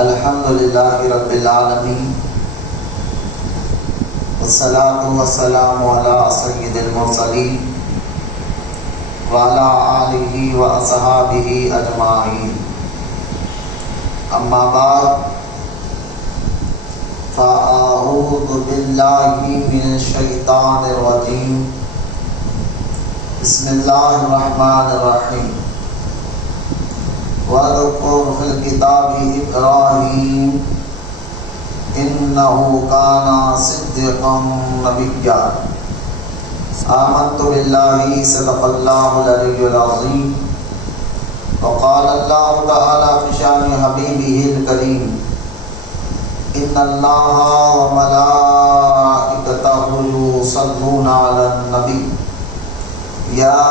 الحمدللہ رب العالمین والصلاة والسلام علی سید المرسلین وعلی آلہ واصحابہ اجمعین، اما بعد فاعوذ باللہ من الشیطان الرجیم، بسم اللہ الرحمن الرحیم۔ وَاذْكُرْ فِي الْكِتَابِ إِبْرَاهِيمَ إِنَّهُ كَانَ صِدِّيقًا نَبِيًّا۔ آمنت باللہ صدق اللہ العلی العظیم۔ وقال اللہ تعالی فی شان حبیبہ الکریم، ان اللہ وملائکتہ یصلون علی النبی یا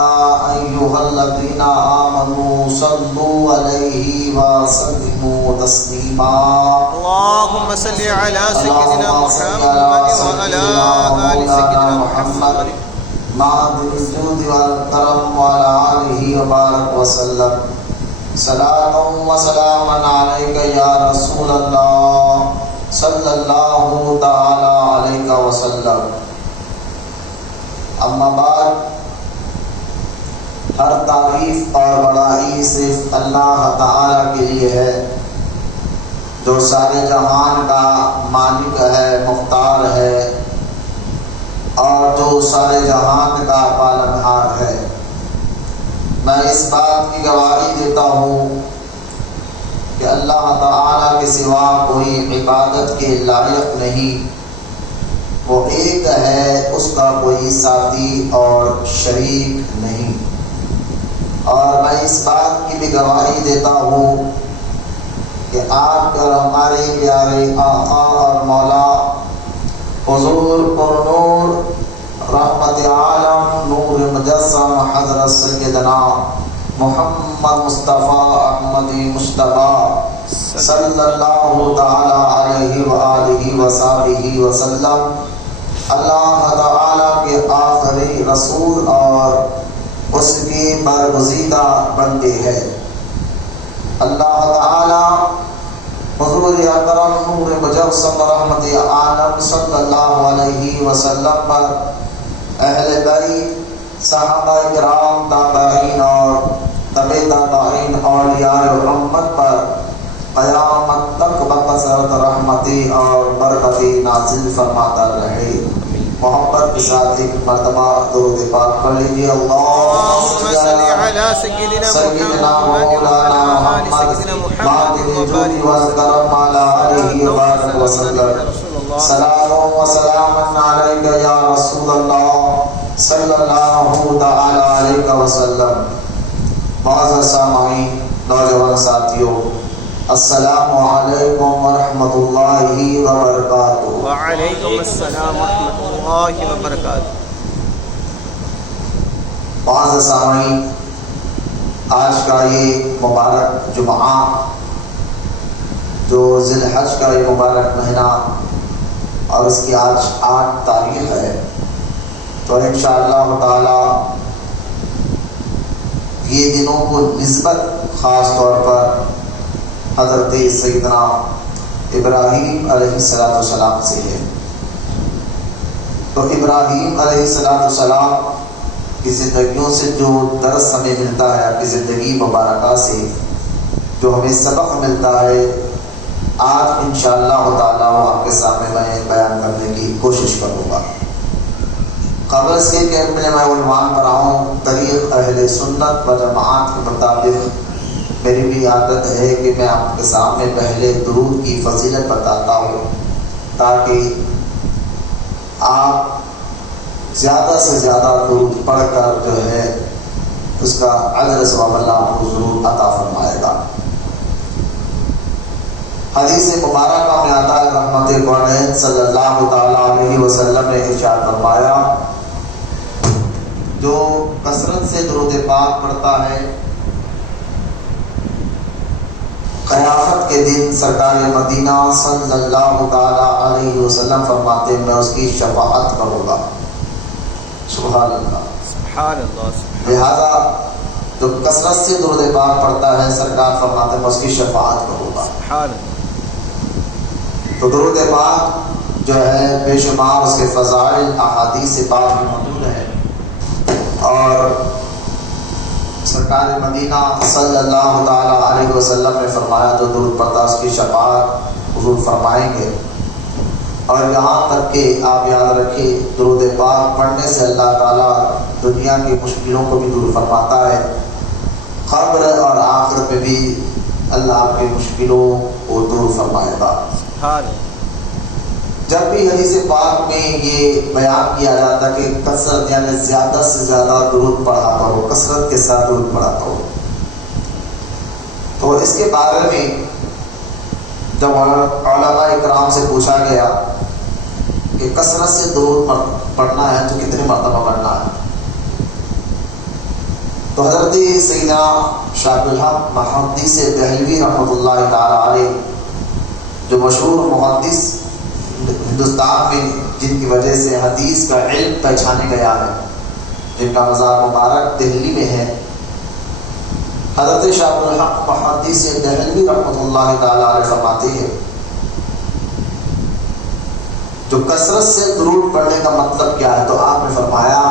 ایھا الذین آمنوا صلوا علیہ وسلموا تسلیما۔ اللهم صل على سيدنا محمد وعلى آل سيدنا محمد معدن الجود والکرم وعلى آلہ وبارک وسلم۔ صلاۃ وسلاما علیک یا رسول اللہ صلی اللہ تعالی علیہ وسلم۔ اما بعد، ہر تعریف اور بڑائی صرف اللہ تعالی کے لیے ہے، جو سارے جہان کا مالک ہے، مختار ہے، اور جو سارے جہان کا پالنہار ہے۔ میں اس بات کی گواہی دیتا ہوں کہ اللہ تعالی کے سوا کوئی عبادت کے لائق نہیں، وہ ایک ہے، اس کا کوئی ساتھی اور شریک نہیں۔ اور میں اس بات کی بھی گواہی دیتا ہوں کہ آپ کر ہمارے پیارے آقا اور مولا حضور پر نور رحمت عالم نور مجسم حضرت سیدنا محمد مصطفیٰ احمد مصطفیٰ صلی اللہ تعالی علیہ وآلہ وصحبہ وسلم، اللہ تعالی کے آخری رسول اور اس کی برگزیدہ بندے ہے۔ اللہ تعالی حضور اکرم نور مجسم رحمت عالم صلی اللہ علیہ وسلم پر، اہل بیت، صحابہ کرام، تابعین اور تبع تابعین، اولیاء محمد پر قیامت تک بکثرت رحمتی اور برکتی نازل فرماتا رہے۔ محبت کے ساتھ ایک مرتبہ درود پاک پڑھ لیجیے۔ اللهم صل على سيدنا محمد وعلى آل سيدنا محمد وبارك وسلم على آلہ وبارک وسلم۔ صلاۃ و سلام علیک یا رسول اللہ صلی اللہ تعالی علیہ وسلم۔ معزز سامعین، نوجوان ساتھیوں، السلام علیکم ورحمۃ اللہ وبرکاتہ۔ وعلیکم السلام ورحمۃ اللہ وبرکاتہ۔ معزز سامعین، آج کا یہ مبارک جمعہ، جو ذی الحج کا یہ مبارک مہینہ، اور اس کی آج 8 تاریخ ہے، تو انشاءاللہ تعالی یہ دنوں کو نسبت خاص طور پر حضرت سیدنا ابراہیم علیہ السلام سے ہے۔ تو ابراہیم علیہ السلام کی زندگیوں سے جو درس ہمیں ملتا ہے، آپ کی زندگی مبارکہ سے جو ہمیں سبق ملتا ہے، آج انشاءاللہ تعالی وہ آپ کے سامنے میں بیان کرنے کی کوشش کروں گا۔ قبل سے کہ میں عنوان پر آؤں، طریق اہل سنت و جماعت کے مطابق میری بھی عادت ہے کہ میں آپ کے سامنے پہلے درود کی فضیلت بتاتا ہوں، تاکہ آپ زیادہ سے زیادہ درود پڑھ کر جو ہے اس کا اجر ثواب اللہ آپ کو ضرور عطا فرمائے گا۔ حدیث مبارکہ میں آتا ہے، رحمت کونین صلی اللہ تعالی علیہ وسلم نے ارشاد فرمایا، جو کثرت سے درود پاک پڑھتا ہے، قیامت کے دن سرکار مدینہ صلی اللہ تعالی علیہ وسلم فرماتے ہیں، میں اس کی شفاعت کروں گا۔ سبحان اللہ، سبحان اللہ۔ لہذا جو کثرت سے درود پاک پڑھتا ہے، سرکار فرماتے ہیں میں اس کی شفاعت کروں گا۔ سبحان اللہ۔ تو درود پاک جو ہے بے شمار اس کے فضائل احادیث پاک میں موجود ہے، اور سرکار مدینہ صلی اللہ تعالی علیہ وسلم نے فرمایا جو درود پڑھتا اس کی شفاعت حضور فرمائیں گے۔ اور یہاں تک کہ آپ یاد رکھیے درود پاک پڑھنے سے اللہ تعالیٰ دنیا کی مشکلوں کو بھی دور فرماتا ہے، قبر اور آخرت میں بھی اللہ آپ کی مشکلوں کو دور فرمائے گا۔ جب بھی حدیث پاک میں یہ بیان کیا جاتا کہ کثرت یعنی زیادہ سے زیادہ درود پڑھا کرو، کثرت کے ساتھ درود پڑھا کرو، تو اس کے بارے میں جب علماء اکرام سے پوچھا گیا کہ کثرت سے درود پڑھنا ہے تو کتنے مرتبہ پڑھنا ہے، تو حضرت سیدنا شاہ الحق محدث دہلوی رحمۃ اللہ تعالی علیہ جو مشہور محدث ہندوستان میں جن کی وجہ سے حدیث کا علم پہچانے گیا ہے، جن کا مزار مبارک دہلی میں ہے، حضرت شاہ الحق محدث دہلوی رحمۃ اللہ تعالی علیہ فرماتے ہیں جو کثرت سے درود پڑھنے کا مطلب کیا ہے، تو آپ نے فرمایا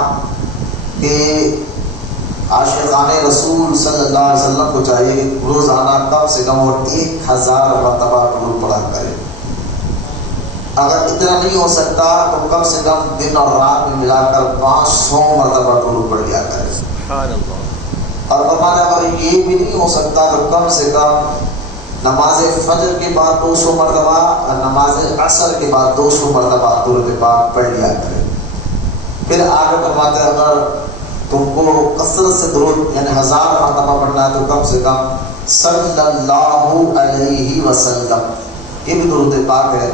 کہ عاشقان رسول صلی اللہ علیہ وسلم کو چاہیے کہ روزانہ کم سے کم وہ 1000 مرتبہ درود پڑھا کرے، اگر اتنا نہیں ہو سکتا تو کم سے کم دن اور رات میں ملا کر 500 مرتبہ درود پڑھ لیا کرے، اور فرمایا اگر یہ بھی نہیں ہو سکتا تو کم سے کم نماز فجر کے بعد 200 مرتبہ اور نماز عصر کے بعد 200 مرتبہ درود پاک پڑھ لیا کرے۔ پھر آگے فرماتے ہیں اگر تم کو کثرت سے درود یعنی 1000 مرتبہ پڑھنا ہے تو کم سے کم صلی اللہ علیہ وسلم، یہ بھی درود پاک ہے،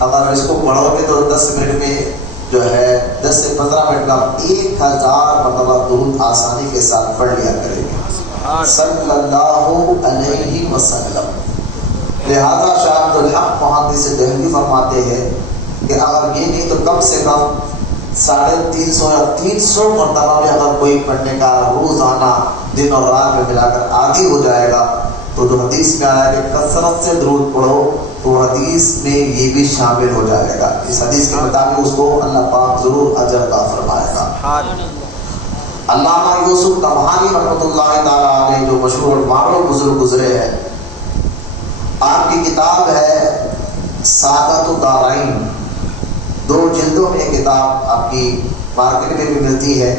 اگر اس کو پڑھو گے تو 10 منٹ میں جو ہے 10 سے 15 منٹ کا 1000 مرتبہ درود آسانی کے ساتھ پڑھ لیا کرے گا، صلی اللہ علیہ وسلم۔ لہذا شاہ عبد الحق محدث دہلوی فرماتے ہیں کہ اگر یہ نہیں تو کم سے کم 350 یا 300 مرتبہ بھی اگر کوئی پڑھنے کا روزانہ دن اور رات میں ملا کر عادی ہو جائے گا تو جو حدیث میں آیا کہ کثرت سے درود پڑھو تو حدیث میں یہ بھی شامل ہو جائے گا، اس حدیث کے مطابق اس کو اللہ پاک ضرور اجر عطا فرمائے گا۔ علامہ یوسف نبہانی رحمۃ اللہ تعالی علیہ جو مشہور اور معروف بزرگ گزرے ہیں، آپ کی کتاب ہے سعادت الدارین، 2 جلدوں میں کتاب آپ کی مارکیٹ میں بھی ملتی ہے،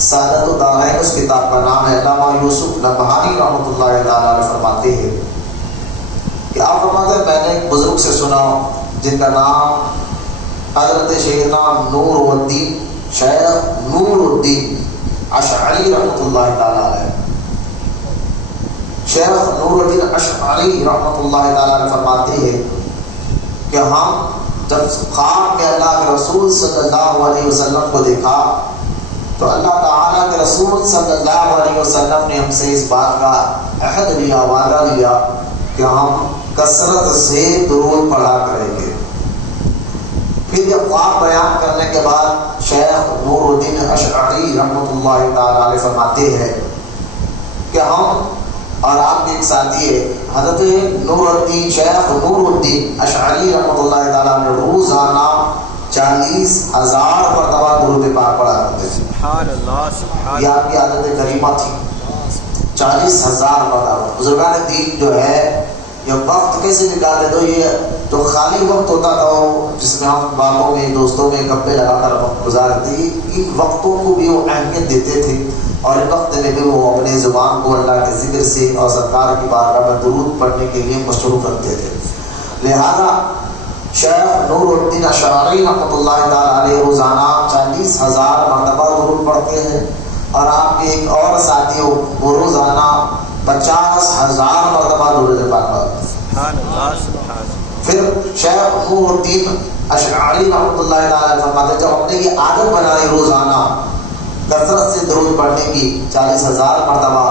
سعادت الدارین اس کتاب کا نام ہے۔ علامہ یوسف نبہانی رحمۃ اللہ تعالی علیہ فرماتے ہیں کہ آپ فرماتے ہیں میں نے ایک بزرگ سے سنا جن کا نام حضرت شیخنا نور الدین شیخ نور الدین اشعری رحمۃ اللہ تعالی علیہ، شیخ نور الدین اشعری رحمۃ اللہ تعالی علیہ فرماتے ہیں کہ ہم جب خواب میں اللہ کے رسول صلی اللہ علیہ وسلم کو دیکھا تو اللہ تعالیٰ کے رسول صلی اللہ علیہ وسلم نے ہم سے اس بات کا عہد لیا، وعدہ لیا کہ ہم کثرت سے درود پڑھا کریں گے۔ پھر یہ خواب بیان کرنے کے بعد شیخ نور الدین اشعری رحمۃ اللہ تعالی علیہ فرماتے ہیں کہ ہم اور آپ کے ایک ساتھی حضرت نور الدین شیخ نور الدین اشعری رحمۃ اللہ تعالیٰ نے روزانہ 40,000 مرتبہ درود پاک پڑھا کرتے تھے، یہ آپ کی عادت کریمہ تھی، 40,000 مرتبہ۔ بزرگان دین جو ہے یہ وقت کیسے نکالتے، تو یہ جو خالی وقت ہوتا تھا جس میں ہم باغوں میں دوستوں میں گپے لگا کر وقت گزارتے، ان وقتوں کو بھی وہ اہمیت دیتے تھے، اور اس وقت میں بھی وہ اپنے زبان کو اللہ کے ذکر سے اور سرکار کی بارگاہ میں درود پڑھنے کے لیے مصروف رکھتے تھے۔ لہذا شیخ نور الدین اشعری رحمۃ اللہ تعالی علیہ روزانہ 40,000 مرتبہ درود پڑھتے ہیں، اور آپ کے ایک اور ساتھی وہ روزانہ 50,000 مرتبہ درود پاک پڑھتے ہیں۔ پھر شیخ نور الدین اشعری رحمۃ اللہ تعالی علیہ فرماتے جب ہم نے یہ عادت بنائی روزانہ کثرت سے درود پڑھنے کی 40,000 مرتبہ،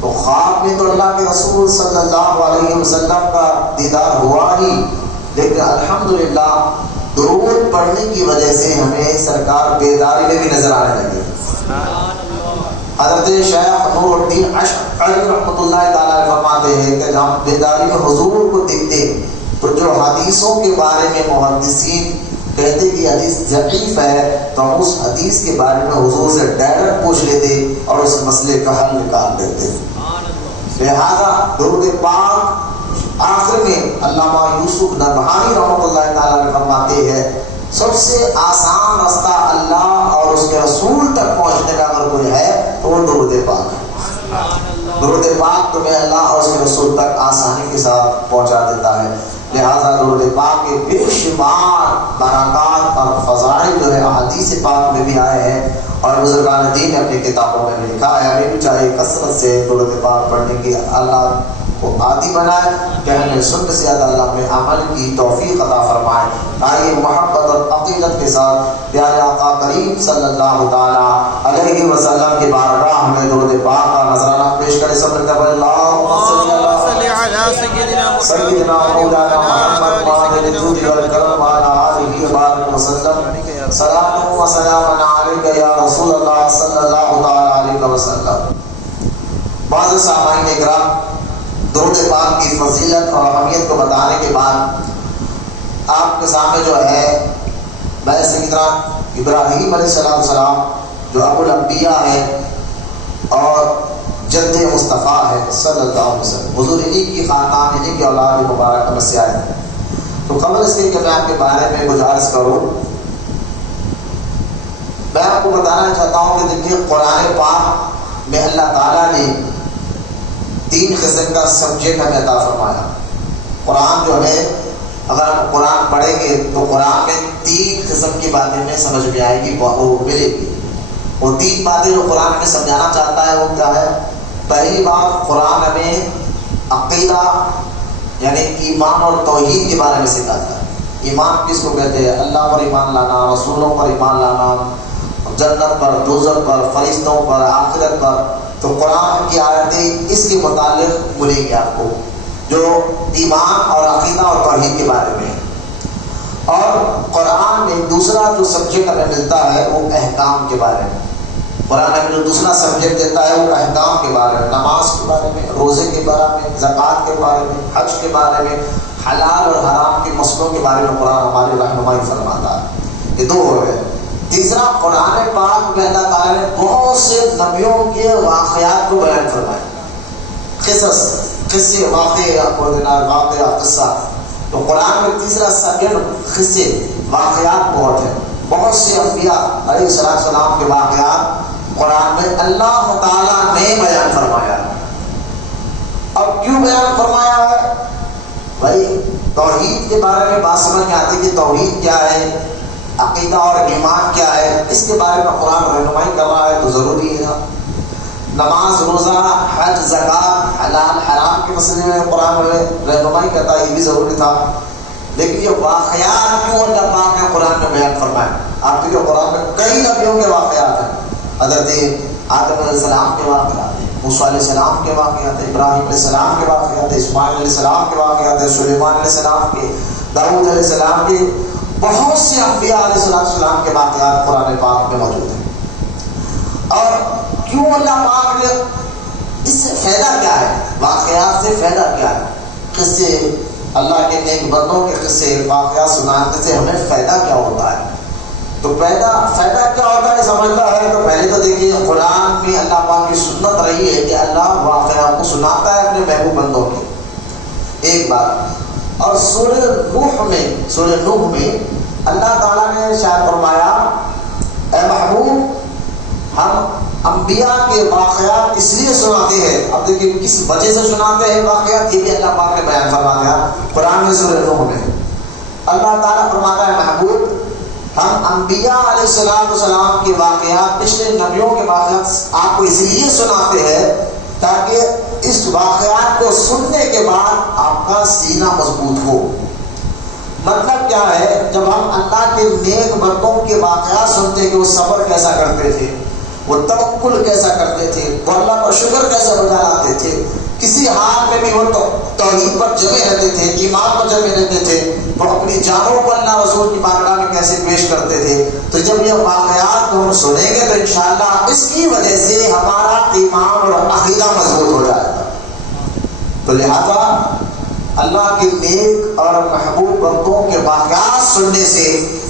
تو خواب میں تو اللہ کے رسول صلی اللہ علیہ وسلم کا دیدار ہوا ہی، لیکن الحمدللہ درود پڑھنے کی وجہ سے ہمیں سرکار بیداری میں بھی نظر آنے لگے۔ حضرت شیخ نور الدین اشعری رحمۃ اللہ تعالی فرماتے ہیں کہ جب ہم بیداری میں حضور کو دیکھتے تو جو حدیثوں کے بارے میں محدثین کہتے کہ حدیث ضعیف ہے تو ہم اس حدیث کے بارے میں حضور سے ڈائریکٹ پوچھ لیتے اور اس مسئلے کا حل نکال دیتے. لہذا درود پاک آخر میں علامہ یوسف نبہانی رحمۃ اللہ تعالیٰ نے فرماتے ہیں سب سے آسان رستہ اللہ اور اس کے رسول تک پہنچنے کا اگر کوئی ہے تو وہ درود پاک ہے. درود پاک تمہیں اللہ اور اس کے رسول تک آسانی کے ساتھ پہنچا دیتا ہے. لہذا درود پاک کے بے شمار برکات اور فضائل جو ہے حدیث پاک میں بھی آئے ہیں اور بزرگان دین نے اپنی کتابوں میں لکھا ہے. ہمیں بھی چاہیے کثرت سے درود پاک پڑھنے کی اللہ کو عادی بنائے کہ ہمیں سنت سے زیادہ اللہ میں عمل کی توفیق عطا فرمائے. آئیے محبت اور عقیدت کے ساتھ پیارے آقا کریم صلی اللہ تعالی علیہ وسلم کی بارگاہ میں درود پاک کا نذرانہ پیش کرے. سب ملتے ہیں اللہم صلی علی سیدنا مولانا محمد وعلى الجود والکرم وعلى آلہ وبارک وسلم. صلاۃ و سلام علیک یا رسول اللہ صلی اللہ تعالی علیہ وسلم. بعض سامعین اکرام، درود پاک کی فضیلت اور اہمیت کو بتانے کے بعد آپ کے سامنے جو ہے میں سیدنا ابراہیم علیہ السلام جو ابو الانبیاء ہے اور جد مصطفیٰ ہے صلی اللہ علیہ وسلم، حضور انہی کی خاندان انہی کی اولاد مبارکہ میں سے آئے ہیں. تو قبل اس کے کہ میں آپ کے بارے میں کچھ عرض کروں، میں آپ کو بتانا چاہتا ہوں کہ دیکھیے قرآن پاک میں اللہ تعالیٰ نے 3 قسم کا سبجیکٹ ہمیں عطا فرمایا. قرآن جو ہے اگر ہم قرآن پڑھیں گے تو قرآن میں 3 قسم کی باتیں ہمیں سمجھ میں آئے گی، وہ ملے گی. وہ 3 باتیں جو قرآن میں سمجھانا چاہتا ہے وہ کیا ہے؟ پہلی بات، قرآن ہمیں عقیدہ یعنی ایمان اور توحید کے بارے میں سکھاتا ہے. ایمان کس کو کہتے ہیں؟ اللہ پر ایمان لانا، رسولوں پر ایمان لانا، جنت پر، دوزخ پر، فرشتوں پر، آخرت پر. تو قرآن کی آیتیں اس کے متعلق ملیں گی آپ کو جو ایمان اور عقیدہ اور توحید کے بارے میں. اور قرآن میں دوسرا جو سبجیکٹ ہمیں ملتا ہے وہ احکام کے بارے میں. قرآن ہمیں جو دوسرا سبجیکٹ دیتا ہے وہ احکام کے بارے میں، نماز کے بارے میں، روزے کے بارے میں، زکوٰۃ کے بارے میں، حج کے بارے میں، حلال اور حرام کے مسئلوں کے بارے میں قرآن ہماری رہنمائی فرماتا ہے. یہ 2 ہو گئے. تیسرا، قرآن پاک میں اللہ تعالیٰ نے بہت سے نبیوں کے واقعات کو بیان فرمایا. قصے واقعہ قصہ. تو قرآن میں تیسرا سبجیکٹ قصے واقعات بہت ہیں. بہت سے انبیاء علیہ السلام کے واقعات قرآن میں اللہ تعالیٰ نے بیان فرمایا. اب کیوں بیان فرمایا ہے؟ بھائی توحید کے بارے میں بات سمجھ میں آتی کہ توحید کیا ہے، عقیدہ اور ایمان کیا ہے، اس کے بارے میں قرآن رہنمائی کر رہا ہے تو ضروری ہے. نماز، روزہ، حج، زکوٰۃ، حلال حرام کے مسئلے میں قرآن رہنمائی کرتا ہے، یہ بھی ضروری تھا. لیکن یہ واقعات کیوں اللہ پاک نے قرآن میں بیان فرمائے؟ آپ دیکھیں قرآن میں کئی نبیوں کے واقعات ہیں. حضرت آدم علیہ السلام کے واقعات ہیں، موسیٰ علیہ السلام کے واقعات ہیں، ابراہیم علیہ السلام کے واقعات ہیں، اسماعیل علیہ السلام کے واقعات ہیں، سلیمان علیہ السلام کے، داؤد علیہ السلام کے، بہت سے انبیاء علیہ السلام کے واقعات قرآن پاک میں موجود ہیں. اور کیوں اللہ پاک نے، اس سے فائدہ کیا ہے؟ واقعات سے فائدہ کیا ہے؟ قصے، اللہ کے نیک بندوں کے قصے، واقعات سنانے سے ہمیں فائدہ کیا ہوتا ہے؟ تو فائدہ کیا ہوتا ہے سمجھتا ہے تو پہلے تو دیکھیے قرآن میں اللہ پاک کی سنت رہی ہے کہ اللہ واقعات کو سناتا ہے اپنے محبوب بندوں کے. ایک بات. اور سورہ نوح میں اللہ تعالیٰ نے شاید فرمایا اے محبوب ہم انبیاء کے واقعات اس لیے سناتے ہیں. اب دیکھیے کس وجہ سے سناتے ہیں واقعات، یہ بھی اللہ پاک نے بیان فرما دیا قرآن میں. سورہ نوح میں اللہ تعالیٰ فرماتا ہے محبوب ہم انبیاء علیہ السلام کے واقعات، پچھلے نبیوں کے واقعات آپ کو اس لیے سناتے ہیں تاکہ اس واقعات کو سننے کے بعد آپ کا سینہ مضبوط ہو. مطلب کیا ہے؟ جب ہم اللہ کے نیک بندوں کے واقعات سنتے کہ وہ صبر کیسا کرتے تھے، وہ توکل کیسا کرتے تھے، وہ اللہ کا شکر کیسا بجا لاتے تھے، کسی حال میں بھی وہ توحید پر جمے رہتے تھے، ایمان پر جمے رہتے تھے، وہ اپنی جانوں کو اللہ رسول کی بارگاہ میں کیسے پیش کرتے تھے. تو جب یہ واقعات کو ہم سنیں گے تو انشاءاللہ اس کی وجہ سے ہمارا ایمان اور عقیدہ مضبوط ہو جائے گا. تو لہذا اللہ کے نیک اور محبوب بندوں کے واقعات سننے سے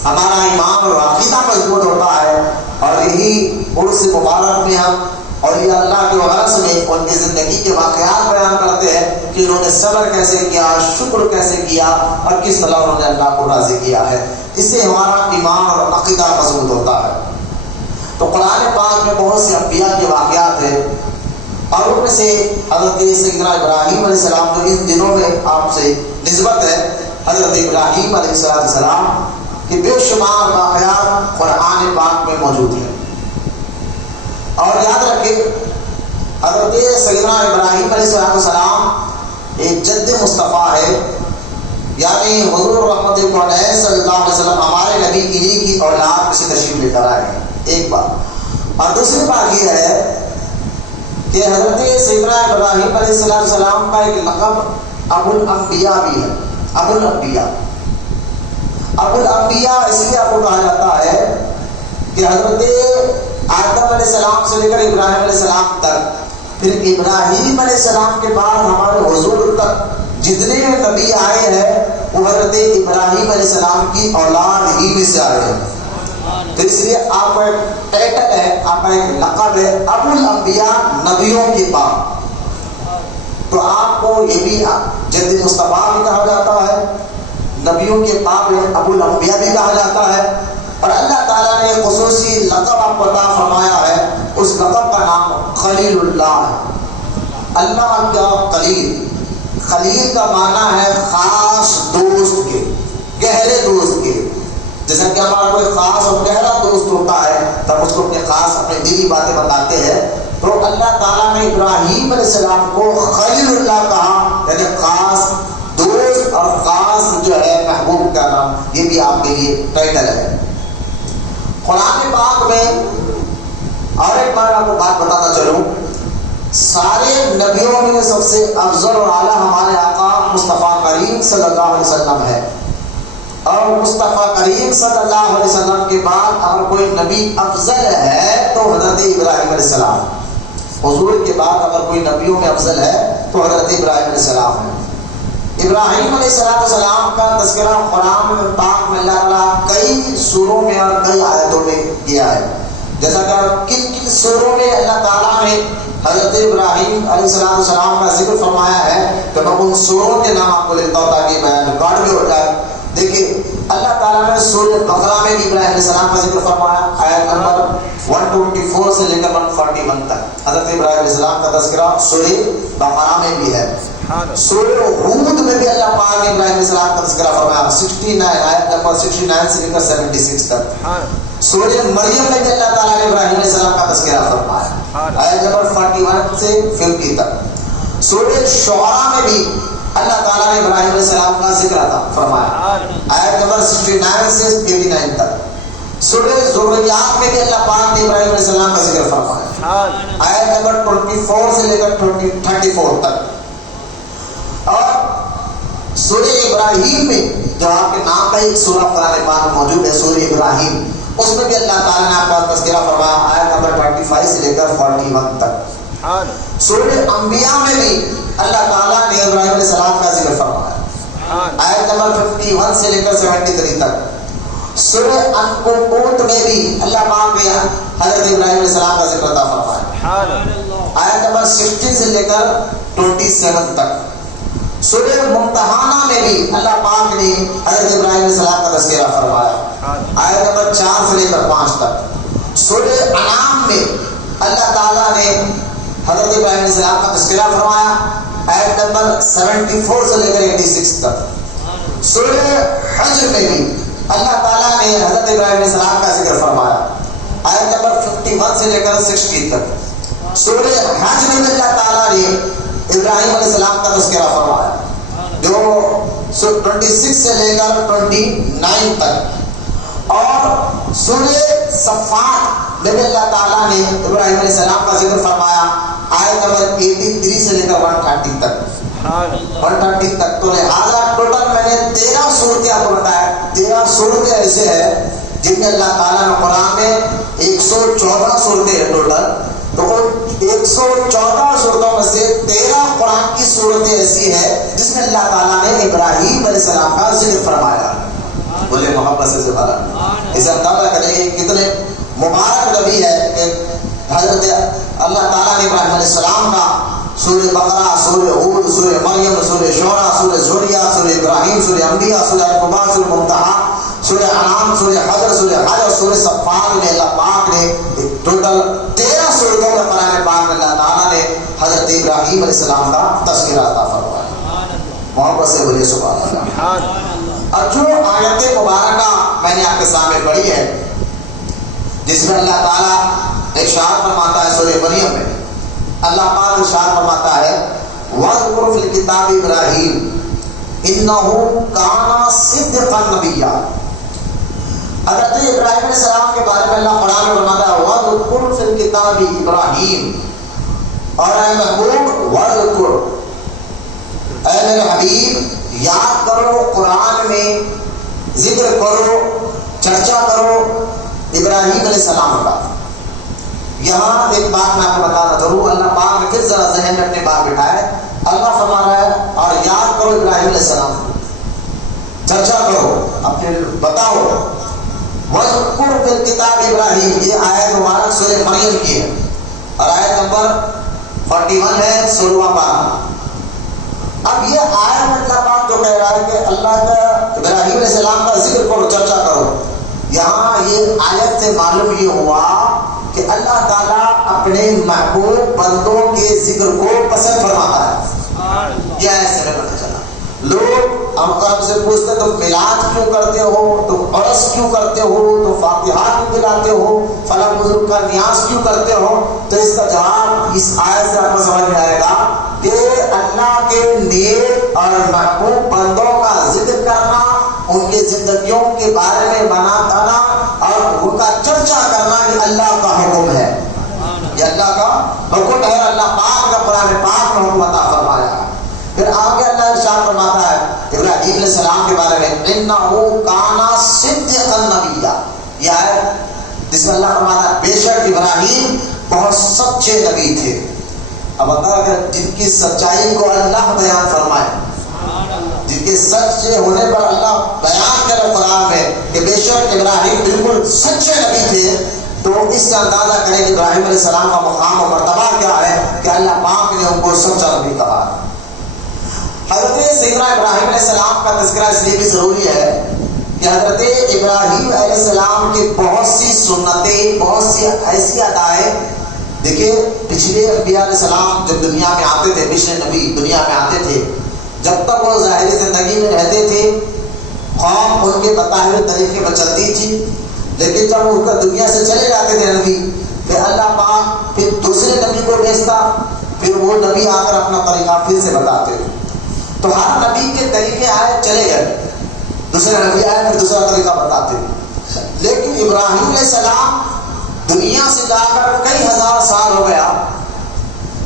ہمارا ایمان اور عقیدہ مضبوط ہوتا ہے، اور یہی عرس مبارک میں ہم اور یہ اللہ کے غرض میں ان کی زندگی کے واقعات بیان کرتے ہیں کہ انہوں نے صبر کیسے کیا، شکر کیسے کیا، اور کس طرح انہوں نے اللہ کو راضی کیا ہے۔ اس سے ہمارا ایمان اور عقیدہ مضبوط ہوتا ہے۔ تو قرآن پاک میں بہت سے انبیاء کے واقعات ہیں، اور ان میں سے حضرت سیدنا ابراہیم علیہ السلام جو ان دنوں میں آپ سے نسبت ہے، حضرت ابراہیم علیہ السلام کے بے شمار واقعات قرآن پاک میں موجود ہیں۔ اور یاد رکھیں حضرت سیدنا ابراہیم علیہ السلام ایک جد مصطفیٰ ہے، یعنی حضور رحمت العالمین صلی اللہ علیہ وسلم ہمارے نبی انہی کی اولاد میں سے تشریف لے کر آئے ہیں، ایک بات۔ اور دوسری بات یہ ہے کہ حضرت سیدنا ابراہیم علیہ السلام کا ایک لقب ابو الانبیاء بھی ہے۔ ابو الانبیاء، ابو الانبیاء اس لیے آپ کو کہا جاتا ہے کہ حضرت آدم علیہ السلام سے لے کر ابراہیم علیہ السلام تک، پھر ابراہیم علیہ السلام کے بعد ہمارے حضور تک جتنے نبی آئے ہیں وہ حضرت ابراہیم علیہ السلام کی اولاد ہی میں سے آئے ہیں۔ تو اس لیے آپ کا ایک ٹائٹل ہے، آپ کا ایک لقب ہے ابو الانبیاء، نبیوں کے باپ۔ تو آپ کو یہ بھی جد مصطفیٰ بھی کہا جاتا ہے، نبیوں کے باپ ابو الانبیاء بھی کہا جاتا ہے، اور اللہ تعالیٰ نے خصوصی لقب آپ کو عطا فرمایا ہے، اس لقب کا نام خلیل اللہ ہے۔ اللہ کا خلیل، خلیل کا معنی ہے خاص دوست کے، گہرے دوست کے۔ جیسا کہ ہمارا کوئی خاص اور گہرا دوست ہوتا ہے تب اس کو اپنے خاص اپنے دلی باتیں بتاتے ہیں، تو اللہ تعالیٰ نے ابراہیم علیہ السلام کو خلیل اللہ کہا، یعنی خاص دوست اور خاص جو ہے محبوب کا نام، یہ بھی آپ کے لیے ٹائٹل ہے۔ قرآن پاک میں اور ایک بار آپ کو بات بتاتا چلوں، سارے نبیوں میں سب سے افضل اور اعلیٰ ہمارے آقا مصطفیٰ کریم صلی اللہ علیہ وسلم ہے، اور مصطفیٰ کریم صلی اللہ علیہ وسلم کے بعد اگر کوئی نبی افضل ہے تو حضرت ابراہیم علیہ السلام، حضور کے بعد اگر کوئی نبیوں میں افضل ہے تو حضرت ابراہیم علیہ السلام ہے۔ ابراہیم علیہ السلام کا تذکرہ قرآن پاک میں اللہ تعالیٰ کئی سوروں میں اور کئی آیتوں میں کیا ہے، جیسا کہ کن کن سوروں میں اللہ تعالیٰ نے حضرت ابراہیم علیہ السلام کا ذکر فرمایا ہے، تو میں ان سوروں کے نام آپ کو لیتا ہوں تاکہ بیان ریکارڈ بھی ہو جائے۔ دیکھیے اللہ تعالیٰ نے سورہ بقرہ میں بھی ابراہیم علیہ السلام کا ذکر فرمایا، آیت نمبر 124 سے لے کر 141 تک حضرت ابراہیم علیہ السلام کا تذکرہ سورہ بقرہ میں بھی ہے۔ سورہ ہود میں بھی اللہ پاک نے ابراہیم علیہ السلام کا تذکرہ فرمایا، 69 آیت نمبر 69 سے لے کر 76 تک۔ سورہ مریم میں بھی اللہ تعالیٰ نے ابراہیم علیہ السلام کا تذکرہ فرمایا، آیت نمبر 41 سے 50 تک۔ سورہ شعراء میں بھی اللہ تعالیٰ نے ابراہیم علیہ السلام کا ذکر فرمایا، آیت نمبر 69 سے 89 تک۔ سورہ ذریات میں بھی اللہ پاک نے ابراہیم علیہ السلام کا ذکر فرمایا، آیت نمبر 24 سے لے کر 34 تک۔ اور سورہ ابراہیم میں جو آپ کے نام کا ایک سورہ قرآن پاک میں موجود ہے، سورہ ابراہیم، اس میں بھی اللہ تعالیٰ نے آپ کا تذکرہ فرمایا، آیت نمبر 25 سے لے کر 41 تک۔ سورہ انبیاء میں بھی اللہ تعالیٰ نے ابراہیم علیہ السلام کا ذکر فرمایا، آیت نمبر 51 سے لے کر 73 تک۔ سورہ عنکبوت میں بھی اللہ پاک نے حضرت ابراہیم علیہ السلام کا ذکر عطا فرمایا، آیت نمبر 16 سے لے کر 27 تک۔ سورہ ممتحانہ میں بھی اللہ پاک نے حضرت ابراہیم علیہ السلام کا تذکرہ فرمایا، آیت نمبر 4 سے لے کر 5 تک۔ سورہ انعام میں اللہ تعالیٰ نے حضرت ابراہیم علیہ السلام کا تذکرہ فرمایا، آیت نمبر 74 سے لے کر 86 تک۔ سورہ حجر میں بھی اللہ تعالیٰ نے حضرت ابراہیم علیہ السلام کا ذکر فرمایا، آیت نمبر 51 سے لے کر 60 تک۔ سورہ حج میں بھی اللہ تعالیٰ نے ابراہیم علیہ السلام کا تذکرہ فرمایا، جو 26 سے لے کر 29 تک۔ اور سورہ صفات میں بھی اللہ تعالیٰ نے ابراہیم علیہ السلام کا ذکر فرمایا، آیت نمبر 83 سے لے کر 130 تک، 130 تک۔ تو لہٰذا ٹوٹل میں نے 13 صورتیں آپ کو بتایا، 13 صورتیں ایسے ہیں جن میں اللہ تعالیٰ نے قرآن میں 114 صورتیں ہیں ٹوٹل، تو 114 صورتوں میں سے 13 قرآن کی صورتیں ایسی ہیں جس میں اللہ تعالیٰ ابراہیم علیہ السلام کا ذکر فرمایا. بولے محبت سے زبان. اس اندازہ کریں کتنے مبارک نبی ہے کہ حضرت اللہ تعالیٰ نے ابراہیم علیہ السلام کا سورہ بقرہ، سورہ ہود، سورہ مریم، سورہ شعراء، سورہ ذریات، سورہ ابراہیم، سورہ انبیاء، سورہ القرآن، سورہ منتہا، سورہ انعام، سورہ حجر، سورہ حج اور سورہ صفات میں اللہ پاک نے ٹوٹل 13 سورتوں میں قرآن پاک میں اللہ تعالیٰ نے حضرت ابراہیم علیہ السلام کا تذکرہ عطا فرمایا. محبت سے بولیے سبحان اللہ. اور جو آیت مبارکہ میں نے آپ کے سامنے پڑھی ہے جس میں اللہ تعالیٰ ارشاد فرماتا ہے سورہ مریم میں، اللہ پاک ارشاد فرماتا ہے وَاذْكُرْ فِي الْكِتَابِ إِبْرَاهِيمَ إِنَّهُ كَانَ صِدِّقًا نَبِيًّا. حضرت ابراہیم علیہ السلام کے بارے میں اللہ قرآن میں فرماتا ہے وَاذْكُرْ فِي الْكِتَابِ إِبْرَاهِيمَ، اور اے محبوب وَاذْكُرْ، اے میرے حبیب یاد کرو، قرآن میں ذکر کرو، چرچا کرو ابراہیم علیہ السلام کا. یہاں ایک بات میں آپ کو بتانا ضرور، اللہ پاک نے پھر ذرا ذہن میں اپنی بات بٹھائے. اللہ فرما رہا ہے اور یاد کرو ابراہیم علیہ السلام کو، چرچا کرو، اپنے بتاؤ. وَاذْكُرْ فِي الْكِتَابِ إِبْرَاهِيمَ، یہ آیت مبارک سورہ مریم کی ہے اور آیت نمبر 41 ہے 16واں پارہ. اب یہ آیت اللہ پاک جو کہہ رہا ہے کہ اللہ کا ابراہیم علیہ السلام کا ذکر کرو، چرچا کرو، یہاں یہ آیت سے معلوم یہ ہوا کہ اللہ تعالیٰ اپنے محبوب بندوں کے ذکر کو پسند فرماتا ہے. یہ ایسے میں پتہ چلا. لوگ ہم سے پوچھتے تم میلاد کیوں کرتے ہو، تم عرس کیوں کرتے ہو، تم فاتحہ کیوں دلاتے ہو، فلاں بزرگ کا نیاز کیوں کرتے ہو، تو اس کا جواب اس آیت سے آپ کو سمجھ میں آئے گا کہ اللہ کے نیک اور محبوب بندوں کا ذکر کرنا، ان کی زندگیوں کے بارے میں بنانا اور ان کا چرچا کرنا یہ اللہ کا حکم ہے. یہ اللہ کا حکم ہے، اللہ پاک کا قرآن پاک میں حکم عطا فرمایا ہے. پھر آگے اللہ ارشاد فرماتا ہے ابراہیم علیہ السلام کے بارے میں انہ کانا صدیقا نبیا. یہ ہے جس میں اللہ فرماتا ہے بے شک ابراہیم بہت سچے نبی تھے. اب اگر جن کی سچائی کو اللہ بیان فرمائے، جن کے سچے ہونے پر اللہ بیان کرے قرآن میں کہ بے شک ابراہیم بالکل سچے نبی تھے، تو اس سے اندازہ کریں کہ ابراہیم علیہ السلام کا مقام و مرتبہ کیا ہے کہ اللہ پاک نے ان کو سچا نبی کہا. حضرت سیدنا ابراہیم علیہ السلام کا تذکرہ اس لیے بھی ضروری ہے کہ حضرت ابراہیم علیہ السلام کی بہت سی سنتیں، بہت سی ایسی ادائیں، دیکھیے پچھلے انبیاء علیہ السلام جب دنیا میں آتے تھے، پچھلے نبی دنیا میں آتے تھے، جب تک وہ ظاہری زندگی میں رہتے تھے قوم ان کے بتائے ہوئے طریقے پر چلتی تھی، لیکن جب وہ دنیا سے چلے جاتے تھے نبی، پھر اللہ پاک پھر دوسرے نبی کو بھیجتا، پھر وہ نبی آ کر اپنا طریقہ پھر سے بتاتے. تو ہر نبی کے طریقے آئے چلے گئے، دوسرے نبی آئے پھر دوسرا طریقہ بتاتے. لیکن ابراہیم علیہ السلام دنیا سے جا کر کئی ہزار سال ہو گیا،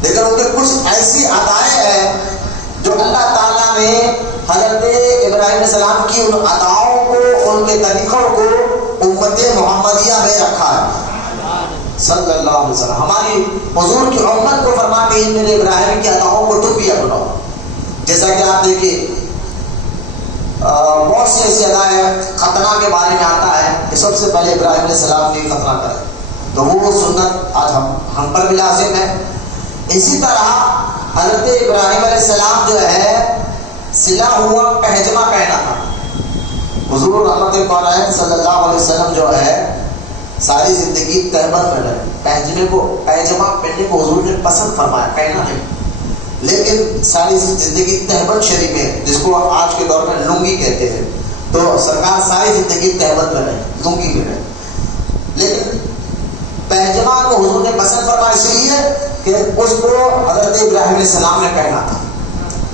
لیکن ان کے کچھ ایسی ادائیں ہیں جو اللہ تعالیٰ نے حضرت ابراہیم علیہ السلام کی ان اداؤں کو، ان کے طریقوں کو امت محمدیہ میں رکھا ہے صلی اللہ علیہ وسلم. ہماری حضور کی امت کو فرما کے میرے ابراہیم کی اداؤں کو تم بھی اپناؤ. جیسا کہ آپ دیکھیے بہت سی ایسی ادائیں، ختنہ کے بارے میں آتا ہے کہ سب سے پہلے ابراہیم علیہ السلام نے ختنہ کرا، تو وہ سنت آج ہم پر بھی لازم ہے. اسی طرح حضرت ابراہیم علیہ السلام جو ہے سلا ہوا پہجمہ پہنا تھا. حضور رحمت کونین صلی اللہ علیہ وسلم جو ہے ساری زندگی تہمت میں رہے، پہجمہ پہننے کو حضور نے پسند فرمایا، پہنا نہیں، لیکن ساری زندگی تہمت شریف میں، جس کو آج کے دور میں لنگی کہتے ہیں، تو سرکار ساری زندگی تہمت میں رہے، لنگی میں رہے. لیکن پہجمہ کو حضور نے پسند فرمایا اس لیے کہ اس کو حضرت ابراہیم علیہ السلام نے پہنا تھا.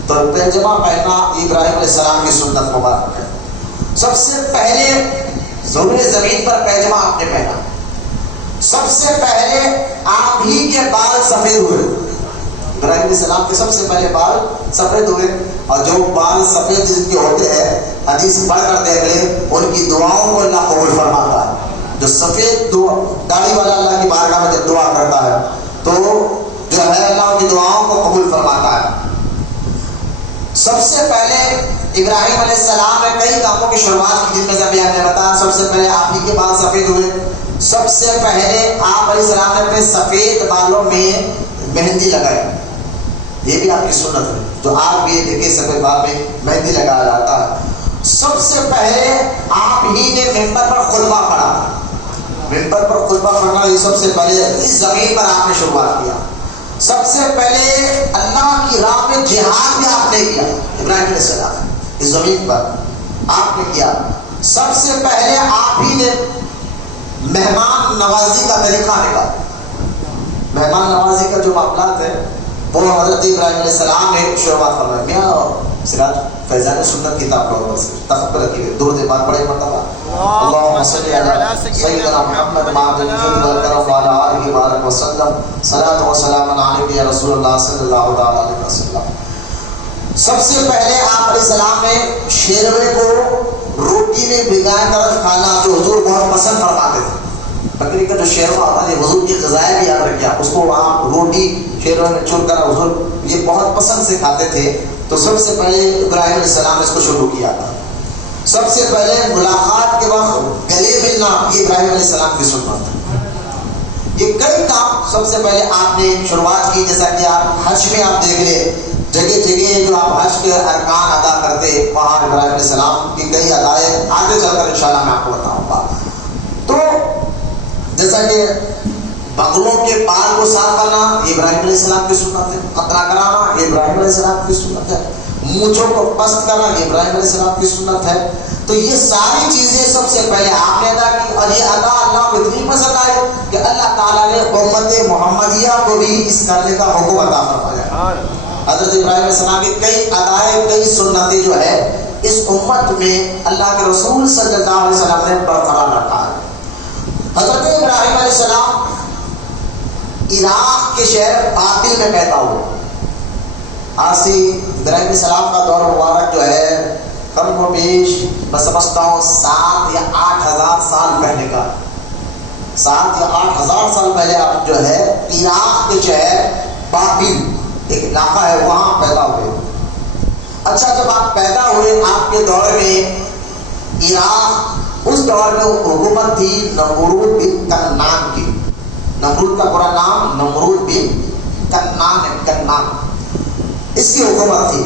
تو پہجمہ پہننا ابراہیم علیہ السلام کی سنت مبارک ہے. سب سے پہلے ضرور زمین پر پہجمہ آپ نے پہنا، سب سے پہلے آپ ہی کے بال سفید ہوئے. ابراہیم علیہ السلام کے سب سے پہلے بال سفید ہوئے، اور جو بال سفید جن کے ہوتے ہیں حدیث پڑھ کر دیکھ لیں، ان کی دعاؤں کو اللہ قبول فرماتا ہے. جو سفید داڑھی والا اللہ کی بارگاہ میں جب دعا کرتا ہے تو جو ہے اللہ کی دعاؤں کو قبول فرماتا ہے. سب سے پہلے ابراہیم علیہ السلام نے کئی کاموں کی شروعات کی، جن میں سے ابھی آپ نے بتایا سب سے پہلے آپ ہی کے بال سفید ہوئے. سب سے پہلے آپ علیہ السلام نے اپنے سفید بالوں میں مہندی لگائی. یہ بھی آپ کی سنت ہے، تو آپ بھی دیکھیں سفید بال میں مہندی لگایا جاتا ہے. سب سے پہلے آپ ہی نے ممبر پر خطبہ پڑھا. ممبر پر خطبہ پڑھنا یہ سب سے پہلے اس زمین پر آپ نے شروعات کیا. سب سے پہلے اللہ کی راہ میں جہاد بھی آپ نے کیا. ابراہیم علیہ السلام اس زمین پر آپ نے کیا. سب سے پہلے آپ ہی نے مہمان نوازی کا طریقہ نکالا. مہمان نوازی کا جو معاملات ہے وہ حضرت ابراہیم علیہ السلام نے شروعات فرمائی. میاں سراج فیضان سنت کتاب پڑھو، بس تخت پر رکھی ہوئی درود پاک پڑھے مرتبہ. اللهم صل على سيدنا محمد معبد الجود والكرم وعلى آله وبارك وسلم صلاة وسلام عليك يا رسول اللہ صلی اللہ علیہ وسلم. سب سے پہلے آپ علیہ السلام نے شیروے کو روٹی میں بھگا کر کھانا، جو حضور بہت پسند فرماتے تھے. بکری کا جو شیروا ہمارے حضور کی غذائیں بھی یاد رکھیا، اس کو وہاں روٹی شیروے میں چور کر حضور یہ بہت پسند سے کھاتے تھے. تو سب سے پہلے ابراہیم علیہ السلام نے اس کو شروع کیا تھا. سب سے پہلے ملاقات کے وقت گلے ملنا یہ ابراہیم علیہ السلام کی سنت ہے. یہ کئی کام سب سے پہلے آپ نے شروعات کی. جیسا کہ آپ حج میں آپ دیکھ لیں جگہ جگہ جو آپ حج کے ارکان ادا کرتے، وہاں ابراہیم علیہ السلام کی کئی ادائیں آگے چل کر انشاءاللہ میں آپ کو بتاؤں گا. تو جیسا کہ بغلوں کے بال کو صاف کرنا یہ ابراہیم علیہ السلام کی سنت ہے. قطرہ کرانا یہ ابراہیم علیہ السلام کی سنت ہے. مونچھوں کو پست کرنا یہ ابراہیم علیہ السلام کی سنت ہے. تو یہ ساری چیزیں سب سے پہلے آپ نے ادا کی، اور یہ ادا اللہ کو اتنی پسند آئی کہ اللہ تعالیٰ نے امت محمدیہ کو بھی اس کرنے کا حکم عطا فرمایا. حضرت ابراہیم علیہ السلام کی کئی ادائیں، کئی سنتیں جو ہے اس امت میں اللہ کے رسول صلی اللہ علیہ وسلم نے برقرار رکھا ہے. حضرت ابراہیم علیہ السلام عراق کے شہر بابل میں پیدا ہوئے. آج سے ابراہیم علیہ السلام کا دور مبارک جو ہے کم و بیش میں سمجھتا ہوں 7 یا 8 ہزار سال پہلے کا. 7 یا 8 ہزار سال پہلے آپ جو ہے عراق کے شہر بابل ایک علاقہ ہے وہاں پیدا ہوئے. اچھا جب آپ پیدا ہوئے آپ کے دور میں عراق اس دور میں حکومت تھی نمرود بن کنعان کی. نمرود کا پورا نام نمرود بن کنعان ہے، کنعان اس کی حکومت تھی.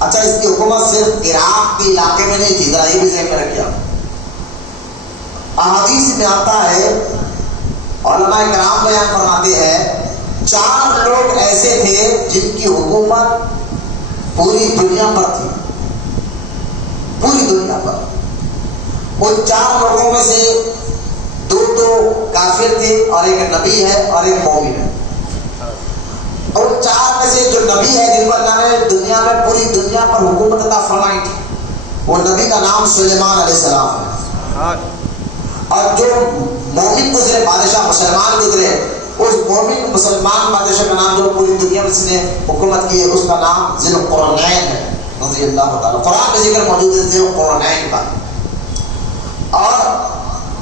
اچھا اس کی حکومت صرف عراق کے علاقے میں نہیں تھی، ذرا یہ بھی ذہن میں رکھیے. احادیث میں آتا ہے، علماء کرام بیان فرماتے ہیں 4 لوگ ایسے تھے جن کی حکومت پوری دنیا پر تھی، پوری دنیا پر. ان 4 لوگوں میں سے 2 تو کافر تھے اور ایک نبی ہے اور ایک مومن ہے. اور 4 میں سے جو نبی ہے جن پر اللہ نے دنیا میں پوری دنیا پر حکومت عطا فرمائی تھی، وہ نبی کا نام سلیمان علیہ السلام ہے. اور جو مومن گزرے بادشاہ مسلمان گزرے، اس مومن مسلمان بادشاہ کا نام جو پوری دنیا میں اس نے حکومت کی ہے اس کا نام ذی القرنین ہے رضی اللہ تعالیٰ. قرآن میں ذکر موجود ہے ذی القرنین کا. اور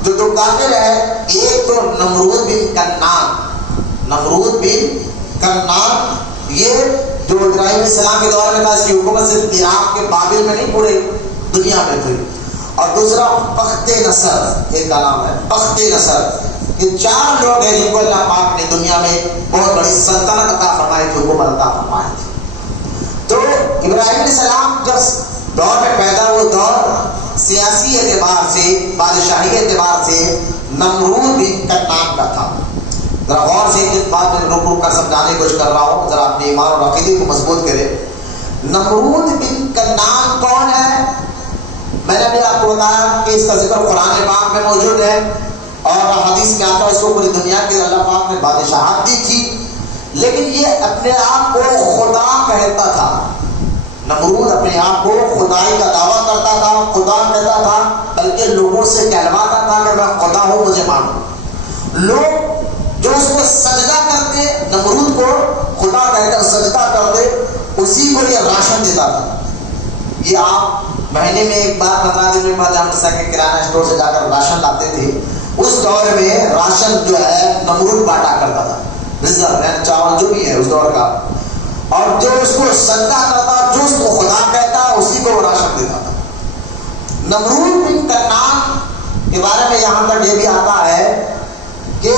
جو 2 کافر ہے، ایک تو نمرود بن کنعان. نمرود بن کنعان یہ جو ابراہیم علیہ السلام کے دور میں تھا، اس کی حکومت صرف عراق کے بابل میں نہیں پورے دنیا میں تھی. اور دوسرا بخت نصر، ایک کا نام ہے بخت نصر. یہ 4 لوگ ہیں جن کو اللہ پاک نے دنیا میں بہت بڑی سلطنت عطا فرمائی تھی، حکومت عطا فرمائی تھی. تو ابراہیم علیہ السلام جب دور میں پیدا ہوئے، دور سیاسی اعتبار سے بادشاہی اعتبار سے نمرود بن کنعان کا تھا. ذرا غور سے ایک بات میں رک رک کر سمجھانے کی کوشش کر رہا ہوں، ذرا اپنے ایمان اور عقیدے کو مضبوط کرے. نمرود بن کنعان کون ہے؟ میں نے بھی آپ کو بتایا کہ اس کا ذکر قرآن پاک میں موجود ہے اور حدیث میں آتا ہے اس کو پوری دنیا کے اللہ پاک نے بادشاہت دی تھی. لیکن یہ اپنے آپ کو خدا کہتا تھا. نمرود اپنے آپ کو خدائی کا دعویٰ کرتا تھا، خدا کہتا تھا، بلکہ لوگوں سے کہلواتا تھا کہ میں خدا ہوں، مجھے مانو. لوگ جو اس کو سجدہ کرتے، نمرود کو خدا کہتے سجدہ کرتے، اسی کو یہ راشن دیتا تھا. یہ آپ مہینے میں ایک بار 15 دن میں بعد جہاں جیسا کہ کرانہ اسٹور سے جا کر راشن لاتے تھے، اس دور میں راشن جو ہے نمرود بانٹا کرتا تھا. ریزرو یعنی چاول جو بھی ہے اس دور کا. اور جو اس کو سجدہ کرتا، جو اس کو خدا کہتا، اسی کو وہ راشن دیتا تھا۔ نمرود بن کنعان کے بارے میں یہاں تک یہ بھی آتا ہے کہ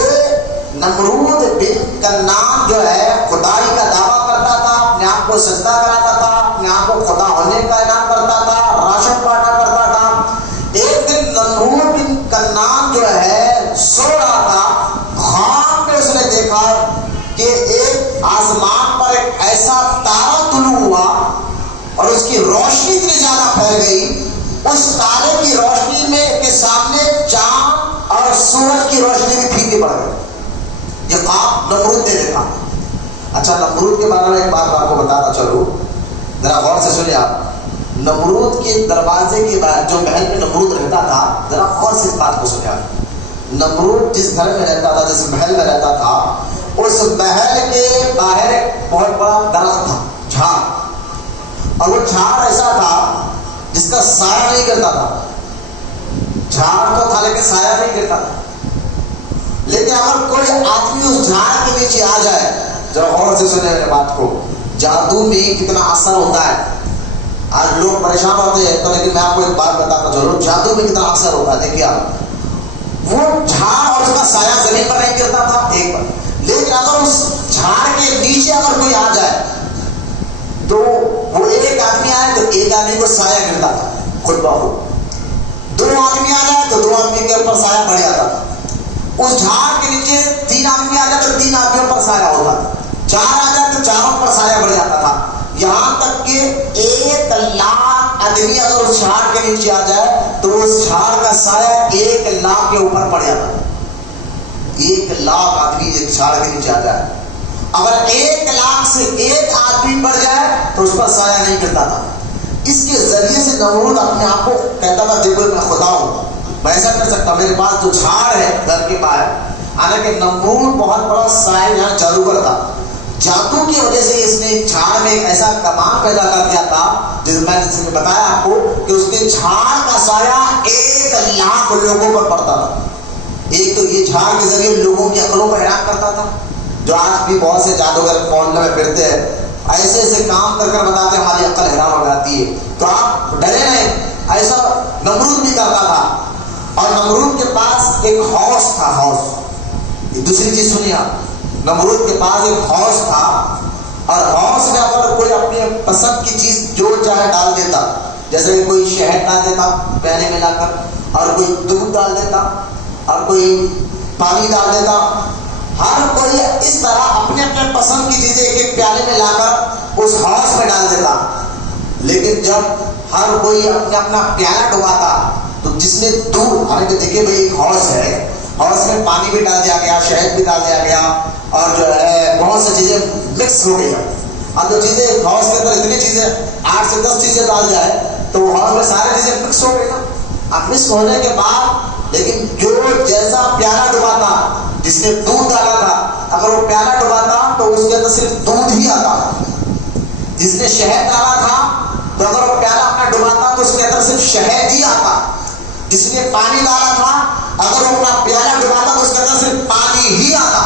نمرود بن کنعان جو ہے خدائی کا دعویٰ کرتا تھا، اپنے آپ کو سجدہ کراتا تھا، اپنے آپ کو خدا ہونے کا اعلان کرتا تھا، راشن بانٹا کرتا تھا۔ ایک دن نمرود بن کنعان جو ہے سو رہا تھا، خواب میں اس نے دیکھا کہ ایک آسمان پر ایک ایسا تارا طلوع ہوا اور اس کی روشنی اتنی زیادہ پھیل گئی، اس تارے کی روشنی میں کے سامنے چاند اور سورج کی روشنی بھی پھیکی پڑ گئی۔ یہ خواب نمرود نے دیکھا۔ اچھا، نمرود کے بارے میں ایک بات آپ کو بتاتا چلو، ذرا غور سے سنیے آپ۔ نمرود کے دروازے کے بعد جو محل میں نمرود رہتا تھا، ذرا غور سے اس بات کو سنیے آپ۔ نمرود جس گھر میں رہتا تھا، جس محل میں رہتا تھا، اس محل کے باہر ایک بہت بڑا درخت تھا، جھاڑ، اور وہ جھاڑ ایسا تھا جس کا سایہ نہیں گرتا تھا۔ جھاڑ تو تھا لیکن سایہ نہیں گرتا تھا۔ لیکن اگر کوئی آدمی اس جھاڑ کے نیچے آ جائے، ذرا غور سے سنیں میرے بات کو، جادو میں کتنا اثر ہوتا ہے۔ آج لوگ پریشان ہوتے ہیں تو، لیکن میں آپ کو ایک بات بتاتا چلو، جادو میں کتنا اثر ہوتا ہے۔ دیکھیے آپ، وہ جھاڑ اور اس کا سایہ زمین پر نہیں گرتا تھا ایک بار، لیکن اگر اس جھاڑ کے نیچے اگر کوئی آ جائے تو وہ ایک آدمی آئے تو ایک آدمی کو سایہ گرتا تھا خود بخود، دو آدمی آ جائے تو دو آدمی کے اوپر سایہ بڑھ جاتا تھا۔ اس جھاڑ کے نیچے تین آدمی آ جائے تو تین آدمیوں پر سایہ ہوتا تھا، چار آ جائے تو چاروں پر سایہ بڑھ جاتا تھا، یہاں تک کہ 1,00,000 آدمی اگر اس جھاڑ کے نیچے آ جائے تو اس جھاڑ کا سایہ 1,00,000 کے اوپر پڑ جاتا تھا۔ 1,00,000 آدمی ایک جھاڑ کے نیچے آ جائے، اگر 1,00,000 سے ایک آدمی بڑھ جائے تو اس پر سایہ نہیں گرتا تھا۔ اس کے ذریعے سے نمرود اپنے آپ کو کہتا تھا، دیکھو میں خدا ہوں، میں ایسا کر سکتا ہوں، میرے پاس جو جھاڑ ہے گھر کے باہر۔ حالانکہ نمرود بہت بڑا سائنس یہاں جادوگر تھا، جادو کی وجہ سے اس نے جھاڑ میں ایک ایسا کمان پیدا کر دیا تھا، جس میں نے بتایا آپ کو کہ اس کے جھاڑ کا سایہ 1,00,000 لوگوں پر پڑتا تھا۔ ایک تو یہ جھاڑ کے ذریعے لوگوں کی عقلوں پر حیران کرتا تھا، جو آج بھی بہت سے جادوگر فون میں پھرتے ہیں، ایسے ایسے کام کر کر بتاتے ہیں، ہماری عقل حیران ہو جاتی ہے۔ تو آپ ڈرے نہیں، ایسا نمرود بھی کرتا تھا۔ اور نمرود کے پاس ایک حوض تھا، حوض، دوسری چیز سنیے آپ، نمرود کے پاس ایک حوض تھا، اور حوض میں اگر کوئی اپنے پسند کی چیز جو چاہے ڈال دیتا، جیسے کہ کوئی شہد ڈال دیتا پیالے میں لا کر، اور کوئی دودھ ڈال دیتا، اور کوئی پانی ڈال دیتا، ہر کوئی اس طرح اپنے اپنے پسند کی چیزیں ایک ایک پیالے میں لا کر اس حوض میں ڈال دیتا۔ لیکن جب ہر کوئی اپنا اپنا پیالہ ڈباتا تو جس نے دودھ، حالانکہ دیکھیے بھائی ایک حوض ہے، حوض میں پانی بھی ڈال دیا گیا، شہد بھی ڈال دیا گیا، اور جو ہے بہت سی چیزیں مکس ہو گئی۔ اب جو چیزیں حوض کے اندر اتنی چیزیں 8 سے 10 چیزیں ڈال جائے تو حوض میں ساری چیزیں مکس ہو گئی نا۔ اب مکس ہونے کے بعد لیکن جو جیسا پیالہ ڈباتا، جس نے دودھ ڈالا تھا، اگر وہ پیالہ ڈباتا تو اس کے اندر صرف دودھ ہی آتا، جس نے شہد ڈالا تھا تو اگر وہ پیالہ اپنا ڈباتا تو اس کے اندر صرف شہد ہی آتا، جس نے پانی ڈالا تھا اگر وہ اپنا پیالہ ڈباتا تو اس کے اندر صرف پانی ہی آتا۔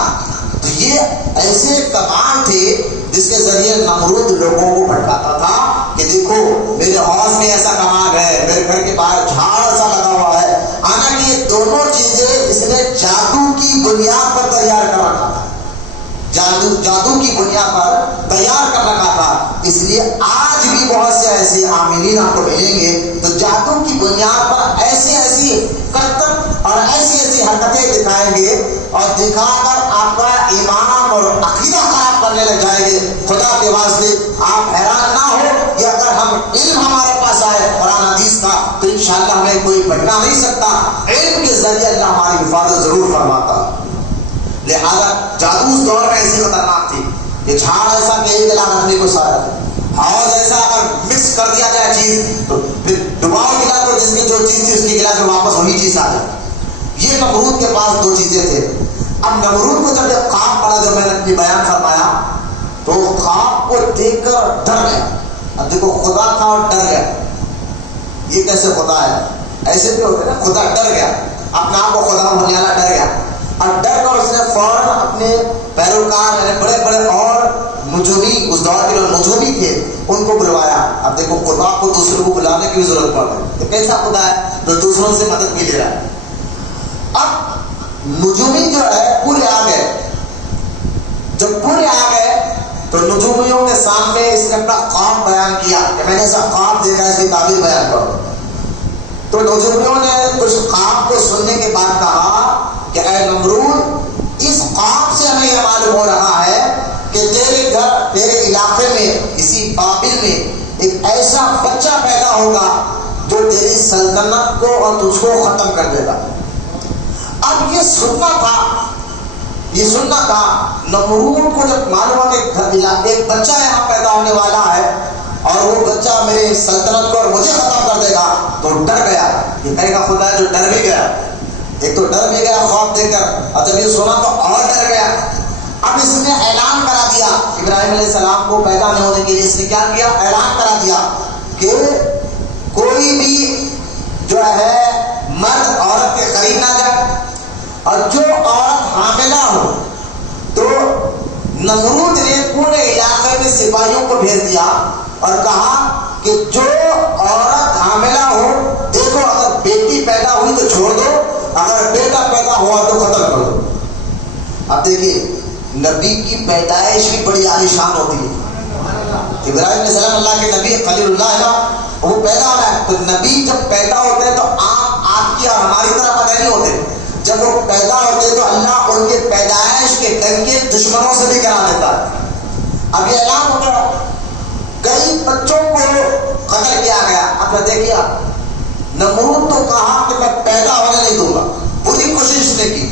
تو یہ ایسے کمال تھے جس کے ذریعے نمرود لوگوں کو بھٹکاتا تھا کہ دیکھو میرے حوض میں ایسا کمال ہے، میرے گھر کے باہر جھاڑ ایسا لگا ہوا ہے۔ حالانکہ یہ دونوں چیزیں اس نے جادو کی بنیاد پر تیار کر رکھا تھا، جادو کی بنیاد پر تیار کر رکھا تھا۔ اس لیے آج بھی بہت سے ایسے عاملین آپ کو ملیں گے تو جادو کی بنیاد پر ایسی ایسی کرتب اور ایسی ایسی حرکتیں دکھائیں گے اور دکھا کر آپ کا ایمان اور عقیدہ خراب کرنے لگ جائیں گے۔ خدا کے واسطے آپ حیران نہ ہو کہ اگر ہم علم ہمارے پاس آئے قرآن حدیث کا تو انشاءاللہ ہمیں کوئی بھٹکا نہیں سکتا، علم کے ذریعے اللہ ہماری حفاظت ضرور فرماتا۔ لہذا جادو اس دور میں ایسی خطرناک تھی، یہ جھاڑ ایسا کہ 1,00,000 آدمی کو سارا، حوض ایسا اگر مکس کر دیا جائے چیز تو پھر ڈباؤ گلا تو جس کی جو چیز تھی اس کی گلا میں واپس وہی چیز آ جائے۔ یہ نمرود کے پاس 2 چیزیں تھے۔ اب نمرود کو جب خواب پڑا، جو میں نے اپنی بیان فرمایا، تو خواب کو دیکھ کر ڈر گیا۔ اب دیکھو خدا تھا اور ڈر گیا، یہ کیسے خدا ہے؟ ایسے بھی ہوتے نا، خدا ڈر گیا، اپنا آپ کو خدا ہونے والا ڈر گیا، اور ڈر کر اس نے فوراً اپنے پیروکار یعنی بڑے بڑے اور نجومی، اس دور کے جو نجومی تھے ان کو بلوایا. اب دیکھو خدا کو دوسروں کو بلانے کی بھی ضرورت پڑ رہی ہے، تو کیسا خدا ہے جو دوسروں سے مدد بھی لے رہا ہے. اب نجومی جو ہے پورے آ گئے. جب پورے آ گئے تو نجومیوں کے سامنے اس نے اپنا خواب بیان کیا کہ میں نے ایسا خواب دیکھا، اس کی تعبیر بیان کرو. تو نجومیوں نے اس خواب کو سننے کے بعد کہا کہ اے نمرود، اس خواب سے ہمیں یہ معلوم ہو رہا ہے کہ تیرے گھر، تیرے علاقے میں، اسی بابل میں ایک ایسا بچہ پیدا ہوگا جو تیری سلطنت کو اور تجھ کو ختم کر دے گا. اب یہ سننا تھا نمرود کو جب معلوم ہوا کہ ایک بچہ یہاں پیدا ہونے والا ہے اور وہ بچہ میرے سلطنت کو اور مجھے ختم کر دے گا، تو ڈر گیا. یہ کہے گا خدا جو ڈر بھی گیا، ایک تو ڈر بھی گیا خواب دیکھ کر، اور جب یہ سنا تو اور ڈر گیا. اب اس نے اعلان کرا دیا ابراہیم علیہ السلام کو پیدا نہ ہونے کے لیے. اس نے کیا کیا؟ اعلان کرا دیا کہ کوئی بھی جو ہے مرد عورت کے قریب نہ جائے، اور جو عورت حاملہ ہو. تو نمرود نے پورے علاقے میں سپاہیوں کو بھیج دیا اور کہا کہ جو عورت حاملہ ہو، دیکھو اگر بیٹی پیدا ہوئی تو چھوڑ دو، اگر بیٹا پیدا ہوا تو ختم کر دو. اب دیکھیے نبی کی پیدائش بھی بڑی عالیشان ہوتی ہے. ابراہیم علیہ السلام اللہ کے نبی خلیل اللہ ہے نا، وہ پیدا ہونا ہے. تو نبی جب پیدا ہوتے ہیں تو آپ کی اور ہماری طرح پیدا نہیں ہوتے. جب وہ پیدا ہوتے تو اللہ ان کے پیدائش کے ڈنکے دشمنوں سے بھی کرا دیتا ہے. اب یہ اعلان ہو گیا، کئی بچوں کو قتل کیا گیا. اب دیکھیے نمرود تو کہا کہ میں پیدا ہونے نہیں دوں گا، پوری کوشش نے کی،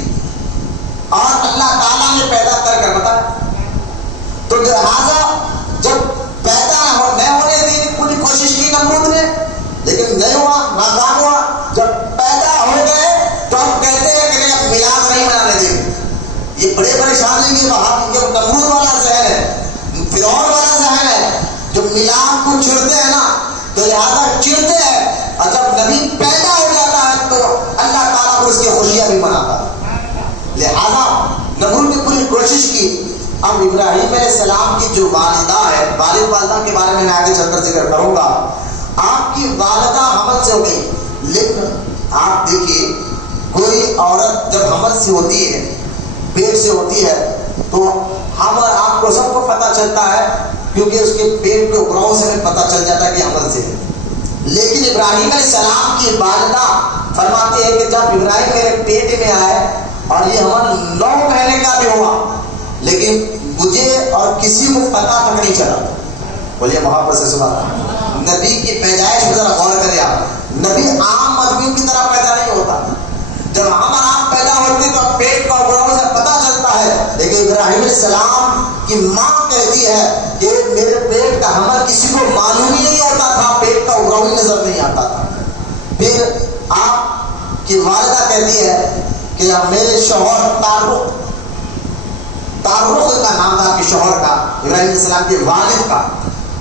اور اللہ تعالیٰ نے پیدا کر بتایا. تو لہٰذا جب پیدا نہ ہونے کی پوری کوشش کی نمرود نے، لیکن نہیں ہوا، ناکام ہوا. جب پیدا ہو گئے تو ہم کہتے ہیں کہ نہیں میلاد نہیں منانے دیں. یہ بڑے پریشانی کے بعد یہ نمرود والا ذہن ہے، فرعون والا ذہن ہے، جو میلاد کو چھڑتے ہیں نا تو لہٰذا چڑھتے ہیں، اور جب نبی پیدا ہو جاتا ہے تو اللہ تعالیٰ کو اس کی خوشیاں بھی مناتا ہے. لہٰذا نمرود نے پوری کوشش کی. اب ابراہیم علیہ السلام کی جو والدہ ہے، والدہ کے بارے میں آگے چل کر ذکر کروں گا. آپ کی والدہ حمل سے ہو گئی، لیکن آپ دیکھیے کوئی عورت جب حمل سے ہوتی ہے، پیٹ سے ہوتی ہے، تو ہم اور آپ کو سب کو پتہ چلتا ہے کیونکہ اس کے پیٹ کے اوپروں سے ہمیں پتہ چل جاتا ہے کہ حمل سے ہے. لیکن ابراہیم علیہ السلام کی والدہ فرماتے ہیں کہ جب ابراہیم میرے پیٹ میں آئے اور یہ حمل 9 مہینے کا بھی ہوا، لیکن مجھے اور کسی کو پتہ تک نہیں چلا. بولیے محبت سے سبحان. نبی کی پیدائش میں ذرا غور کریں آپ. نبی عام آدمیوں کی طرح پیدا نہیں ہوتا. جب ہم اور آپ پیدا ہوتے تو پیٹ کا اوپروں سے پتہ چلتا ہے، لیکن ابراہیم علیہ السلام کی ماں کہتی ہے کہ میرے پیٹ کا حمل کسی کو معلوم ہی نہیں ہوتا تھا، پیٹ کا اوپروں ہی نظر نہیں آتا تھا. پھر آپ کی والدہ کہتی ہے کہ میرے شوہر تعارف کا نام تھا آپ کے شوہر کا، ابراہیم علیہ السلام کے والد کا.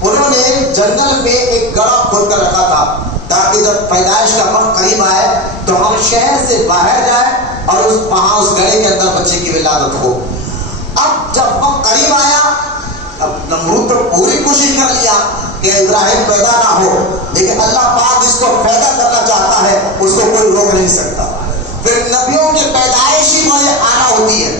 انہوں نے جنگل میں ایک گڑھا کھود کر رکھا تھا تاکہ جب پیدائش کا وقت قریب آئے تو ہم شہر سے باہر جائیں اور اس گڑھے کے اندر بچے کی ولادت ہو. اب جب وقت قریب آیا، اب نمرود تو پوری کوشش کر لیا کہ ابراہیم پیدا نہ ہو، لیکن اللہ پاک جس کو پیدا کرنا چاہتا ہے اس کو کوئی روک نہیں سکتا. پھر نبیوں کی پیدائش ہی بڑے اعلیٰ ہوتی ہے.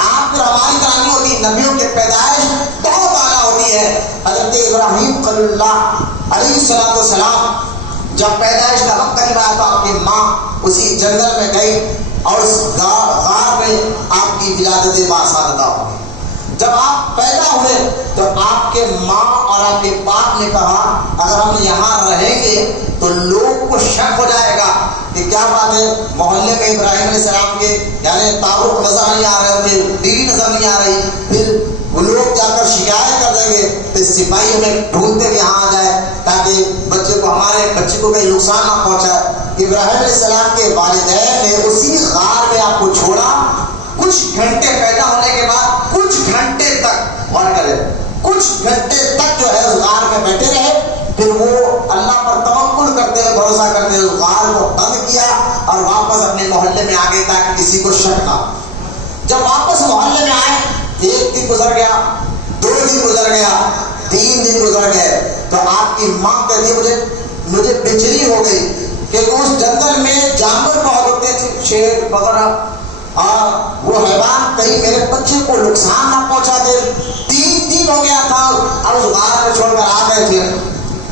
آپ تو ہماری طرح نہیں ہوتی، نبیوں کی پیدائش بہت اعلیٰ ہوتی ہے. حضرت ابراہیم خلیل اللہ علیہ السلام جب پیدائش کا وقت قریب آیا تو آپ کی ماں اسی جنگل میں گئی اور اس غار میں آپ کی ولادت باسعادت ہوئی. جب آپ پیدا ہوئے تو آپ کے ماں اور آپ کے باپ نے کہا اگر ہم یہاں رہیں گے تو لوگ کو شک ہو جائے گا کہ کیا بات ہے، محلے میں ابراہیم علیہ السلام کے یعنی تعارف نظر نہیں آ رہے ہوتے، بیوی نظر نہیں آ رہی، پھر وہ لوگ جا کر شکایت کر دیں گے، پھر سپاہی ہمیں ڈھونڈتے ہوئے یہاں آ جائے تاکہ بچے کو ہمارے بچے کو کوئی نقصان نہ پہنچائے. ابراہیم علیہ السلام کے والدین نے اسی غار میں آپ کو چھوڑا. کچھ گھنٹے پیدا ہونے کے بعد کچھ گھنٹے تک غور کریں، کچھ گھنٹے تک جو ہے اس غار میں بیٹھے رہے. پھر وہ اللہ پر توکل کرتے ہوئے، بھروسہ کرتے ہوئے اس غار کو بند کیا اور واپس اپنے محلے میں آ گئے تاکہ کسی کو شک نہ. جب واپس محلے میں آئے، 1 دن گزر گیا، 2 دن گزر گیا، 3 دن گزر گئے تو آپ کی ماں کہتی ہے مجھے بےچینی ہو گئی کہ اس جنگل میں جانور بہت ہوتے تھے، شیر وغیرہ، اور وہ حیوان کہیں میرے بچے کو نقصان نہ پہنچا دے۔ 3 دن ہو گیا تھا اور اس غار میں چھوڑ کر آ گئے تھے۔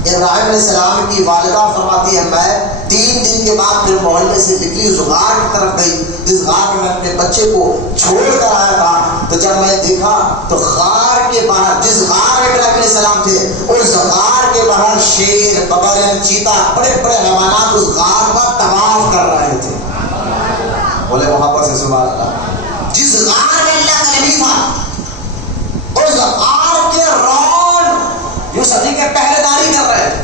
ابراہیم علیہ السلام کی والدہ فرماتی ہے میں 3 دن کے بعد پھر محلے سے نکلی، اس غار کی طرف گئی جس غار میں اپنے بچے کو چھوڑ کر آیا تھا۔ تو جب میں دیکھا تو غار کے باہر، جس غار میں ابراہیم علیہ السلام تھے، اس غار کے باہر شیر، ببر، چیتا، بڑے بڑے حیوانات اس غار کا طواف کر رہے تھے۔ بولے محبت سے سبحان اللہ۔ جس غار میں اللہ کا نبی تھا، اس غار کے رون جو صدی کے پہرے داری کر رہے تھے،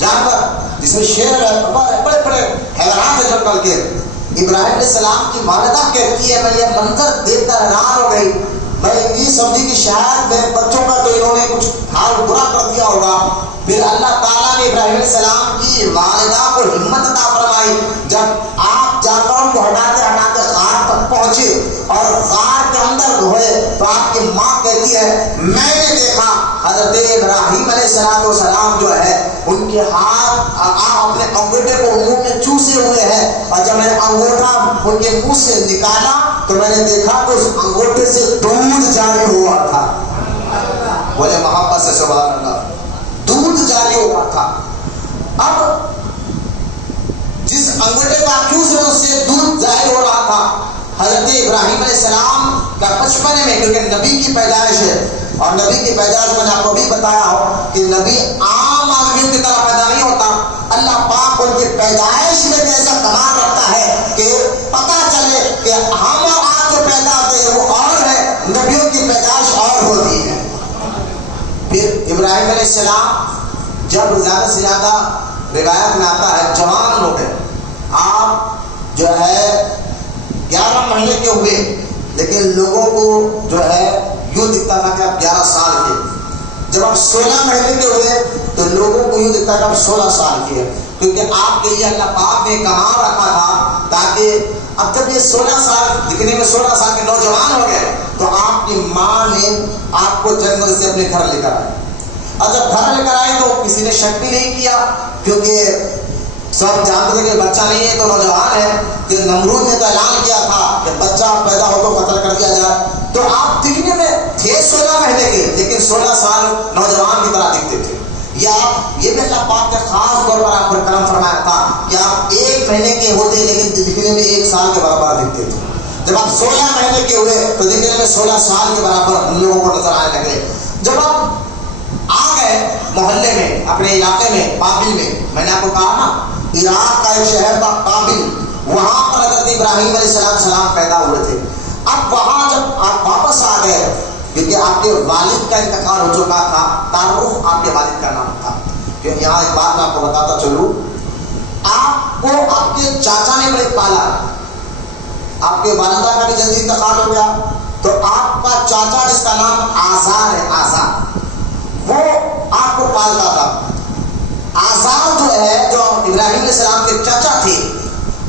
جانور جس میں شیر ہے، بڑے بڑے حیوانات ہیں جنگل کے۔ ابراہیم علیہ السلام کی والدہ کہتی ہے میں یہ منظر دیکھ کر حیران ہو گئی، میں یہ سمجھی کہ شاید میرے بچوں کا تو انہوں نے کچھ حال برا کر دیا ہوگا۔ پھر اللہ تعالیٰ نے ابراہیم علیہ السلام کی والدہ کو ہمت عطا فرمائی، جب آپ جانوروں کو ہٹاتے ہٹاتے غار تک پہنچے اور غار کے اندر ہوئے تو آپ کی ماں کہتی ہے میں نے دیکھا حضرت ابراہیم علیہ السلام جو ہے ان کے ہاتھ اپنے انگوٹھے کو منہ میں چوسے ہوئے ہیں، اور جب میں نے انگوٹھا ان کے منہ سے نکالا تو میں نے دیکھا کہ اس انگوٹھے سے دودھ جاری ہوا تھا۔ بولے محبت سے سبحان اللہ۔ دودھ جاری ہوا تھا۔ اب جس انگوٹھے کا چوس ہے اس سے دودھ جاری ہو رہا تھا۔ حضرت ابراہیم علیہ السلام کا بچپنے میں، کیونکہ نبی کی پیدائش ہے اور نبی کی پیدائش میں نے آپ کو بھی بتایا ہو کہ نبی عام آدمیوں کی طرح پیدا نہیں ہوتا، اللہ پاک ان کی پیدائش میں ایسا کمال رکھتا ہے کہ پتہ چلے کہ ہم اور آپ جو پیدا ہوتے ہیں وہ اور ہے، نبیوں کی پیدائش اور ہوتی ہے۔ پھر ابراہیم علیہ السلام جب زیادہ سے زیادہ روایت میں آتا ہے جوان ہو گئے، آپ جو ہے 11 مہینے کے ہوئے، لیکن لوگوں کو جو ہے یوں دکھتا تھا کہ آپ 11 سال کے۔ جب آپ 16 مہینے کے ہوئے تو لوگوں کو یوں دکھتا کہ آپ 16 سال کے ہیں، کیونکہ آپ کے لیے اللہ پاک نے کہاں رکھا تھا تاکہ اب جب یہ 16 سال دکھنے میں 16 سال کے نوجوان ہو گئے تو آپ کی ماں نے آپ کو جنگل سے اپنے گھر لے کر آئی، اور جب گھر لے کر آئے تو کسی نے شک بھی نہیں کیا، کیونکہ سب جانتے تھے کہ بچہ نہیں ہے تو نوجوان ہے، کہ نمرود نے تو اعلان کیا تھا کہ بچہ پیدا ہو تو قتل کر دیا جائے۔ تو آپ دکھنے میں تھے 16 مہینے کے، لیکن 16 سال نوجوان کی طرح دکھتے تھے۔ یہ بھی اللہ پاک نے خاص طور پر آپ پر کرم فرمایا تھا کہ آپ 1 مہینے کے ہوتے لیکن دکھنے میں 1 سال کے برابر دکھتے تھے۔ جب آپ 16 مہینے کے ہوئے تو دکھنے میں 16 سال کے برابر ہم لوگوں کو نظر آنے لگے۔ جب آپ آ گئے محلے میں، اپنے علاقے میں، قابل میں نے آپ کو کہا نا عراق کا ایک شہر تھا قابل، وہاں پر حضرت ابراہیم علیہ السلام پیدا ہوئے تھے۔ اب وہاں جب آپ واپس آ گئے، کیونکہ آپ کے والد کا انتقال ہو چکا تھا، تعارف آپ کے والد کا نام تھا۔ یہاں ایک بات میں آپ کو بتاتا چلوں، آپ کو آپ کے چاچا نے بڑے پالا، آپ کے والدہ کا بھی جلدی انتقال ہو گیا تو آپ کا چاچا جس کا نام آزار ہے، آزار، وہ آپ کو پالتا تھا۔ آزار جو ہے، جو ابراہیم علیہ السلام کے چاچا تھے،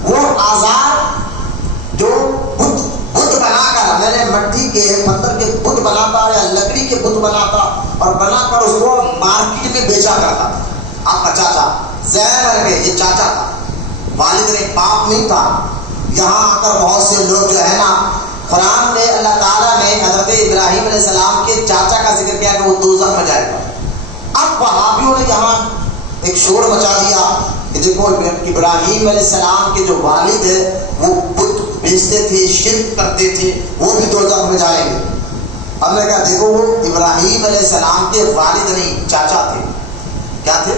وہ آزار جو بت بنا کر، میں نے مٹی کے پتھر کے بت بناتا یا لکڑی کے بت بناتا اور بنا کر اس کو مارکیٹ میں بیچا کرتا تھا۔ آپ کا چاچا زین ہے، یہ چاچا تھا، والد نے باپ نہیں تھا۔ یہاں آ کر بہت سے لوگ جو ہے نا، قرآن میں اللہ تعالیٰ نے حضرت ابراہیم علیہ السلام کے چاچا کا ذکر کیا کہ وہ دوزخ میں جائے گا۔ اب وہابیوں نے یہاں ایک شور مچا دیا کہ دیکھو ابراہیم علیہ السلام کے جو والد ہے وہ بت بیچتے تھے، شرک کرتے تھے، وہ بھی دوزخ میں جائیں گے۔ ہم نے کہا دیکھو وہ ابراہیم علیہ السلام کے والد نہیں، چاچا تھے۔ کیا تھے؟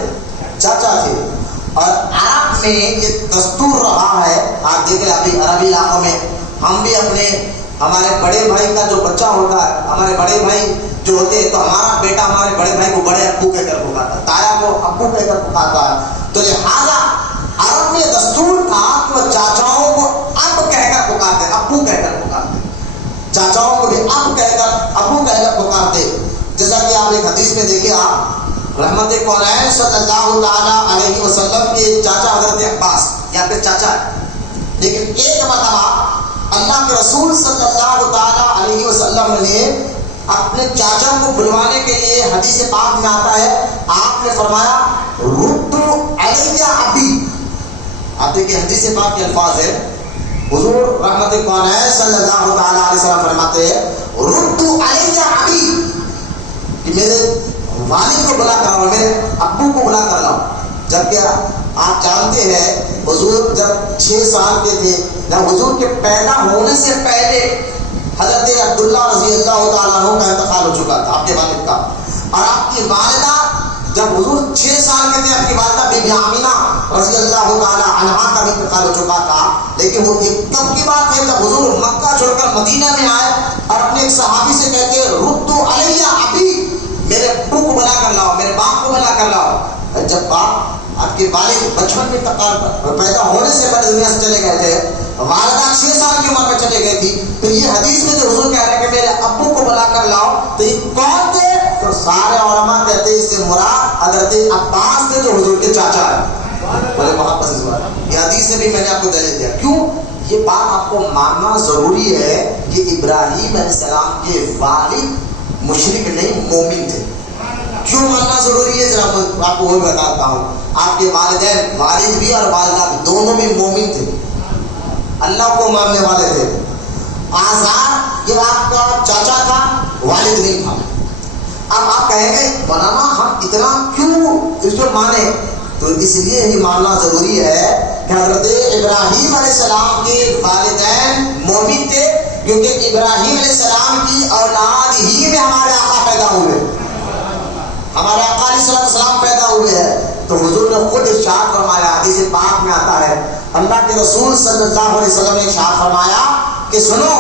چاچا تھے۔ اور عرب میں یہ دستور رہا ہے، آپ دیکھ لیں ابھی عربی علاقوں میں ہم بھی ہمارے بڑے بھائی کا جو بچہ ہوتا ہے، ہمارے بڑے بھائی جو ہوتے ہیں تو ہمارا بیٹا ہمارے بڑے بھائی کو بڑے ابو کہہ کر پکارتا ہے، تایا کو ابو کہہ کر پکارتا ہے۔ تو لہٰذا عرب میں دستور تھا کہ وہ چاچاؤں کو اب کہہ کر پکارتے، ابو کہہ کر پکارتے، چاچاؤں کو بھی اب کہہ کر ابو کہہ کر پکارتے۔ جیسا کہ آپ ایک حدیث میں دیکھیے، آپ رحمت کونین صلی اللہ تعالیٰ علیہ وسلم کے چاچا حضرت عباس یا پھر چاچا ہے، لیکن ایک مرتبہ اللہ کے رسول صلی اللہ تعالیٰ علیہ وسلم نے اپنے چاچا کو بلوانے کے لیے حدیث پاک میں آتا ہے، آپ نے فرمایا ردو علیہ ابی. آپ دیکھیں حدیث پاک کے الفاظ ہے، حضور رحمت کون ہے صلی اللہ تعالیٰ علیہ وسلم فرماتے ہیں ردو علیہ ابی، کہ میرے والد کو بلا کر لاؤ، میرے ابو کو بلا کر لاؤ. جبکہ آپ جانتے ہیں حضور جب 6 سال کے تھے، جب حضور کے پیدا ہونے سے پہلے حضرت عبداللہ رضی اللہ تعالیٰ عنہ کا انتقال ہو چکا تھا، آپ کے والد کا. اور آپ کی والدہ جب حضور 6 سال کے تھے، آپ کی والدہ بی بی آمینہ رضی اللہ تعالیٰ عنہا کا بھی انتقال ہو چکا تھا. لیکن وہ ایک تب کی بات ہے جب حضور مکہ چھوڑ کر مدینہ میں آئے اور اپنے ایک صحابی سے کہتے ہیں ردو علیہ ابی، میرے ابو کو بلا کر لاؤ، میرے باپ کو بلا کر لاؤ. جب باپ آپ کے والد بچپن میں پیدا ہونے سے پہلے دنیا سے چلے گئے تھے، والدہ 6 سال کی عمر میں چلے گئی تھی، تو یہ حدیث میں جو حضور کہہ رہے ہیں کہ میرے ابو کو بلا کر لاؤ، تو یہ کون تھے؟ تو سارے علماء کہتے ہیں اس سے مراد حضرت عباس تھے جو حضور کے چاچا ہیں. بولے محبت سے سوال، یہ حدیث سے بھی میں نے آپ کو دلیل دیا. کیوں؟ یہ بات آپ کو ماننا ضروری ہے کہ ابراہیم علیہ السلام کے والد مشرک نہیں مومن تھے. کیوں ماننا ضروری ہے؟ ذرا میں آپ کو وہی بتاتا ہوں. آپ کے والدین، والد بھی اور والدہ بھی، دونوں بھی مومن تھے، اللہ کو ماننے والے تھے. آزار یہ آپ کا چاچا تھا، والد نہیں تھا. اب آپ کہیں گے مولانا ہم اتنا کیوں اس کو مانے؟ تو اس لیے ہی ماننا ضروری ہے کہ حضرت ابراہیم علیہ السلام کے والدین مومن تھے، کیونکہ ابراہیم علیہ السلام کی اولاد ہی میں ہمارے آقا پیدا ہوئے، ہمارے آقا علیہ السلام پیدا ہوئے ہیں. تو حضور نے خود ارشاد فرمایا، حدیث پاک میں آتا ہے، اللہ کے رسول صلی اللہ علیہ وسلم نے ارشاد فرمایا کہ سنو،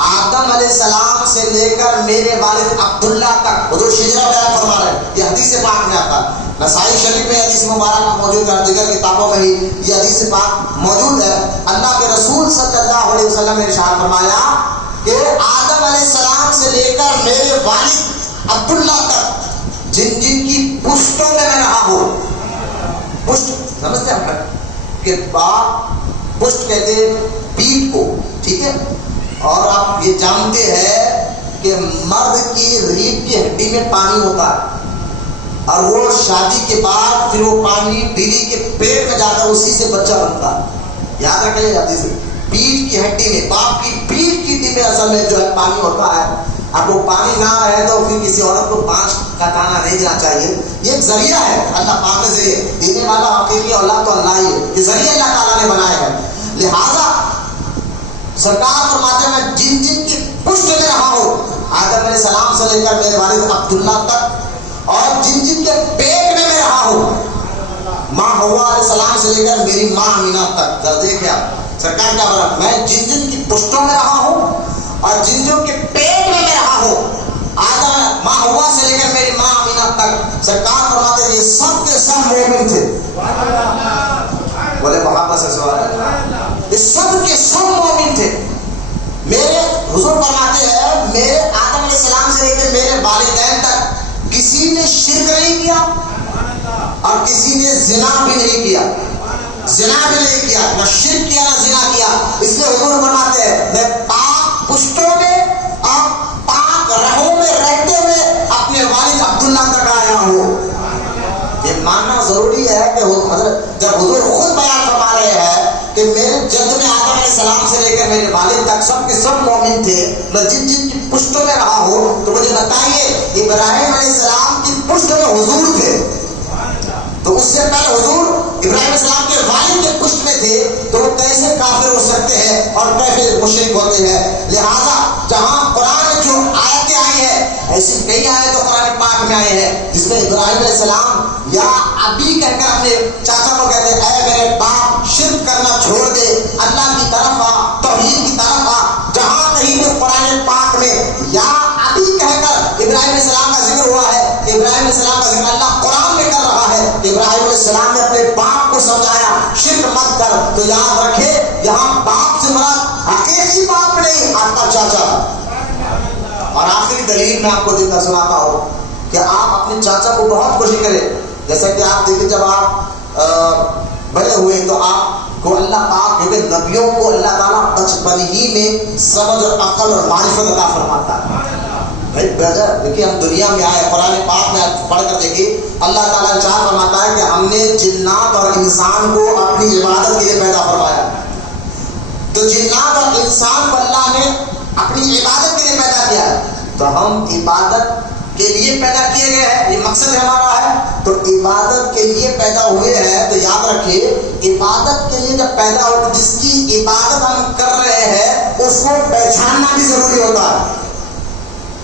آدم علیہ السلام سے لے کر میرے والد عبداللہ تک، حضور شجرہ بیان فرما رہے ہیں، یہ حدیث پاک میں آتا ہے. نسائی شریف میں حدیث مبارک موجود ہے، دیگر کتابوں میں ہی یہ حدیث پاک موجود ہے. اللہ کے رسول صلی اللہ علیہ وسلم نے ارشاد فرمایا کہ آدم علیہ السلام سے لے کر میرے والد عبداللہ تک جن جن کی پشتوں میں میں رہا ہوں، پشت سمجھتے ہیں آپ کہ باپ پشت کہتے ہیں پیٹھ کو، ٹھیک ہے. اور آپ یہ جانتے ہیں کہ مرد کی ریڑھ کی ہڈی میں پانی ہوتا ہے، اور وہ شادی کے بعد پھر وہ پانی بیوی کے پیٹ میں جاتا ہے، اسی سے بچہ بنتا ہے. یاد رکھیں جاتی سے پیٹھ کی ہڈی میں، باپ کی پیٹھ کی ہڈی میں اصل میں جو ہے پانی ہوتا ہے. اب وہ پانی نہ ہے تو پھر کسی عورت کو 5 کا دانہ نہیں دینا چاہیے. یہ ایک ذریعہ ہے، اللہ پاک کے ذریعے دینے والا حقیقی اولاد تو اللہ ہی ہے، یہ ذریعہ اللہ تعالیٰ نے بنایا ہے. لہذا سرکار فرماتے ہیں میں جن جن کی پشت میں رہا ہوں، آدم علیہ السلام سے لے کر میرے والد عبداللہ تک، اور جن جن کے پیٹ میں رہا ہوں، ماں حوا علیہ السلام سے لے کر میری ماں آمینہ تک. دیکھیں آپ سرکار کیا بولا، میں جن جن کی پشتوں میں رہا ہوں اور جن جن کے پیٹ میں رہا ہوں، آدم ماں حوا سے لے کر میری ماں آمینہ تک، سرکار فرماتے ہیں یہ سب کے سب مومن تھے. بولے محبت سے سوال، یہ سب کے سب مومن تھے. میرے حضور فرماتے ہیں میرے آدم علیہ السلام سے لے کر میرے والدین تک کسی نے شرک نہیں کیا اور کسی نے زنا بھی نہیں کیا، زنا بھی نہیں کیا، نہ شرک کیا نہ زنا کیا. اس لیے حضور فرماتے ہیں میں پاک پشتوں میں اور پاک رہوں میں رہتے ہوئے اپنے والد عبداللہ تک آیا ہوں. یہ ماننا ضروری ہے کہ حضرت جب حضور خود بیان فرما رہے ہیں کہ میرے جد میں آدم علیہ السلام سے لے کر میرے والد تک سب کے سب مومن تھے، میں جن جن کی پشتوں میں رہا ہوں، تو مجھے بتائیے ابراہیم علیہ السلام کی پشت میں حضور تھے، تو اس سے پہلے حضور ابراہیم علیہ السلام کے والد کے پشت میں تھے، تو وہ کیسے کافر ہو سکتے ہیں اور کیسے مشرک ہوتے ہیں؟ لہذا جہاں قرآن میں جو آیتیں آئی ہیں، ایسی کئی آیتیں قرآن پاک میں آئے ہیں جس میں ابراہیم علیہ السلام یا ابھی کہہ کر اپنے چاچا کو کہتے ہیں اے میرے باپ شرک کرنا چھوڑ دے، اللہ کی طرف آ، توحید کی طرف آ. جہاں کہیں بھی قرآن پاک میں یا ابھی کہہ کر ابراہیم علیہ السلام کا ذکر ہوا ہے، ابراہیم علیہ السلام کا ذکر اللہ قرآن میں کر رہا ہے. ابراہیم علیہ السلام نے اپنے باپ کو سمجھایا شرک مت کر، تو یاد رکھے یہاں باپ سے مراد حقیقی باپ نہیں، آپ کا چاچا. اور آخری دلیل میں آپ کو دیتا سناتا ہوں کہ آپ اپنے چاچا کو بہت خوشی کریں. جیسا کہ آپ دیکھیں جب آپ بڑے ہوئے تو آپ کو اللہ پاک، کیونکہ نبیوں کو اللہ تعالیٰ بچپن ہی میں سمجھ اور عقل اور معرفت عطا فرماتا ہے. بھائی بغیر دیکھیے ہم دنیا میں آئے، قرآن پاک میں پڑھ کر دیکھیے اللہ تعالیٰ ارشاد فرماتا ہے کہ ہم نے جنات اور انسان کو اپنی عبادت کے لیے پیدا فرمایا. تو جنات اور انسان کو اللہ نے اپنی عبادت کے لیے پیدا کیا، تو ہم عبادت کے لیے پیدا کیے گئے ہیں، یہ مقصد ہمارا ہے. تو عبادت کے لیے پیدا ہوئے ہیں، تو یاد رکھیے عبادت کے لیے جب پیدا ہو، جس کی عبادت ہم کر رہے ہیں اس کو پہچاننا بھی ضروری ہوتا ہے.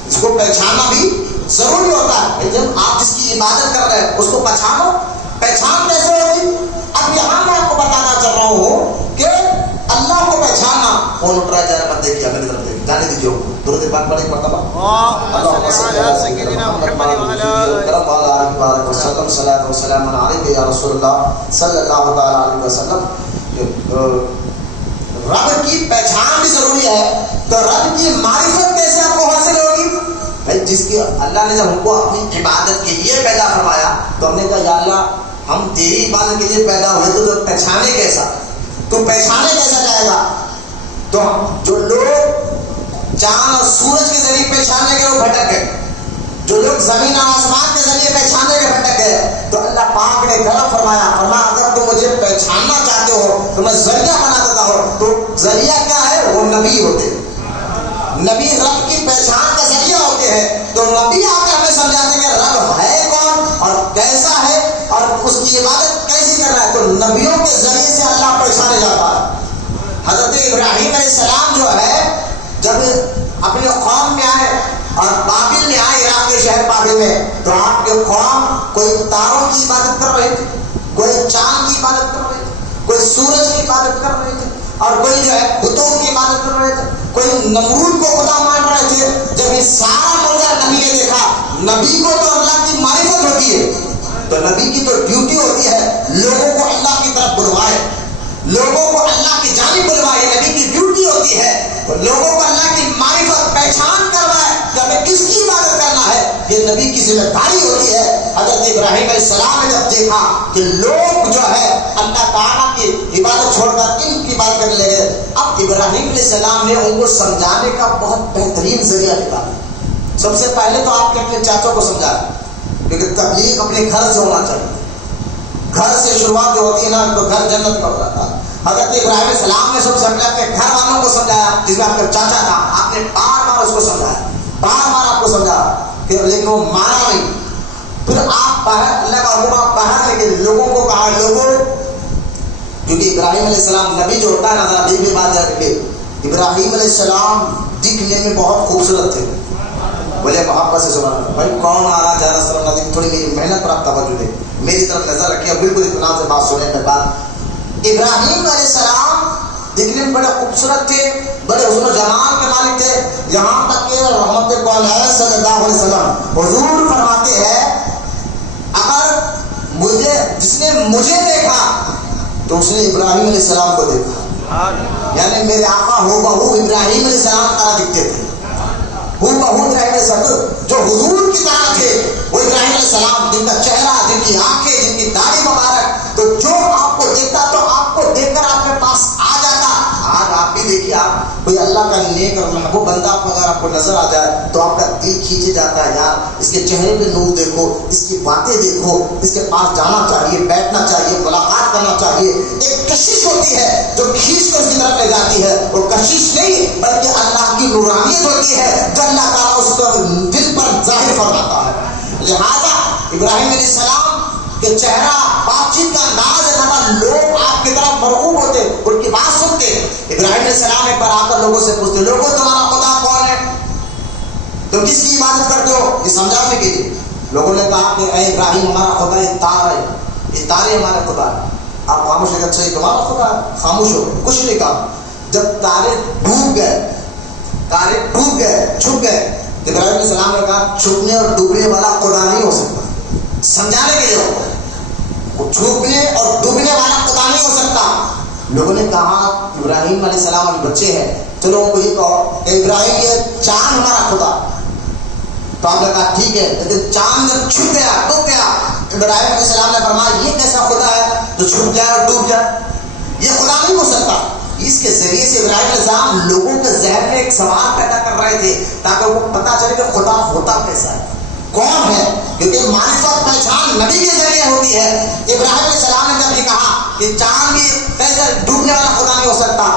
اس کو پہچاننا بھی ضروری ہوتا ہے. جب آپ جس کی عبادت کر رہے ہیں اس کو پہچانو. پہچان کیسے ہوگی؟ اب یہاں میں آپ کو بتانا چاہ رہا ہوں کہ اللہ کو پہچاننا. فون اٹھ رہا ہے، ذرا مت دیکھیے، میری طرف دیکھیے، جانے دیجیے. درود پاک پڑھیں ایک مرتبہ. اللهم صل على سيدنا محمد وعلى آله وسلم. صلاۃ و سلام علیک یا رسول اللہ صلی اللہ تعالی علیہ وسلم. رب کی پہچان بھی ضروری ہے. تو رب کی معرفت کیسے آپ کو حاصل ہوگی؟ بھائی جس کی اللہ نے جب ہم کو اپنی عبادت کے لیے پیدا فرمایا تو ہم نے کہا یا اللہ ہم تیری عبادت کے لیے پیدا ہوئے تو پہچانے کیسا؟ تو پہچانے کیسا جائے گا؟ تو جو لوگ چاند اور سورج کے ذریعے پہچاننے کے وہ بھٹک گئے، جو لوگ زمین اور آسمان کے ذریعے پہچاننے کے بھٹک گئے. تو اللہ پاک نے گھر فرمایا اگر تم مجھے پہچاننا چاہتے ہو تو میں ذریعہ بنا دیتا ہوں. تو ذریعہ کیا ہے؟ وہ نبی ہوتے ہیں. نبی رب کی پہچان کا ذریعہ ہوتے ہیں. تو نبی آ کے ہمیں سمجھاتے ہیں کہ رب ہے کون اور کیسا ہے اور اس کی عبادت کیسی کرنا ہے. تو نبیوں کے ذریعے سے اللہ پہچانے جاتا ہے. حضرت ابراہیم علیہ السلام جو ہے جب اپنے قوم میں آئے اور بابل میں آئے، عراق کے شہر بابل میں، تو آپ کے قوم کوئی تاروں کی عبادت کر رہے تھے، کوئی چاند کی عبادت کر رہے تھے، کوئی سورج کی عبادت کر رہے تھے، اور کوئی جو ہے بتوں کی عبادت کر رہے تھے، کوئی نمرود کو خدا مان رہے تھے. جب یہ سارا منظر نبی نے دیکھا، نبی کو تو اللہ کی معرفت ہوتی ہے، تو نبی کی تو ڈیوٹی ہوتی ہے لوگوں کو اللہ کی طرف بلوائے، لوگوں کو اللہ کی جانب بلوائے. نبی کی ڈیوٹی ہوتی ہے لوگوں کو اللہ کی معرفت پہچان کروائے کہ ہمیں کس کی عبادت کرنا ہے. یہ نبی کی ذمہ داری ہوتی ہے. حضرت ابراہیم علیہ السلام نے جب دیکھا کہ لوگ جو ہے اللہ تعالیٰ کی عبادت چھوڑ کر ان کی عبادت کرنے لگے، اب ابراہیم علیہ السلام نے ان کو سمجھانے کا بہت بہترین ذریعہ نکالا. سب سے پہلے تو آپ نے اپنے چاچوں کو سمجھایا، کیونکہ تبلیغ اپنے گھر سے ہونا چاہیے. گھر سے شروعات جو ہوتی ہے نا تو گھر جنت کا ہوتا ہے. حضرت ابراہیم علیہ السلام نے سب سے پہلے اپنے گھر والوں کو سمجھایا، جس میں آپ کا چاچا تھا. آپ نے بار بار اس کو سمجھایا، بار بار آپ کو سمجھایا، لیکن وہ مانا نہیں. پھر آپ باہر، اللہ کا حکم آپ باہر لے کے لوگوں کو کہا، لوگوں، کیونکہ ابراہیم علیہ السلام نبی جو ہوتا ہے نا، ذرا بھی بات ہے کہ ابراہیم علیہ السلام دکھنے میں بہت خوبصورت تھے. بولے محبت سے سنا بھائی کون آ رہا جا رہا، تھوڑی میری محنت پر آپ توجہ دیں، میری طرف نظر رکھیے، بالکل اطمینان سے بات سنیں. میں بات ابراہیم علیہ السلام دیکھنے میں بڑے خوبصورت تھے، بڑے حسن و جمال کے مالک تھے. یہاں تک کہ رحمت کون صلی اللہ علیہ وسلم حضور فرماتے ہیں اگر مجھے جس نے مجھے دیکھا تو اس نے ابراہیم علیہ السلام کو دیکھا. یعنی میرے آقا ہو بہو ابراہیم علیہ السلام طرح دکھتے تھے، ہو بہو ابراہیم علیہ السلام جو حضور کی طرح تھے وہ ابراہیم علیہ السلام، جن کا چہرہ، جن کی آنکھیں، جن کی داڑھی مبارک، تو جو آپ کو دیکھتا تو آپ کو دیکھ کر آپ کے پاس آ جاتا. آج آپ بھی دیکھیے، آپ کوئی اللہ کا نیک اور محبوب بندہ اگر آپ کو نظر آ جائے تو آپ کا دل کھینچے جاتا ہے، یار اس کے چہرے پہ نور دیکھو، اس کی باتیں دیکھو، اس کے پاس جانا چاہیے، بیٹھنا چاہیے، ملاقات کرنا چاہیے. ایک کشش ہوتی ہے جو کھینچ کر اس کی طرف لے جاتی ہے. وہ کشش نہیں بلکہ اللہ کی نورانیت ہوتی ہے جو اللہ تعالیٰ اس کو دل پر ظاہر فرماتا ہے. لہذا ابراہیم علیہ السلام کہ چہرہ، بات چیت کا انداز ہے نا، لوگ آپ کی طرف مرغوب ہوتے، ان کی بات سنتے. ابراہیم علیہ السلام ایک بار آ کر لوگوں سے پوچھتے، لوگوں تمہارا خدا کون ہے؟ تم کس کی عبادت کرتے ہو؟ یہ سمجھانے کے لیے. لوگوں نے کہا کہ اے ابراہیم ہمارا خدا یہ تار ہے، یہ تارے ہمارے خدا ہے. آپ خاموش ہے، اچھا یہ تمہارا خدا ہے؟ خاموش ہو، کچھ نہیں کہا. جب تارے ڈوب گئے، تارے ڈوب گئے، چھپ گئے، ابراہیم علیہ السلام نے کہا چھپنے اور ڈوبنے والا خدا نہیں ہو سکتا. سمجھانے کے لیے چھپنے اور ڈوبنے والا خدا نہیں ہو سکتا. لوگوں نے کہا ابراہیم علیہ السلام ابھی بچے ہیں، چلو ان کو یہ کہو کہ ابراہیم یہ چاند ہمارا خدا. تو آپ نے کہا ٹھیک ہے، لیکن چاند جب چھپ گیا، ڈوب گیا، ابراہیم علیہ السلام نے فرمایا یہ کیسا خدا ہے جو چھپ جائے اور ڈوب جائے؟ یہ خدا نہیں ہو سکتا. اس کے ذریعے سے ابراہیم علیہ السلام لوگوں کے ذہن میں ایک سوال پیدا کر رہے تھے تاکہ وہ پتا چلے کہ خدا ہوتا کیسا ہے، کون ہے، کیونکہ معرفت پہچان نبی کے ذریعے ہوتی ہے۔ ابراہیم علیہ السلام نے جب یہ کہا کہ چاند بھی کیسے ڈوبنے والا خدا نہیں ہو سکتا،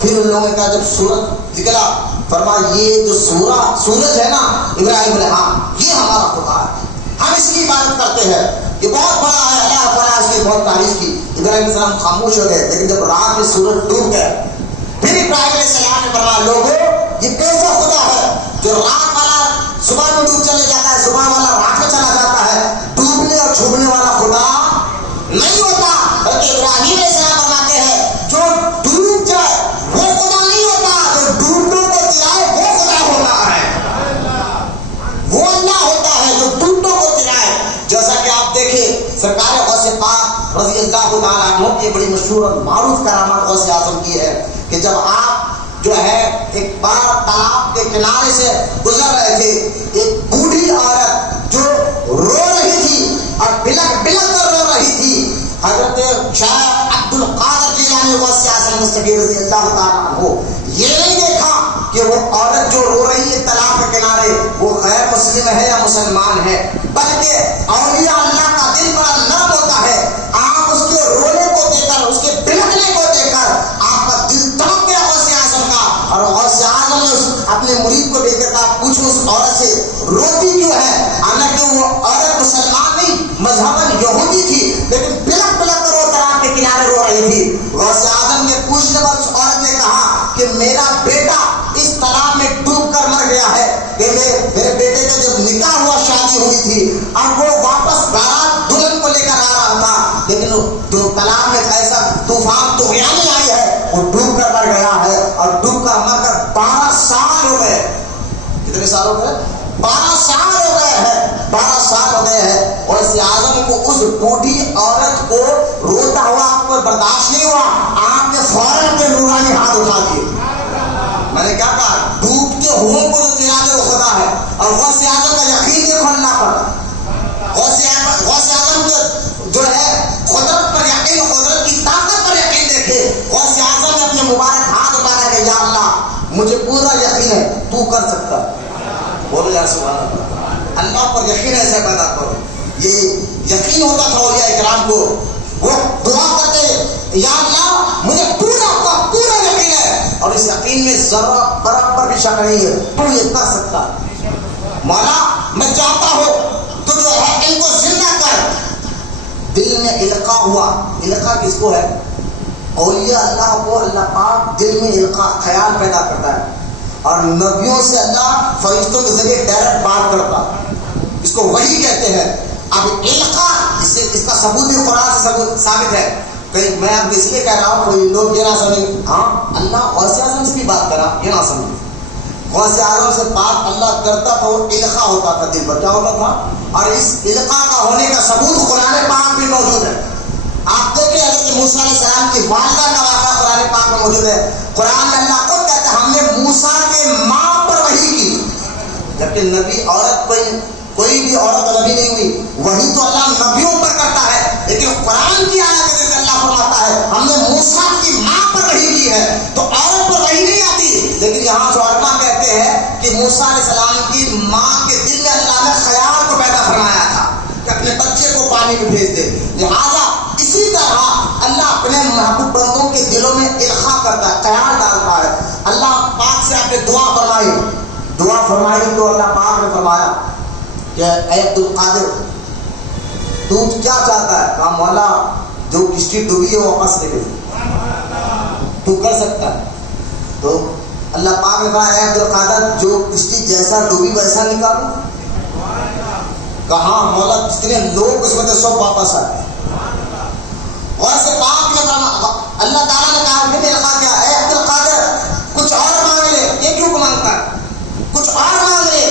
پھر ان لوگوں نے کہا جب سورج نکلا، فرمایا یہ جو سورج ہے نا ابراہیم علیہ السلام، یہ ہمارا خدا ہے، ہم اس کی عبادت کرتے ہیں، یہ بہت بڑا ہے، اللہ تعالیٰ اس کی بہت تعریف کی۔ ابراہیم علیہ السلام خاموش ہو گئے، لیکن جب رات میں سورج ڈوب گئے پھر ابراہیم علیہ السلام نے فرمایا لوگوں یہ کیسا خدا ہے جو رات والا صبح میں ڈوب چلے جاتا ہے، صبح والا رات میں چلا جاتا ہے، ڈوبنے اور چھوڑنے والا خدا نہیں ہوتا، بلکہ ابراہیم علیہ السلام فرماتے ہیں جو ڈوب جائے وہ خدا نہیں ہوتا، جو ڈوبنے کو گرائے وہ خدا ہوتا ہے، وہ اللہ ہوتا ہے جو ڈوبنے کو گرائے۔ جیسا کہ آپ دیکھیں سرکار غوث پاک رضی اللہ تعالیٰ عنہ کی بڑی مشہور اور معروف کرامات غوث اعظم کی ہے کہ جب آپ جو ہے ایک بار تالاب کے کنارے سے گزر رہے تھے، ایک بوڑھی عورت جو رو رہی تھی اور بلک بلک کر رو رہی تھی، حضرت شاہ عبد القادر جیلانی غوث اعظم مستقیم رضی اللہ تعالیٰ عنہ یہ نہیں دیکھا کہ وہ عورت جو رو رہی ہے تالاب کے کنارے وہ غیر مسلم ہے یا مسلمان ہے، بلکہ اولیاء اللہ کا دل بڑا نرم ہوتا ہے، آپ اس کے رونے کو دیکھ کر، اس کے بلکنے کو دیکھ کر آپ کا دل تڑپ گیا غوث اعظم کا، اور غوث اعظم نے اپنے مرید کو دیکھ کر آپ پوچھو اس عورت سے روتی کیوں ہے، حالانکہ وہ عورت مسلمان نہیں مذہباً یہودی تھی لیکن بلک بلک کر وہ تالاب کے کنارے رو رہی تھی۔ غوث اعظم کے پوچھنے پر اس عورت نے کہا کہ میرا بیٹا اس تالاب میں ڈوب کر مر گیا ہے، کہ میرے بیٹے کا جب نکاح ہوا شادی ہوئی تھی اور وہ واپس بارات دلہن کو لے کر آ رہا تھا، لیکن جو تالاب میں ایسا طوفان طغیانی آئی ہے وہ ڈوب کر مر گیا ہے، اور ڈوب کر مر کر 12 سال ہو گئے۔ کتنے سال ہو گئے؟ 12 سال ہو گئے ہیں، 12 سال ہو گئے ہیں۔ اور اس اعظم کو اس بوڑھی عورت کو روتا ہوا آپ کو برداشت نہیں ہوا، آپ نے فوراً کے نورانی ہاتھ اٹھا دیے۔ میں نے کیا کہا ڈوبتے ہوئے کو جو گرا دے وہ خدا ہے، اور غوث اعظم کا یقین دیکھو اللہ پر، غوث اعظم جو ہے قدرت پر یقین، قدرت کی طاقت پر یقین دیکھے۔ غوث اعظم نے اپنے مبارک ہاتھ اٹھایا کہ یا اللہ مجھے پورا یقین ہے تو کر سکتا ہے، بولو یا سبحان اللہ، اللہ پر یقین ایسے پیدا کرو۔ یہ یقین ہوتا تھا اولیاء کرام کو، وہ دعا کرتے یا اللہ مجھے پورا یقین ہے، اور اس یقین میں ذرا برابر بھی شک نہیں ہے تو یہ کر سکتا۔ مولا میں چاہتا ہوں تو جو ہے ان کو زندہ کر۔ دل میں القاء ہوا، القاء کس کو ہے؟ اولیاء اللہ کو اللہ پاک دل میں القاء خیال پیدا کرتا ہے، اور نبیوں سے اللہ فرشتوں کے ذریعے ڈائریکٹ بات کرتا، اس کو وحی کہتے ہیں۔ اب القاء اس کا ثبوت قرآن سے ثابت ہے، میں آپ کو اس لیے کہہ رہا ہوں کوئی لوگ یہ نہ سمجھیں ہاں اللہ غوث اعظم سے بھی بات کرا، یہ نہ سمجھیں غوث اعظم سے بات اللہ کرتا تھا، وہ القاء ہوتا تھا، دل پر کیا ہوتا تھا، اور اس القاء کا ہونے کا ثبوت قرآن پاک میں موجود ہے۔ آپ دیکھیں حضرت موسیٰ علیہ السلام کی والدہ کا واقعہ قرآن پاک میں موجود ہے، قرآن میں اللہ خود کہتا ہے ہم نے موسیٰ کے ماں پر وحی کی، جبکہ نبی عورت کوئی بھی عورت نبی نہیں ہوئی، وہی تو اللہ نبیوں پر کرتا ہے، لیکن قرآن کی آیت کے ذریعے اللہ فرماتا ہے ہم نے موسیٰ کی ماں پر وحی کی ہے، تو عورت پر وحی نہیں آتی، لیکن یہاں جو علماء کہتے ہیں کہ موسیٰ علیہ السلام کی ماں کے دل میں اللہ نے خیال کو پیدا فرمایا تھا کہ اپنے بچے کو پانی میں بھیج دے، لہٰذا اسی طرح اللہ اپنے محبوب بندوں کے دلوں میں القاء کرتا ہے، خیال ڈالتا ہے۔ اللہ پاک سے آپ نے دعا فرمائی تو اللہ پاک نے فرمایا کہ اے عبد القادر تو کیا چاہتا ہے؟ کہا مولا جو کشتی ڈوبی ہے وہ واپس لے گئی، تو کر سکتا ہے؟ تو اللہ پاک نے کہا اے عبد القادر جو کشتی جیسا ڈوبی ویسا نکالو، کہا مولا جتنے لوگ اس میں سب واپس آئے۔ اور سے پاک نے اللہ تعالیٰ نے کہا کہ اے عبد القادر کچھ اور مانگ لے، یہ کیوں مانگتا ہے؟ کچھ اور مانگ لے۔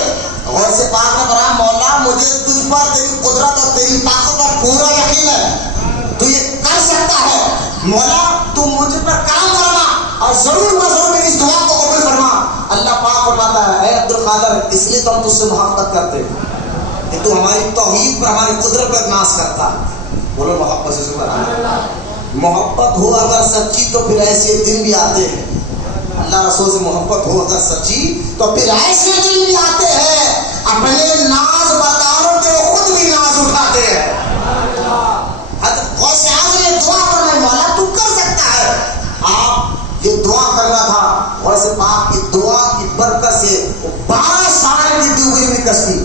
اور سے پاک نے کہا مولا مجھے تجھ پر تیری قدرت اور تیری طاقت پر پورا یقین ہے، تو یہ کر سکتا ہے، مولا تو مجھ پر کام فرما اور ضرور میری دعا کو قبول فرما۔ اللہ پاک فرماتا ہے اے عبد القادر اس لیے تو ہم تجھ سے محبت کرتے ہیں کہ تو ہماری توحید پر ہماری قدرت پر ناز کرتا ہے، بولو محبت سے سبحان اللہ۔ محبت ہو اگر سچی تو پھر ایسے دن بھی آتے ہیں. اللہ رسول سے محبت ہو اگر سچی تو پھر ایسے دن بھی آتے ہیں اپنے ناز برداروں کے خود بھی ناز اٹھاتے ہیں. غوث اعظم نے دعا کرنا، مولا تو کر سکتا ہے. آپ یہ دعا کرنا تھا، غوث پاک کی دعا کی برکت سے 12 سال کی ڈوبی ہوئی کشتی.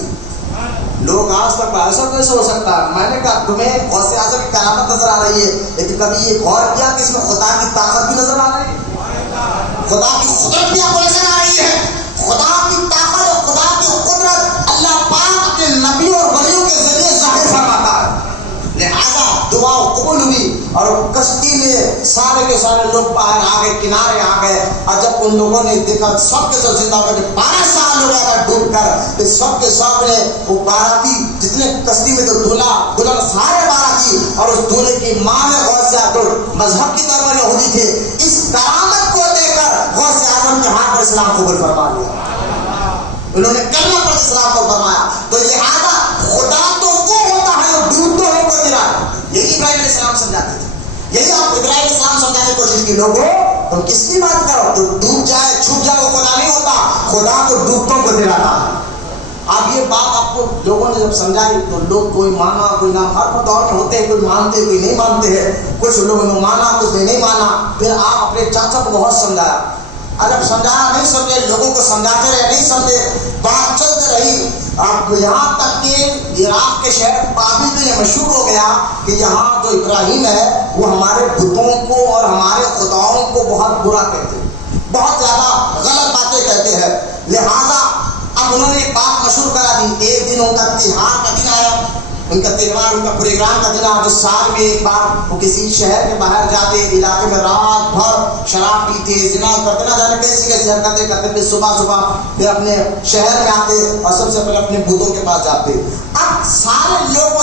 لوگ آج تک ایسا کیسے ہو سکتا ہے؟ میں نے کہا تمہیں غوث اعظم کی کرامت نظر آ رہی ہے، لیکن کبھی یہ غور کیا کہ اس میں خدا کی طاقت بھی نظر آ رہی ہے، خدا کی قدرت بھی آپ کو نظر آ رہی ہے. خدا کی طاقت اور خدا کی قدرت اللہ پاک اپنے نبی اور ولیوں کے ذریعے ظاہر فرماتا ہے. لہذا دعا قبول ہوئی اور کشتی میں سارے کے سارے لوگ باہر آ گئے، کنارے آ گئے. اور جب ان لوگوں نے دیکھا سب کے سب زندہ ہو گئے، 12 سال ہو گیا ڈوب کر، پھر سب کے سب نے وہ باراتی جتنے کشتی میں تو دلہا دلہن سارے باراتی، اور اس دولہے کی ماں نے غوث اعظم مذہب کی طرف یہودی تھے، اس کرامت کو دے کر غوث اعظم کے ہاتھ پر اسلام قبول فرما لیا. انہوں نے کلمہ پر اسلام کو فرمایا. تو لہذا خدا تو وہ ہوتا ہے جو ڈوبتے ہوئے کو گراتا. یہی ابراہیم علیہ السلام سمجھاتے تھے. یہی آپ ابراہیم علیہ السلام سمجھانے کی کوشش کی لوگوں تم کس کی بات کرو، تو ڈوب جائے چھپ جائے وہ خدا نہیں ہوتا، خدا تو ڈوبتوں کو گراتا ہے. اب یہ بات آپ کو لوگوں نے جب سمجھائی تو لوگ کوئی مانا کوئی نہ، ہر دور میں ہوتے ہیں، کوئی مانتے ہیں کوئی نہیں مانتے ہیں. کچھ لوگوں نے مانا کچھ نے نہیں مانا. پھر آپ اپنے چاچا کو بہت سمجھایا، جب سمجھایا نہیں سمجھے، لوگوں کو سمجھاتے رہے نہیں سمجھے، بات چلتے رہی. اب یہاں تک کہ عراق کے شہر بابل میں یہ مشہور ہو گیا کہ یہاں جو ابراہیم ہے وہ ہمارے بتوں کو اور ہمارے خداؤں کو بہت برا کہتے ہیں، بہت زیادہ غلط باتیں کہتے ہیں. لہذا اب انہوں نے بات مشہور کرا دی. ایک دن ان کا تہوار کا دن آیا، ان کا تہوار ان کا پروگرام کا دن آیا، جو سال میں ایک بار وہ کسی شہر کے باہر جاتے، علاقے میں رات بھر شراب پیتے، زنا کرتے، نہ جانے کیسی کیسی حرکتیں کرتے. پھر صبح صبح پھر اپنے شہر میں آتے اور سب سے پہلے اپنے بتوں کے پاس جاتے. اب سارے لوگ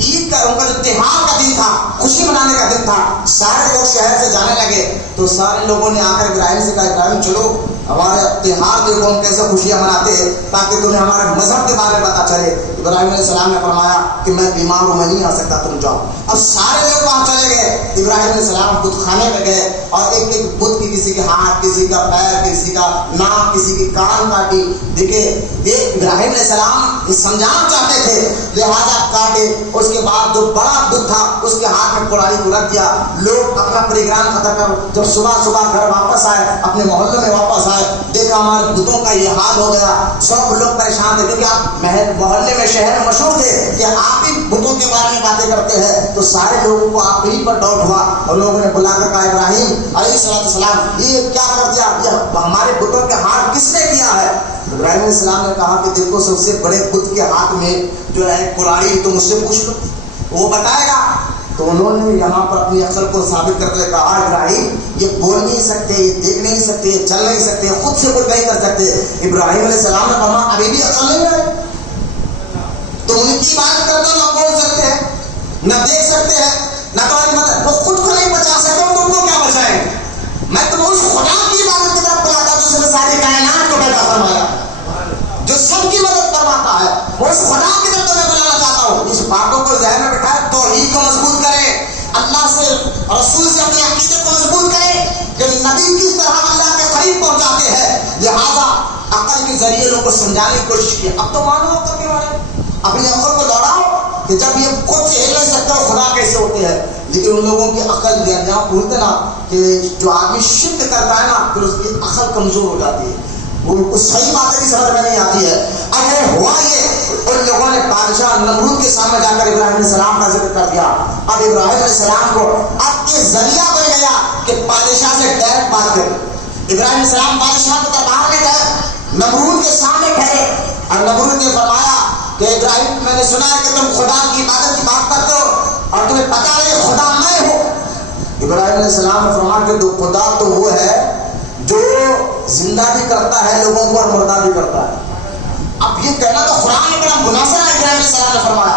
عید کا ان کا جو تہوار کا دن تھا، خوشی منانے کا دن تھا، سارے لوگ شہر سے جانے لگے. تو سارے لوگوں نے آ کر ابراہیم سے کہا ابراہیم چلو ہمارے تہوار دیکھو ہم کیسے خوشیاں مناتے ہیں تاکہ تمہیں ہمارے مذہب کے بارے میں پتا چلے. ابراہیم علیہ السلام نے فرمایا کہ میں بیمار ہوں، میں نہیں آ سکتا، تم جاؤ. اب سارے لوگ وہاں چلے گئے. ابراہیم علیہ السلام بت خانے میں گئے اور ایک ایک بت کی کسی کے ہاتھ، کسی کا پیر، کسی کا ناک، کسی کی کان کاٹی. دیکھے ایک ابراہیم علیہ السلام یہ سمجھانا چاہتے تھے لہٰذا کاٹے. اس کے بعد جو بڑا بت تھا اس کے ہاتھ میں کڑائی کو رکھ دیا. لوگ اپنا پروگرام ختم کر جب صبح صبح گھر واپس آئے، اپنے محلے میں واپس آئے، دیکھا ہمارے بتوں کا یہ حال ہو گیا. سب لوگ پریشان تھے کیونکہ آپ محلے میں شہر میں مشہور تھے کہ آپ ہی بتوں کے بارے میں باتیں کرتے ہیں. تو سارے لوگوں کو آپ ہی پر ڈاؤٹ ہوا اور لوگوں نے بلا کر کہا ابراہیم علیہ السلام یہ کیا کر دیا، یہ ہمارے بتوں کے ہاتھ کس نے کیا ہے؟ ابراہیم علیہ السلام نے کہا کہ دیکھو سب سے بڑے بت کے ہاتھ میں جو ہے کڑائی، تم اس سے پوچھ لو وہ بتائے گا. تو انہوں نے یہاں پر اپنی عقل کو ثابت کرتے ہوئے کہا ابراہیم یہ بول نہیں سکتے، یہ دیکھ نہیں سکتے، یہ چل نہیں سکتے، خود سے کچھ نہیں کر سکتے. ابراہیم علیہ السلام نے فرمایا ابھی بھی عقل نہیں ہے، تو ان کی بات کرتے نہ بول سکتے ہیں، نہ دیکھ سکتے ہیں، نہ تمہاری مدد، وہ خود کو نہیں بچا سکتے، تم کو کیا بچائیں؟ میں تم اس خدا کی عبادت کی طرف بلاتا جس نے ساری کائنات کو پیدا فرمایا، جو سب کی مدد فرماتا ہے، وہ اس خدا کی طرف تمہیں بلانا چاہتا ہوں. اس باتوں کو ذہن میں بٹھائے، توحید کو مضبوط کرے، اللہ سے رسول سے اپنے عقیدے کو مضبوط کرے کہ نبی کس طرح اللہ کے قریب پہنچاتے ہیں. لہذا عقل کے ذریعے لوگوں کو سمجھانے کی کوشش کی. اب تو مانو عقل کے بارے میں، اپنی عقل کو دوڑاؤ کہ جب یہ خود سے ہل نہیں سکتا خدا کیسے ہوتے ہیں. لیکن ان لوگوں کی عقل یہاں بھولتے نا کہ جو آدمی شرک کرتا ہے نا پھر اس کی عقل کمزور ہو جاتی ہے، وہ کچھ صحیح باتیں بھی سمجھ میں نہیں آتی ہے. اگر ہوا یہ ان لوگوں نے بادشاہ نمرود کے سامنے جا کر ابراہیم علیہ السلام کا ذکر کر دیا. اب ابراہیم علیہ السلام کو اب یہ ذریعہ بن گیا کہ بادشاہ سے ڈائریکٹ بات کرے. ابراہیم علیہ السلام بادشاہ کے دربار میں گئے، نمرود کے سامنے کھڑے اور نمرود نے فرمایا کہ ابراہیم میں نے سنا ہے کہ تم خدا کی عبادت کی بات کرتے ہو اور تمہیں پتا ہے خدا میں ہوں. ابراہیم علیہ السلام نے فرمایا کہ خدا تو وہ ہے جو زندہ بھی کرتا ہے لوگوں کو اور مردہ بھی کرتا ہے. اب یہ کہنا تو قرآن میں بڑا مناسب ہے. ابراہیم علیہ السلام نے فرمایا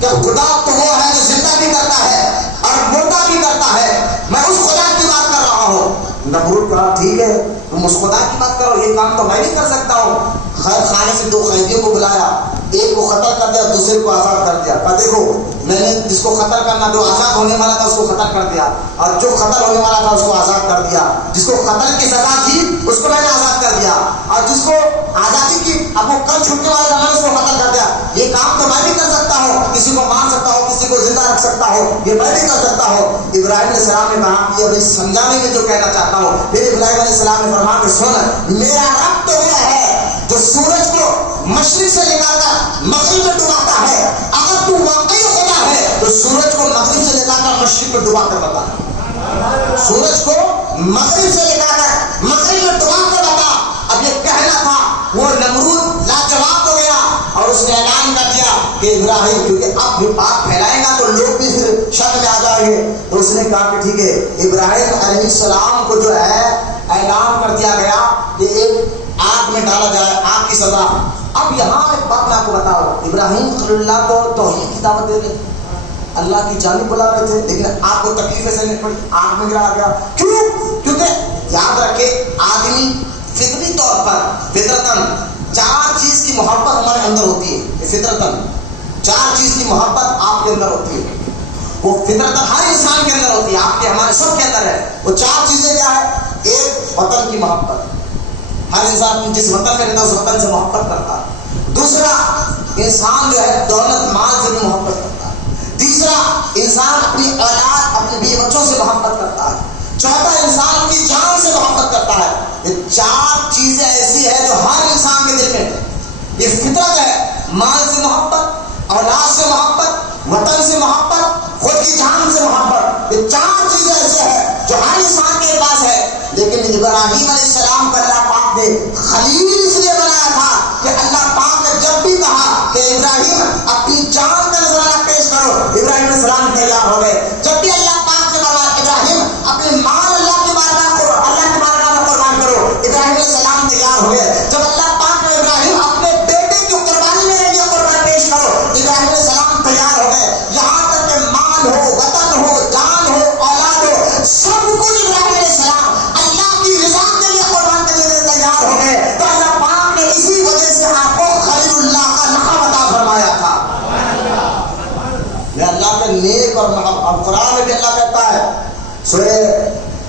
کہ خدا تو وہ ہے جو زندہ بھی کرتا ہے اور مردہ بھی کرتا ہے، میں اس خدا کی بات کر رہا ہوں. نمرود کہا ٹھیک ہے تم اس خدا کی بات کرو، یہ کام تو میں نہیں کر سکتا ہوں. خیر خانے سے دو قیدیوں کو بلایا، ایک کو قتل کر دیا دوسرے کو آزاد کر دیا. اور دیکھو میں نے جس کو قتل کرنا جو آزاد ہونے والا تھا اس کو قتل کر دیا, اور جو قتل ہونے والا تھا اس کو آزاد کر دیا. جس کو قتل کی سزا تھی اس کو میں نے آزاد کر دیا, اور جس کو آزادی کی اب وہ کل چھوٹنے والا تھا میں نے اس کو قتل کر دیا. یہ کام تو میں بھی کر سکتا ہوں, کسی کو مار سکتا ہوں, کسی کو زندہ رکھ سکتا ہوں, یہ میں بھی کر سکتا ہوں. ابراہیم علیہ السلام نے کہا کہ ابھی سمجھانے میں جو کہنا چاہتا ہوں. پھر ابراہیم علیہ السلام نے فرمایا کہ سن, میرا رب تو وہ ہے جو سورج کو مشرق سے لے کر مغرب میں ڈباتا ہے. اگر تو واقعی خدا ہے تو سورج کو مغرب سے لے کر مشرق میں ڈبا کر بتا, سورج کو مغرب سے لے کر مغرب میں ڈبا کر بتا. اب یہ کہنا تھا, وہ نمرود لاجواب ہو گیا اور اس نے اعلان کر دیا کہ ابراہیم, کیونکہ اب بھی بات پھیلائے گا تو لوگ بھی پھر شک میں آ جائیں گے. تو اس نے کہا کہ ٹھیک ہے, ابراہیم علیہ السلام کو جو ہے اعلان کر دیا گیا کہ ایک آگ میں ڈالا جائے, آگ کی سزا. اب یہاں ایک بات میں آپ کو بتاؤ, ابراہیم خلیل اللہ تو توحید کی دعوت دے رہے, اللہ کی جانب بلا رہے تھے, لیکن آپ کو تکلیفیں سہنی پڑی, آگ میں گرایا گیا. کیوں؟ کیونکہ یاد رکھے آدمی فطری طور پر فطرتاً چار چیز کی محبت ہمارے اندر ہوتی ہے. فطرتاً چار چیز کی محبت آپ کے اندر ہوتی ہے, وہ فطرتاً ہر انسان کے اندر ہوتی ہے, آپ کے ہمارے سب کے اندر ہے. وہ چار چیزیں کیا ہے؟ ایک وطن کی محبت, ہر انسان جس وطن میں رہتا ہے اس وطن سے محبت کرتا ہے. دوسرا, انسان جو ہے دولت مال سے بھی محبت کرتا ہے. تیسرا, انسان اپنی اولاد اپنے بیوی بچوں سے محبت کرتا ہے. چوتھا, انسان اپنی جان سے محبت کرتا ہے. یہ چار چیزیں ایسی ہے جو ہر انسان کے دل میں ہے. یہ فطرت ہے, مال سے محبت, اولاد سے محبت, وطن سے محبت, خود کی جان سے محبت. یہ چار چیزیں ایسے ہیں جو ہر انسان کے پاس ہے. لیکن ابراہیم علیہ السلام کو اللہ پاک نے خلیل اس لیے بنایا تھا کہ اللہ پاک نے جب بھی کہا کہ ابراہیم اپنی جان کا نذرانہ پیش کرو, ابراہیم علیہ السلام تیار ہو گئے. جب بھی اللہ پاک سے کہا ابراہیم اپنے مال اللہ کی بارگاہ کرو, اللہ کی بارگاہ میں قربان کرو, ابراہیم علیہ السلام تیار ہو گئے. جب اللہ پاک نے ابراہیم اپنے بیٹے کی قربانی میرے لیے قربان پیش کرو, ابراہیم علیہ السلام تیار ہو گئے. یہاں تک کہ مال ہو, وطن ہو, جان ہو, اولاد ہو, سب کچھ ابراہیم علیہ السلام اللہ کی رضا کے لیے قربان کرنے کے لیے تیار ہو گئے. تو اللہ پاک نے اسی وجہ سے آپ کو خلیل اللہ کا لقب عطا فرمایا تھا. یہ اللہ کے نیک اور محبت. قرآن میں بھی اللہ کہتا ہے, سورہ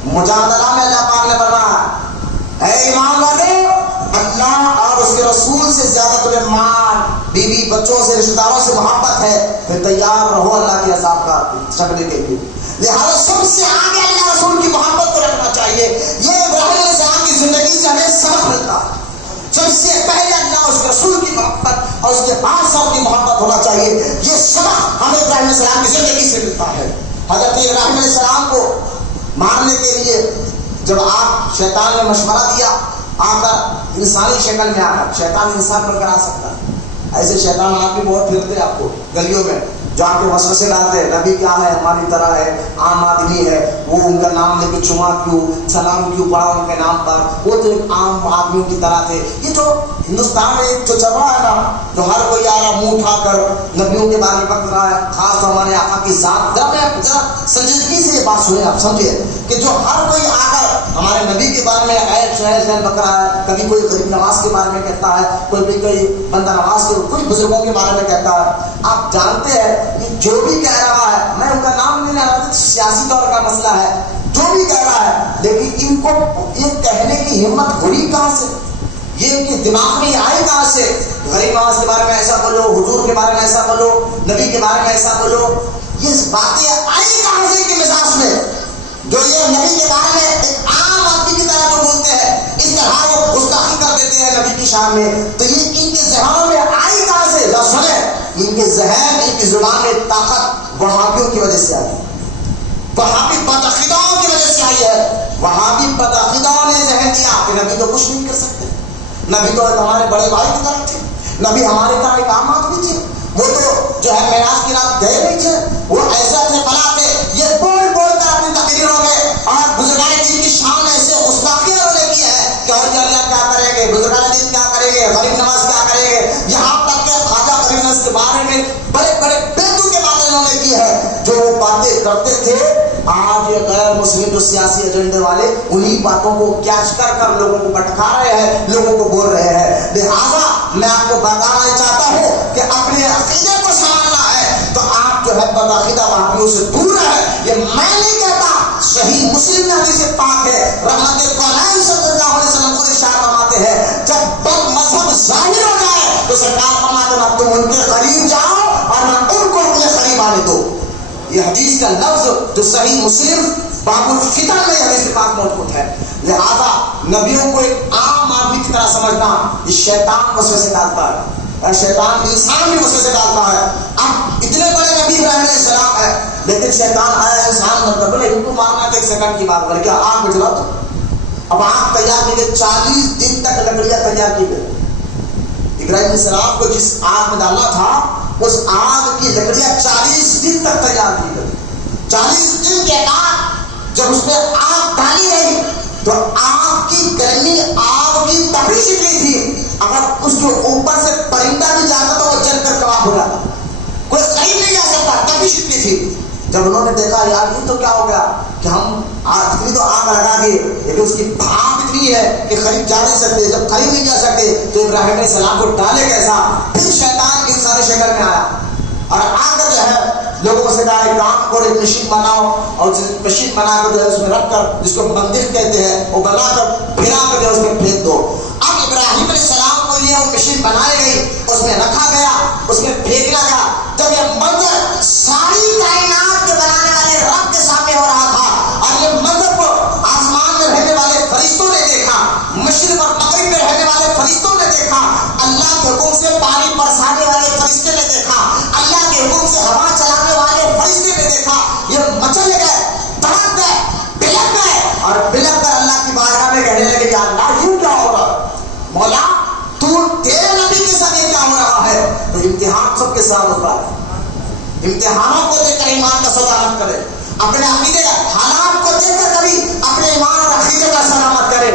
مجادلہ میں اللہ پاک نے فرمایا, اے ایمان والو, اللہ اور اس کے رسول سے زیادہ تمہیں مال, بیوی بچوں سے, رشتہ داروں سے محبت ہے, پھر تیار رہو اللہ کے عذاب کا شکنے کے لیے. لہٰذا سب سے آگے اللہ رسول کی محبت کو رکھنا چاہیے. یہ ابراہیم علیہ السلام کی زندگی سے ہمیں سبق ملتا ہے. سب سے پہلے اللہ اس کے رسول کی محبت اور اس کے بعد سب کی محبت ہونا چاہیے. یہ سبق ہمیں ابراہیم علیہ السلام کی زندگی سے ملتا ہے. حضرت ابراہیم علیہ السلام کو مارنے کے لیے جب آپ شیطان نے مشورہ دیا, آ کر انسانی شکل میں آ کر, شیطان انسان بن کر آ سکتا ہے, ایسے شیطان آپ بھی بہت پھرتے آپ کو گلیوں میں, جو آپ کے وسوسے ڈالتے ہیں, نبی کیا ہے, ہماری طرح ہے, عام آدمی ہے, وہ ان کا نام لے کے چما کیوں, سلام کیوں پڑا ان کے نام پر, وہ تو ایک عام آدمیوں کی طرح تھے. یہ جو ہندوستان میں جو چل رہا ہے نا, جو ہر کوئی آ رہا منہ اٹھا کر نبیوں کے بارے میں بک رہا ہے, خاص طور ہمارے آقا کی ذات, ذرا سنجیدگی سے یہ بات سنیں, آپ سمجھے کہ جو ہر کوئی آ کر ہمارے نبی کے بارے میں عیب شہر بک رہا ہے, کبھی کوئی غریب نواز کے بارے میں کہتا ہے, کوئی بندہ نواز کے, کوئی بزرگوں کے بارے میں کہتا ہے. آپ جانتے ہیں یہ جو بھی کہہ رہا ہے, میں ان کا نام نہیں لے رہا, سیاسی دور کا مسئلہ ہے, جو بھی کہہ رہا ہے, لیکن ان کو یہ کہنے کی ہمت ہوئی کہاں سے, یہ ان کے دماغ میں آئی کہاں سے؟ غریب نواز کے بارے میں ایسا بولو, حضور کے بارے میں ایسا بولو, نبی کے بارے میں ایسا بولو, یہ باتیں آئی کہاں سے ان کے مزاج میں؟ جو یہ نبی کے بارے میں ایک عام آدمی کی طرح جو بولتے ہیں, اس طرح وہ گستاخی کر دیتے ہیں نبی کی شان میں, تو یہ ان کے ذہنوں میں آئی کہاں سے؟ ذرا سنیں, ان کے ذہن, ان کی زبان میں طاقت وہابیوں کی وجہ سے آئی, وہابی بدعقیدوں کی وجہ سے آئی ہے. وہابی بدعقیدوں نے ذہن دیا کہ نبی تو کچھ نہیں کر سکتے, نبی تو ہمارے بڑے بھائی کی طرح تھے, نبی ہمارے طرح ایک عام آدمی تھے, وہ تو جو ہے معراج کی رات گئے نہیں تھے, وہ ایسے ایسے بلا تھے. یہ بول بول کر اپنی تقریروں میں اور بزرگان دین کی شان ایسے گستاخیاں انہوں نے کی ہے کہ اور اللہ کیا کریں گے, بزرگان دین کیا کریں گے, غریب نواز کیا کریں گے, یہاں تک کہ خواجہ غریب نواز کے بارے میں بڑے بڑے بیتو کے باتیں انہوں نے کی ہے. جو وہ باتیں کرتے تھے, آج یہ غیر مسلم جو سیاسی ایجنڈے والے انہی باتوں کو کیچ کر کر لوگوں کو بٹکا رہے ہیں, لوگوں کو بول رہے ہیں. لہٰذا میں آپ کو بتانا چاہتا ہوں کہ جو ہے بدعقیدہ وہابیوں سے دور رہے. یہ میں نہیں کہتا، صحیح مسلم میں حدیث پاک ہے. رحمت کونین صلی اللہ علیہ وسلم خود ارشاد فرماتے ہیں جب بد مذہب ظاہر ہو جائے تو سرکار فرماتے ہیں تم ان کے قریب جاؤ اور نہ ان کو اپنے قریب آنے دو. یہ حدیث کا لفظ جو صحیح مسلم باب الفتن میں حدیث پاک موجود ہے. لہذا نبیوں کو ایک عام آدمی کی طرح سمجھنا یہ شیطان وسوسے ڈالتا ہے، اور شیطان انسان بھی وسوسے ڈالتا ہے. اب اتنے بڑے نبی ابراہیم علیہ السلام ہے لیکن شیطان آیا انسان مطلب بولے ان کو مارنا تو ایک سیکنڈ کی بات بلکہ آگ میں جلا دو. اب آگ تیار کی گئی، 40 دن تک لکڑیاں تیار کی گئی. ابراہیم علیہ السلام کو جس آگ میں ڈالنا تھا اس آگ کی لکڑیاں 40 دن تک تیار کی گئی. 40 دن کے بعد جب اس میں آگ ڈالی گئی تو آگ کی گرمی، آگ کی تپش اتنی تھی اگر اس کے اوپر سے پرندہ بھی جاتا تو وہ جل کر کباب ہو جاتا، کوئی قریب نہیں جا سکتا، تپش اتنی تھی. جب انہوں نے دیکھا یار یہ تو کیا ہو گیا کہ ہم اتنی تو آگ لگا دیے لیکن اس کی بھاپ اتنی ہے کہ قریب جا نہیں سکتے. جب قریب نہیں جا سکتے تو ابراہیم علیہ السلام کو ڈالے کیسا؟ پھر شیطان انسانی شکل میں آیا اور آ کر جو ہے لوگوں سے کہا ایک کام کرو، ایک مشین بناؤ اور مشین بنا کر جو ہے اس میں رکھ کر جس کو مندر کہتے ہیں وہ بنا کر پھرا کر جو ہے اس میں پھینک دو. اب ابراہیم علیہ السلام کو یہ وہ مشین بنائی گئی، اس میں رکھا گیا، اس میں پھینکا گیا. جب یہ منظر ساری کائنات کے بنانے والے رب کے سامنے ہو رہا تھا اور یہ منظر کو آسمان میں رہنے والے فرشتوں نے دیکھا، مشرق اور مغرب میں رہنے والے فرشتوں نے دیکھا، اللہ کے حکم سے پانی برسانے والے فرشتے نے دیکھا، اللہ کے حکم سے ہوا چلانے والے فرشتے نے دیکھا. یہ مچل گئے، تڑپ گئے، بلک گئے اور بلک کر اللہ کی بارگاہ میں کہنے لگے یا اللہ یہ کیا ہو رہا ہے؟ مولا تو تیرے نبی کے ساتھ یہ کیا ہو رہا ہے؟ تو امتحان سب کے ساتھ ہوتا ہے. امتحانوں کو دیکھ کر ایمان کا سودا مت کرے، اپنے عقیدے کا حالات کو دیکھ کر کبھی اپنے ایمان اور عقیدے کا سودا مت کرے.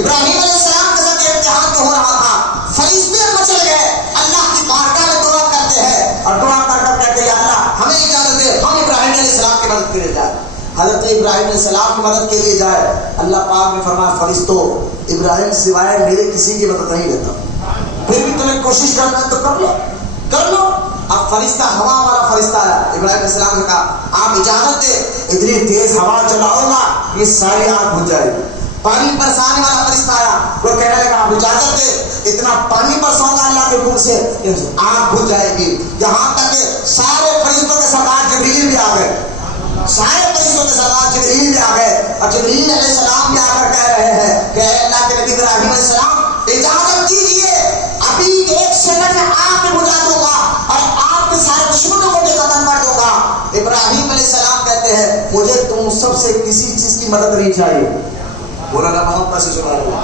ابراہیم علیہ السلام کے ساتھ امتحان جو ہو رہا تھا، فرشتے مچل گئے، اللہ کی بارگاہ میں دعا کرتے ہیں اور دعا کر کر کہتے ہیں اللہ ہمیں اجازت دے ہم ابراہیم علیہ السلام کی مدد کے لیے جائیں. حضرت ابراہیم علیہ السلام کی مدد کے لیے جائے. اللہ پاک نے فرمایا فرشتوں ابراہیم سوائے میرے کسی کی مدد نہیں لیتا، پھر بھی تمہیں کوشش کرنا ہے تو کر لو کر لو. اب فرشتہ ہوا والا فرشتہ آیا، ابراہیم علیہ السلام نے کہا آپ اجازت دے اتنی تیز ہوا چلاؤ گا یہ ساری آگ بجھ جائے گی. پانی برسانے والا فرشتہ آیا، وہ کہنے لگا آپ اجازت دے اتنا پانی برساؤں گا اللہ کے حکم سے آگ بجھ جائے گی. یہاں تک کہ سارے فرشتوں کے سردار جبریل بھی آ گئے، سارے فرشتوں کے سردار جبریل بھی آ گئے اور جبریل علیہ السلام بھی آ کر کہہ رہے ہیں کہ اے اللہ کے نبی ابراہیم علیہ السلام اجازت دیجیے ابھی 1 سیکنڈ میں آگ بجھا دوں گا اور آپ کے سارے دشمنوں کو بھی ختم کر دوں گا. ابراہیم علیہ السلام کہتے ہیں مجھے تم سب سے کسی چیز کی مدد نہیں چاہیے. بولا نا محمد سے سبحان اللہ.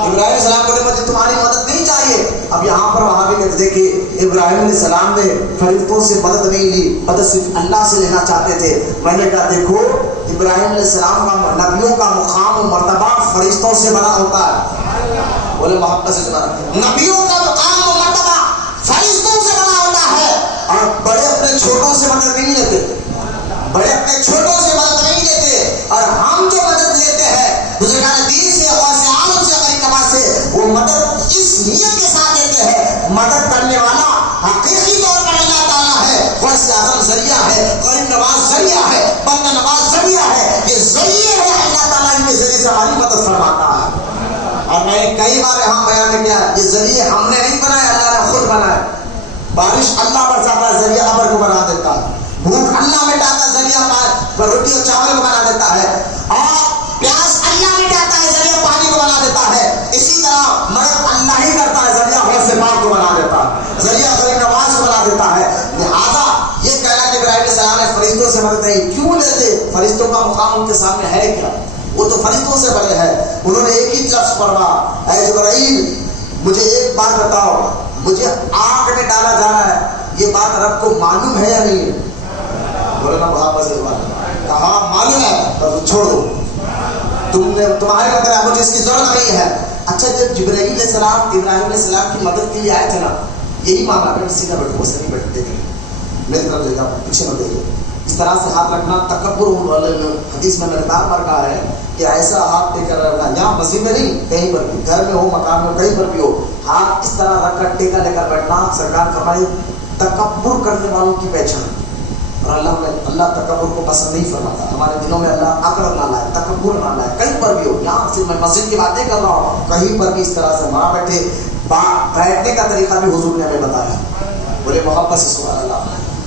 ابراہیم علیہ السلام کو مجھے تمہاری مدد نہیں چاہیے. اب یہاں پر وہاں بھی کہتے دیکھیے ابراہیم علیہ السلام نے فرشتوں سے مدد نہیں لی، مدد صرف اللہ سے لینا چاہتے تھے. میں نے کہا دیکھو ابراہیم علیہ السلام کا نبیوں کا مقام و مرتبہ فرشتوں سے بڑا ہوتا ہے. بولے محمد سے سبحان اللہ. نبیوں کا مقام و مرتبہ فرشتوں سے بڑا ہوتا ہے اور بڑے اپنے چھوٹوں سے مدد نہیں لیتے، بڑے اپنے چھوٹوں سے مدد نہیں لیتے. اور ہم جو مدد لیتے ہیں بزرگان دین سے اور سے عالم سے غریب سے وہ مدد اس نیت کے ساتھ لیتے ہیں مدد کرنے والا حقیقی طور پر اللہ تعالیٰ ہے. غوث اعظم ذریعہ ہے، غریب نواز ذریعہ ہے، بندہ نواز ذریعہ ہے. یہ ذریعے ہے، اللہ تعالیٰ ان کے ذریعے سے ہماری مدد فرماتا ہے. اور میں نے کئی بار یہاں بیان کیا یہ ذریعے ہم نے نہیں بنائے، اللہ نے خود بنائے. بارش اللہ برساتا ہے ذریعہ ابر کو بنا دیتا ہے، بھوک اللہ مٹاتا ہے ذریعہ روٹی اور چاول کو بنا دیتا ہے، اور پیاس اللہ مٹاتا ہے ذریعہ پانی کو بنا دیتا ہے. اسی طرح مدد اللہ ہی کرتا ہے ذریعہ غوث پاک کو بنا دیتا ہے، ذریعہ غریب نواز کو بنا دیتا ہے. لہٰذا یہ کہنا کہ ابراہیم علیہ السلام نے فرشتوں سے مدد نہیں کیوں لیتے؟ فرشتوں کا مقام ان کے سامنے ہے کیا؟ وہ تو فرشتوں سے بڑے ہیں. انہوں نے ایک ہی لفظ پڑھا اے جبرائیل مجھے ایک بات بتاؤ، مجھے آگ میں ڈالا جا رہا ہے، یہ بات رب کو معلوم ہے یا نہیں ہے؟ بولے نا محمد سے کہا معلوم ہے تو چھوڑ دو، تمہارے مگر مجھے اس کی ضرورت نہیں ہے. اچھا جب جبرائیل علیہ السلام ابراہیم علیہ السلام کی مدد کے لیے آئے تھے نا یہی معاملہ اگر سیدھا بیٹھو وہ سے نہیں بیٹھتے تھے، میری طرف دیکھا پیچھے نہ دیکھو، اس طرح سے ہاتھ رکھنا تکبر. حدیث میں نے بار بار کہا ہے کہ ایسا ہاتھ دے کر رکھنا، یہاں مسجد میں نہیں کہیں پر بھی، گھر میں ہو مکان میں کہیں پر بھی ہو، ہاتھ اس طرح رکھ کر ٹیکا لے کر بیٹھنا سرکار فرمائی تکبر کرنے والوں کی پہچان. اور اللہ تکبر کو پسند نہیں فرماتا. ہمارے دلوں میں اللہ عقل نہ لائے، تکبر نہ لائے. کہیں پر بھی ہو، یہاں صرف میں مسجد کی باتیں کر رہا ہوں، کہیں پر بھی اس طرح سے وہاں بیٹھے بیٹھنے کا طریقہ بھی حضور نے ہمیں بتایا. بولے محبت سے سبحان اللہ.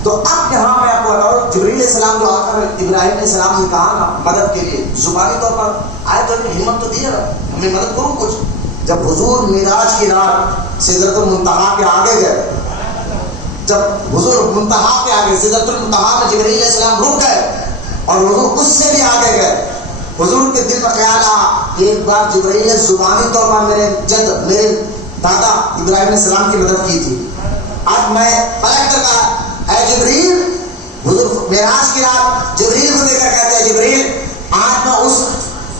تو اب یہاں میں آپ کو بتاؤں، جبرائیل علیہ السلام جو آ کر ابراہیم علیہ السلام نے کہا نا مدد کے لیے، زبانی طور پر آئے تو ہمت تو دیا ہمیں مدد کروں کچھ. جب حضور معراج کی رات سدرۃ المنتہا کے آگے گئے، جب حضور منتہا کے آگے سدرۃ المنتہا میں جبرائیل علیہ السلام رک گئے اور حضور اس سے بھی آگے گئے، حضور کے دل میں خیال آیا کہ ایک بار جبرائیل نے زبانی طور پر میرے دادا ابراہیم علیہ السلام کی مدد کی تھی. آج میں پلٹ کر کہا اے جبرائیل، حضور معراج کی رات جبرائیل کو دیکھ کر کہتے ہیں جبرائیل آج میں اس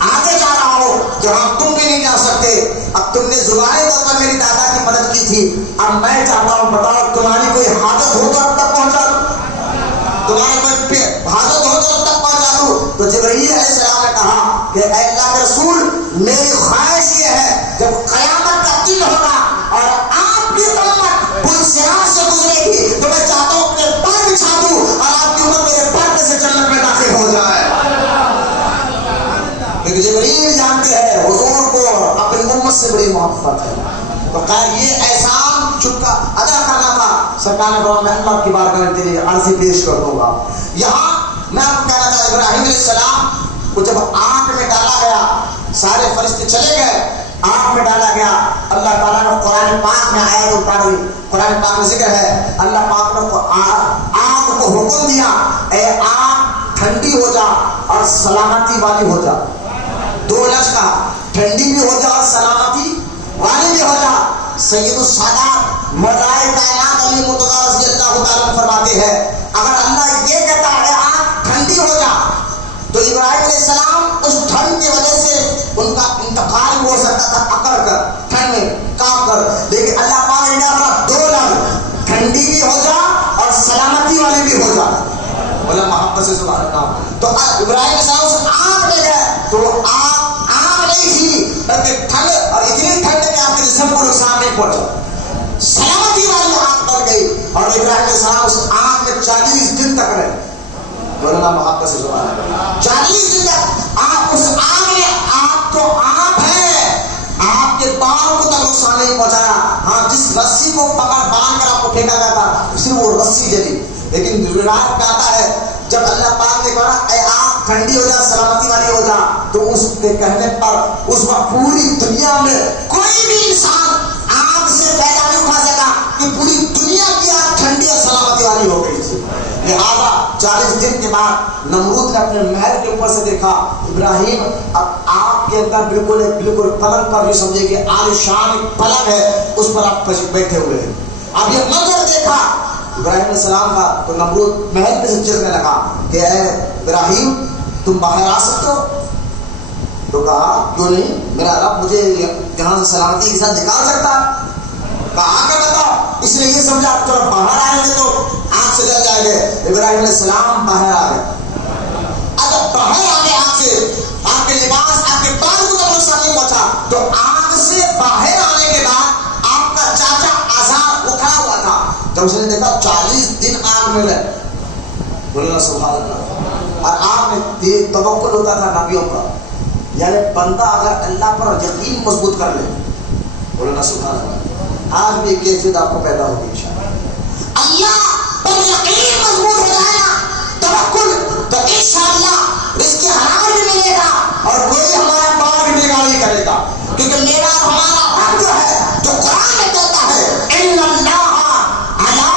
آگے جا رہا ہوں جہاں تم بھی نہیں جا سکتے. اب تم نے زبانی طور پر میری دادا کی مدد کی تھی، اب میں چاہتا ہوں بتاؤ تمہاری کوئی حاجت ہو تو اب تک پہنچا دوں، تمہاری کوئی حاجت ہو تو اب تک پہنچا دوں. تو جبرائیل علیہ السلام نے کہا کہ اے اللہ کے رسول، میری خواہش یہ ہے جب قیامت کا دن ہوگا اور آپ کی امت پل صراط سے گزرے گی تو میں چاہتا ہوں اپنے پر بچھا دوں اور آپ کی امت میرے پر میں سے جنت میں داخل ہو جائے. کیونکہ جبرائیل جانتے ہیں حضور کو اپنی امت سے بڑی محبت ہے. تو خیر یہ احسان چکا ادا کرنا تھا. سرکار نے فرمایا میں اللہ کی بارگاہ کے لیے عرضی پیش کر دوں گا. یہاں میں آپ کو کہنا تھا ابراہیم علیہ السلام کو جب آگ میں ڈالا گیا، سارے فرشتے چلے گئے، آگ میں ڈالا گیا. اللہ تعالیٰ نے قرآن پاک میں آیت اتاری، قرآن پاک میں ذکر ہے اللہ پاک نے آگ کو حکم دیا اے آگ ٹھنڈی ہو جا اور سلامتی والی ہو جا. دو لفظ کا، ٹھنڈی بھی ہو جا اور سلامتی والی بھی ہو جا. سید السادات مولائے کائنات علی مرتضیٰ رضی اللہ تعالیٰ فرماتے ہیں اگر اللہ یہ کہتا ہے آگ ٹھنڈی ہو جا تو ابراہیم علیہ السلام اس ٹھنڈ کی وجہ سے ان کا انتقال ہو سکتا تھا اکڑ کر، ٹھنڈ میں کام کر. لیکن اللہ پاک نے کہا دو لفظ، ٹھنڈی بھی ہو جا اور سلامتی والی بھی ہو جا. بولا محبت سے سبحان اللہ. تو ابراہیم علیہ السلام اس آگ میں گئے تو آگ نہیں تھی بلکہ ٹھنڈ، اور اتنی ٹھنڈ کہ آپ کے جسم کو نقصان نہیں پہنچا. سلامتی والی آگ بن گئی اور ابراہیم علیہ السلام اس آگ میں 40 دن تک رہے. بولنا محبت سے سبحان اللہ. 40 دن تک آپ اس آگ میں، آپ تو آپ ہیں، آپ کے پاؤں کو تک نقصان نہیں پہنچایا. ہاں جس رسی کو پکڑ باندھ کر آپ کو پھینکا گیا تھا صرف وہ رسی جلی. لیکن روایت میں آتا ہے جب اللہ پاک نے کہا اے آگ ٹھنڈی ہو جا سلامتی والی ہو جا، تو اس کے کہنے پر اس وقت پوری دنیا میں کوئی بھی انسان آگ سے پیدا نہیں اٹھا سکا کہ پوری دنیا کی آگ ٹھنڈی اور سلامتی والی ہو گئی تھی. لہٰذا 40 دن کے بعد نمرود نے اپنے محل کے اوپر سے دیکھا ابراہیم اب آگ کے اندر بالکل پلنگ پر، جو سمجھے کہ عالیشان پلنگ ہے اس پر آپ بیٹھے ہوئے ہیں. اب یہ منظر دیکھا ابراہیم علیہ السلام کا تو نمرود محل پہ سے چڑھنے لگا کہ اے ابراہیم تم باہر آ سکتے ہو؟ تو کہا کیوں نہیں، میرا رب مجھے یہاں سے سلامتی کے ساتھ نکال سکتا ہے. کہا آ کر بتاؤ. اس نے یہ سمجھا تو باہر آئیں گے تو آگ سے ڈر جائیں گے. ابراہیم علیہ السلام باہر آ گئے. اگر باہر آ گئے آگ سے، آپ کے لباس آپ کے بال کو تو نقصان نہیں پہنچا. تو آگ سے باہر آنے کے بعد آپ کا چاچا آزاد اکھڑا ہوا تھا. جب اس نے دیکھا 40 دن آگ میں رہے، بولنا سبحان اللہ. اور آگ میں توکل ہوتا تھا نبیوں کا، یعنی بندہ اگر اللہ پر یقین مضبوط کر لے، بولنا سبحان اللہ. آج بھی کیفیت آپ کو پیدا ہوگی انشاءاللہ. اللہ پر یقین مضبوط ہو جائے گا، توکل، تو انشاءاللہ رزق حلال بھی ملے گا اور کوئی ہمارا پار بھی نگاہ نہیں کرے گا. کیونکہ میرا اور ہمارا رب جو ہے، جو قرآن میں کہتا ہے ان اللہ علی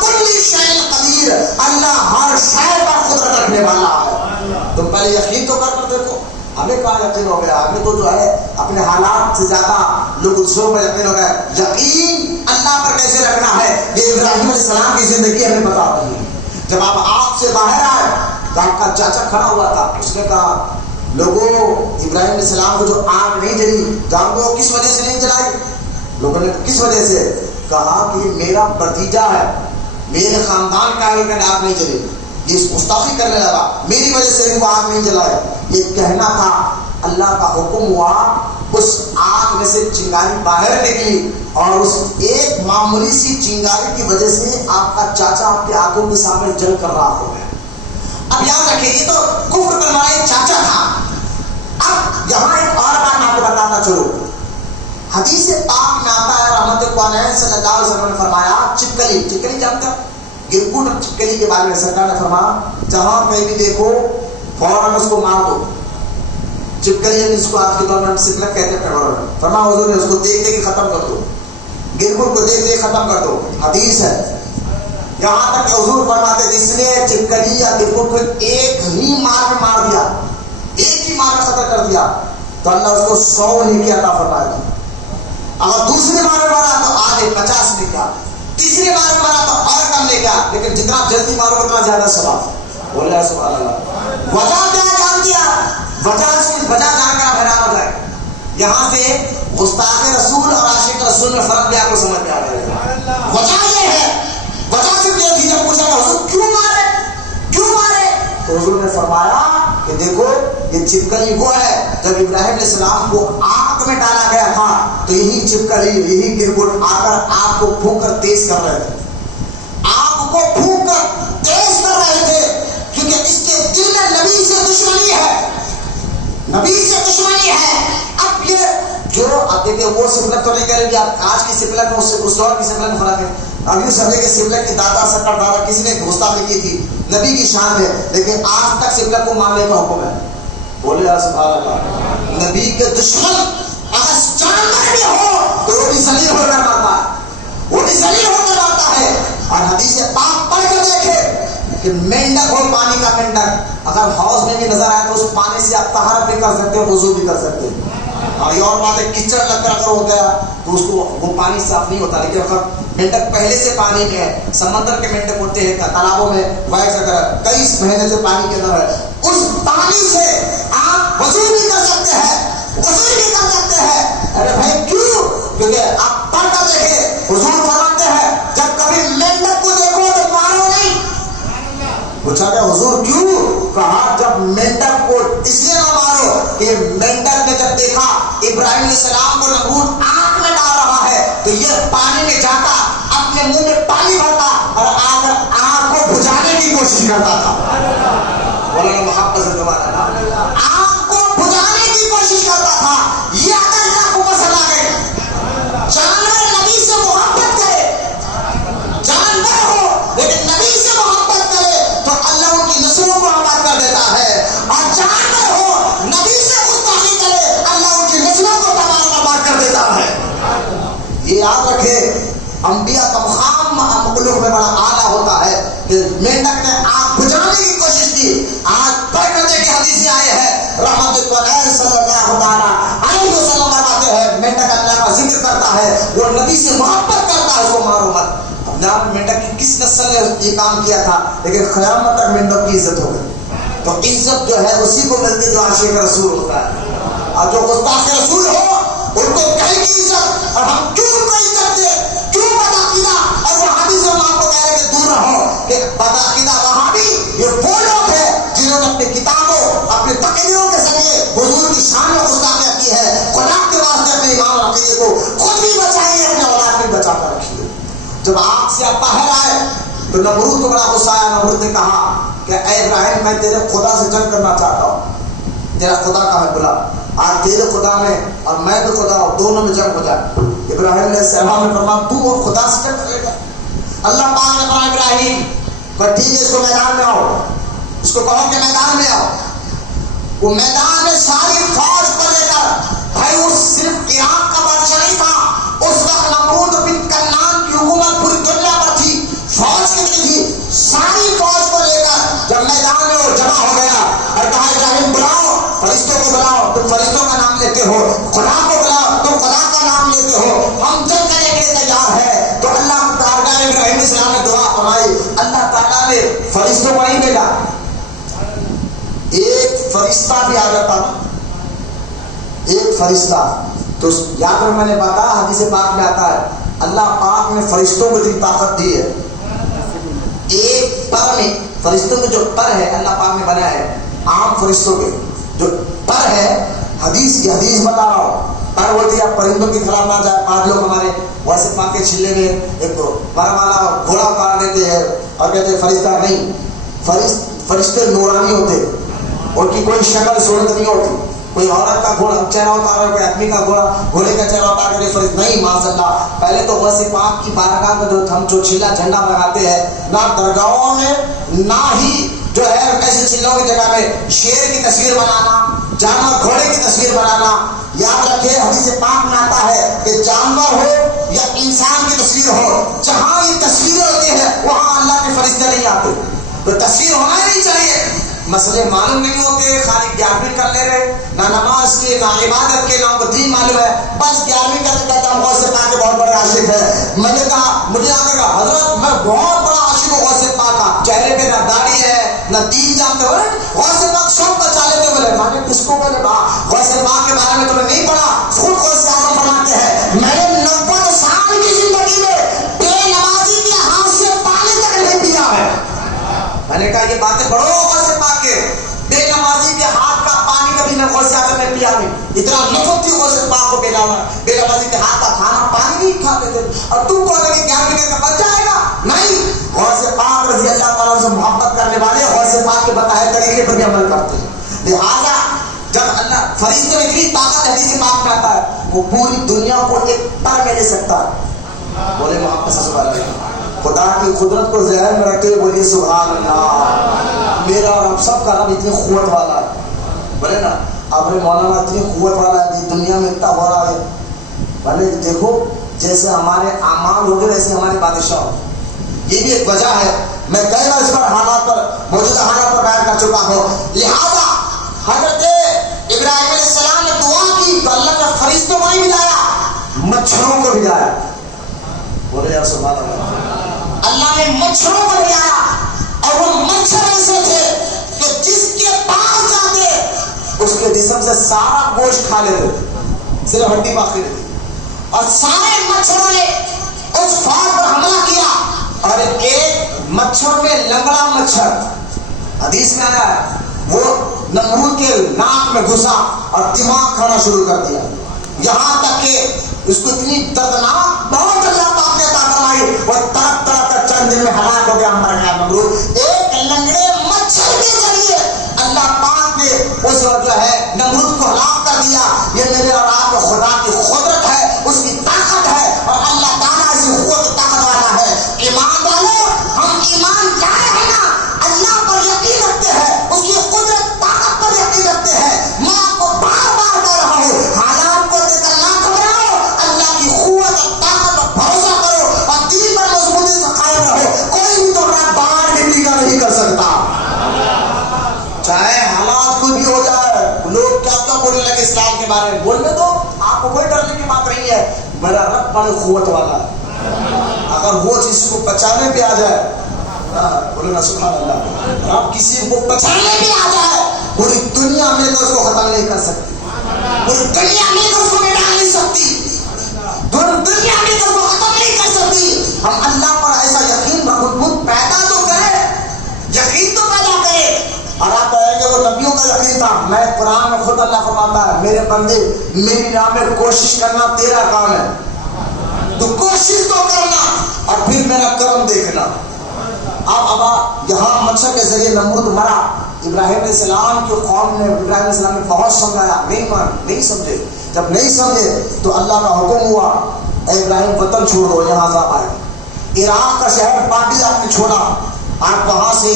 کل شیء قدیر، اللہ ہر شے پر قدرت رکھنے والا ہے. تم پہلے یقین تو کر دیکھو. ہمیں کہاں یقین ہو گیا؟ ہمیں تو جو ہے اپنے حالات سے زیادہ لوگ دوسروں پر یقین ہو گیا. یقین اللہ پر کیسے رکھنا ہے یہ ابراہیم علیہ السلام کی زندگی ہمیں بتا رہی ہے. جب آپ آگ سے باہر آئے تو آپ کا چاچا کھڑا ہوا تھا. اس نے کہا لوگوں ابراہیم علیہ السلام کو جو آگ نہیں جلی جان کو کس وجہ سے نہیں جلائی؟ لوگوں نے کس وجہ سے کہا کہ یہ میرا بھتیجا ہے، میرے خاندان کا ہے، لیکن آگ نہیں جلی. یہ گستاخی کرنے لگا، میری وجہ سے وہ آگ نہیں جلائے. یہ کہنا تھا. اللہ کا حکم ہوا، اس آگ میں سے چنگاری باہر نکلی اور اس ایک معمولی سی چنگاری کی وجہ سے آپ کا چاچا آپ کے آنکھوں کے سامنے جل کر راکھ ہو گیا. آپ یاد رکھیں یہ تو کفر کرنے والا ایک چاچا تھا. اب یہاں ایک اور بات میں آپ کو بتانا چلو. حدیث پاک میں آتا ہے رحمت العالمین صلی اللہ علیہ وسلم نے فرمایا چپکلی جانتے ہیں گرگٹ اور چپکلی کے بارے میں سرکار نے فرمایا جہاں کہیں بھی دیکھو فوراً اس کو مار دو. چپکلی جس کو آج کے دور میں سپلک کہتے ہیں فرمایا حضور نے اس کو دیکھ دیکھ ختم کر دو. گرگٹ کو دیکھ دیکھ ختم کر دو. حدیث ہے یہاں تک کہ حضور فرماتے جس نے چپکلی یا گرگٹ کو ایک ہی مار میں مار دیا ایک ہی مار میں ختم کر دیا تو اللہ اس کو 100 نیکی عطا فرمائے گا. اگر دوسری بار مارا تو آدھے 50 نے کیا تیسری بار مارا تو اور کم نے کیا لیکن جتنا جلدی مارو اتنا زیادہ ثواب. بولے سبحان اللہ. وجہ کیا جان دیا وجہ جان کر حیران ہو جائے. یہاں سے گستاخ رسول اور عاشق رسول میں فرق بھی آپ کو سمجھ میں آ جائے گا. وجہ یہ ہے وجہ صرف یہ تھی جب پوچھا حضور کیوں مارے تو حضور نے فرمایا کہ دیکھو یہ چپکلی وہ ہے جب ابراہیم علیہ السلام کو آگ میں ڈالا گیا تھا تو یہی چپکلی یہی گرگٹ آ کر آگ کو پھونک کر تیز کر رہے تھے. آگ کو پھونک کر تیز کر رہے تھے کیونکہ اس کے دل میں نبی سے دشمنی ہے. اب یہ جو اب دیکھیں وہ سپلک تو نہیں کرے گی آپ آج کی سپلک اس دور کی سپلک میں فرق ہے. ابھی سبے کے سپلک کی دادا سکر دادا کسی نے گستاخی کی تھی نبی کی شان ہے لیکن آج تک سپلک کو ماننے کا حکم ہے. بولے سبحان اللہ. نبی کے دشمن اگر جانور بھی ہو تو وہ بھی ذلیل ہو کر مرتا ہے. اور حدیث پاک پڑھ کر دیکھے کہ مینڈک ہو پانی کا مینڈک اگر حوض میں بھی نظر آئے تو اس پانی سے آپ طہارت بھی کر سکتے ہیں وضو بھی کر سکتے ہیں. اور یہ اور بات ہے کیچڑ لگ کر اگر ہو گیا تو اس کو وہ پانی صاف نہیں ہوتا. لیکن اگر مینڈک پہلے سے پانی میں ہے سمندر کے مینڈک ہوتے ہیں تالابوں میں وائس اگر کئی مہینے سے پانی کے اندر ہے اس پانی سے آپ وضو بھی کر سکتے ہیں. ارے بھائی کیوں؟ کیونکہ آپ پڑھ کر دیکھیں حضور فرماتے ہیں جب کبھی مینڈک کو دیکھو تو مارو نہیں. پوچھا کہ حضور کیوں؟ کہا جب مینڈک کو اس لیے نہ مارو کہ مینڈک نے جب دیکھا ابراہیم علیہ السلام کو نمرود آگ میں ڈال رہا ہے تو یہ پانی میں جاتا اپنے منہ میں پانی بھرتا اور آگ کو بجھانے کی کوشش کرتا تھا. محبت سے دوبارہ آگ کو بجھانے کی کوشش کرتا تھا. یہ اگر اللہ کو پسند آ گئے جانور نبی سے محبت کرے جانور ہو لیکن نبی سے محبت کرے تو اللہ ان کی نسلوں کو آباد کر دیتا ہے. اور جانور ہو نبی سے گستاخی کرے اللہ ان کی نسلوں کو تمام آباد کر دیتا ہے. یہ یاد رکھے انبیاء کا مقام مخلوق میں بڑا اعلیٰ ہوتا ہے کہ مینڈک نے آگ بجھانے کی کوشش کی. آج پڑھ کر دیکھے حدیث آئے ہیں رحمت اللہ صلی اللہ علیہ وسلم فرماتے ہیں مینڈک اللہ کا ذکر کرتا ہے وہ نبی سے محبت کرتا ہے اس کو مارو مت. اب مینڈک کی کس نسل نے یہ کام کیا تھا لیکن قیامت تک مینڈک کی عزت ہو گئی. تو عزت جو ہے اسی کو ملتی جو عاشق رسول ہوتا ہے. اور جو گستاخ رسول ہو ان کو کہیں کی عزت اور ہم کیوں ان کو عزت دے کیوں بدعقیدہ اور وہابی سے ہم آپ کو کہہ رہے کہ دور رہو کہ بدعقیدہ وہابی یہ وہ لوگ ہیں جنہوں نے اپنی کتابوں اپنے تقریروں کے ذریعے حضور کی شان میں گستاخیاں کی ہے. خدا کے واسطے اپنے ایمان اور عقیدے کو خود بھی بچائیے اپنے اولاد بھی بچا کر رکھیے. جب آگ سے آپ باہر آئے تو نمرود کو بڑا غصہ آیا. نمرود نے کہا کہ اے ابراہیم میں تیرے خدا سے جنگ کرنا چاہتا ہوں. تیرا خدا کہاں ہے بلا آج تیرے خدا میں اور میں تو خدا ہوں دونوں میں جنگ ہو جائے. ابراہیم علیہ السلام نے فرمایا تو اور خدا سے جنگ کرے گا. اللہ پاک نے فرمایا ابراہیم پر ٹھیک ہے اس کو میدان میں آؤ اس کو کہو کہ میدان میں آؤ. وہ میدان میں ساری فوج کو لے کر بھائی وہ صرف عراق کا بادشاہ نہیں تھا اس وقت نمرود بن کنعان کی حکومت پوری دنیا پر تھی. فوج کتنی تھی ساری فوج کو لے کر جب میدان میں وہ جمع ہو گیا اور کہا ابراہیم بلاؤ فرشتوں کو بلاؤ تم فرشتوں کا نام لیتے ہو خدا کو بلاؤ تم خدا کا نام لیتے ہو ہم جنگ کرنے کے لیے تیار ہے. تو اللہ تعالیٰ نے ابراہیم علیہ السلام نے دعا فرمائی. اللہ تعالیٰ نے فرشتوں کو نہیں بھیجا ایک فرشتہ بھی آ جاتا ایک فرشتہ تو یاد میں نے بتایا حدیث پاک میں آتا ہے اللہ پاک نے فرشتوں کو جو طاقت دی ہے ایک پر میں فرشتوں میں جو پر ہے اللہ پاک نے بنایا ہے عام فرشتوں کے جو پر ہے حدیث کی حدیث بتا رہا ہوں پر ہوتی ہے پرندوں کی خلاف نہ جائے. آج لوگ ہمارے ویسے پاک کے چھلے میں ایک پر والا گھوڑا اتار دیتے ہیں اور کہتے ہیں فرشتہ نہیں فرشتے نورانی ہوتے، ان کی کوئی شکل صورت نہیں ہوتی، کوئی عورت کا گھوڑا چہرہ ہوتا ہے، کوئی آدمی کا گھوڑے کا چہرہ ہوتا ہے، نہیں معاذ اللہ. پہلے تو غوث پاک کی بارگاہ میں ہم جو چلا جھنڈا لگاتے ہیں، نہ درگاہوں میں نہ ہی جو ہے ایسے چلوں کی جگہ میں شیر کی تصویر بنانا، جانور گھوڑے کی تصویر بنانا. یاد رکھے حدیث پاک میں آتا ہے کہ جانور ہو یا انسان کی تصویر ہو، جہاں یہ تصویریں ہوتی ہیں وہاں اللہ کے فرشتے نہیں آتے. تو تصویر ہونا ہی نہیں چاہیے. مسئلے معلوم نہیں ہوتے، خالی 11ویں کر لے رہے، نہ نماز کے نہ عبادت کے، نہ ان کو دین معلوم ہے، بس 11ویں کر کے کہتا ہوں غوث پاک کے بہت بڑے عاشق ہے. میں نے کہا، مجھے آ کر کہا حضرت میں بہت بڑا عاشق ہوں غوث پاک کا، چہرے پہ نہ داڑھی ہے نہ دین جانتے ہو، غوث پاک سب بچا لیتے. بولے میں نے کس کو بولے غوث پاک کے بارے میں تمہیں نہیں پڑھا؟ خود غوث اعظم فرماتے ہیں میں نے 90 سال کی زندگی میں بے نمازی کے ہاتھ سے پانی تک نہیں پیا ہے. میں نے کہا یہ باتیں پڑھو غوث پاک کے، بے نمازی کے ہاتھ کا پانی کبھی نہ غوث اعظم نے پیا نہیں. اتنا نفرت تھی غوث پاک کو بے نمازی کے ہاتھ کا کھانا پانی نہیں کھاتے تھے. اور تم کو اگر 11 کا بچ جائے گا نہیں. غوث پاک رضی اللہ تعالیٰ سے محبت کرنے والے غوث پاک کے بتائے طریقے پر بھی عمل کرتے ہیں. لہٰذا جب اللہ فرشتے میں اتنی طاقت حدیث پاک میں آتا ہے، وہ پوری دنیا کو ایک پر میں لے سکتا ہے. بولے محمد سبحان اللہ. خدا کی قدرت کو ذہن میں رکھتے ہوئے بولیے سبحان اللہ. میرا اور آپ سب کا رب اتنی قوت والا ہے. بولے نا آپ نے مولانا اتنی قوت والا ہے، دنیا میں اتنا ہو رہا ہے. بھلے دیکھو جیسے ہمارے اعمال ہو گئے ویسے ہمارے بادشاہ ہو. یہ بھی ایک وجہ ہے. میں کئی بار اس پر حالات پر موجودہ حالات پر بیان کر چکا ہوں. لہٰذا حضرت ابراہیم علیہ السلام نے دعا کی تو اللہ نے فرشتوں کو نہیں بلایا، مچھروں کو بلایا. بولے یا سبحان اللہ. اللہ نے مچھروں کو بلایا، اور وہ مچھر ایسے تھے کہ جس کے پاس جاتے اس کے جسم سے سارا گوشت کھا لیتے، صرف ہڈی باقی رہتی. اور سارے مچھروں نے اس فوج پر حملہ کیا، اور ایک مچھر میں لنگڑا مچھر حدیث میں آیا ہے وہ نمرود کے ناک میں گھسا اور دماغ کھانا شروع کر دیا، یہاں تک کہ اس کو اتنی دردناک بہت اللہ پاک نے عطا فرمائی، وہ تڑپ تڑپ کر چند دن میں ہلاک ہو گیا مر گیا نمرود. ایک لنگڑے مچھر کے ذریعے اللہ پاک نے اس جو ہے نمرود کو ہلاک کر دیا. یہ میرے اور آپ خدا کی قدرت ہے، اس کی طاقت ہے، اور اللہ تعالیٰ ایسی قوت طاقت والا ہے. ایمان والو ہم ایمان لائے ہیں نا، اللہ پر یقین رکھتے ہیں، اس کی قدرت طاقت پر یقین رکھتے ہیں. میں آپ کو بار بار کہہ رہا ہوں حالات کو دیکھ کر نہ گھبراؤ، اللہ کی قوت اور طاقت پر بھروسہ کرو اور دین پر مضبوطی سے قائم رہو. کوئی بھی تمہارا باہر بھی نہیں کر سکتا، چاہے حالات کوئی بھی ہو جائے. لوگ کیا کیا بولنے لگے اسلام کے بارے میں، بولنے دو، آپ کو کوئی ڈرنے کی بات نہیں ہے. میرا رب بڑی قوت والا ہے. اگر وہ کسی کو بچانے پہ آ جائے، بولے نا سبحان اللہ، آپ کسی کو بچانے پہ آ جائے پوری دنیا میں تو اس کو ختم نہیں کر سکتی، پوری دنیا میں تو اس کو مٹا نہیں سکتی، دنیا میں تو اس کو ختم نہیں کر سکتی. ہم اللہ پر ایسا یقین خود پیدا تو کرے، یقین تو پیدا کرے. اور آپ کہیں گے وہ نبیوں کا یقین تھا. میں قرآن میں خود اللہ فرماتا ہے میرے بندے میری راہ میں کوشش کرنا تیرا کام ہے، تو کوشش تو کرنا اور پھر میرا کرم دیکھنا. اب یہاں مچھر کے ذریعے نمرود مرا. ابراہیم علیہ السلام کی قوم نے ابراہیم علیہ السلام نے بہت سمجھایا، نہیں سمجھے. جب نہیں سمجھے تو اللہ کا حکم ہوا اے ابراہیم وطن چھوڑ دو، یہاں عذاب آئے. عراق کا شہر پاٹی آپ نے چھوڑا، آپ وہاں سے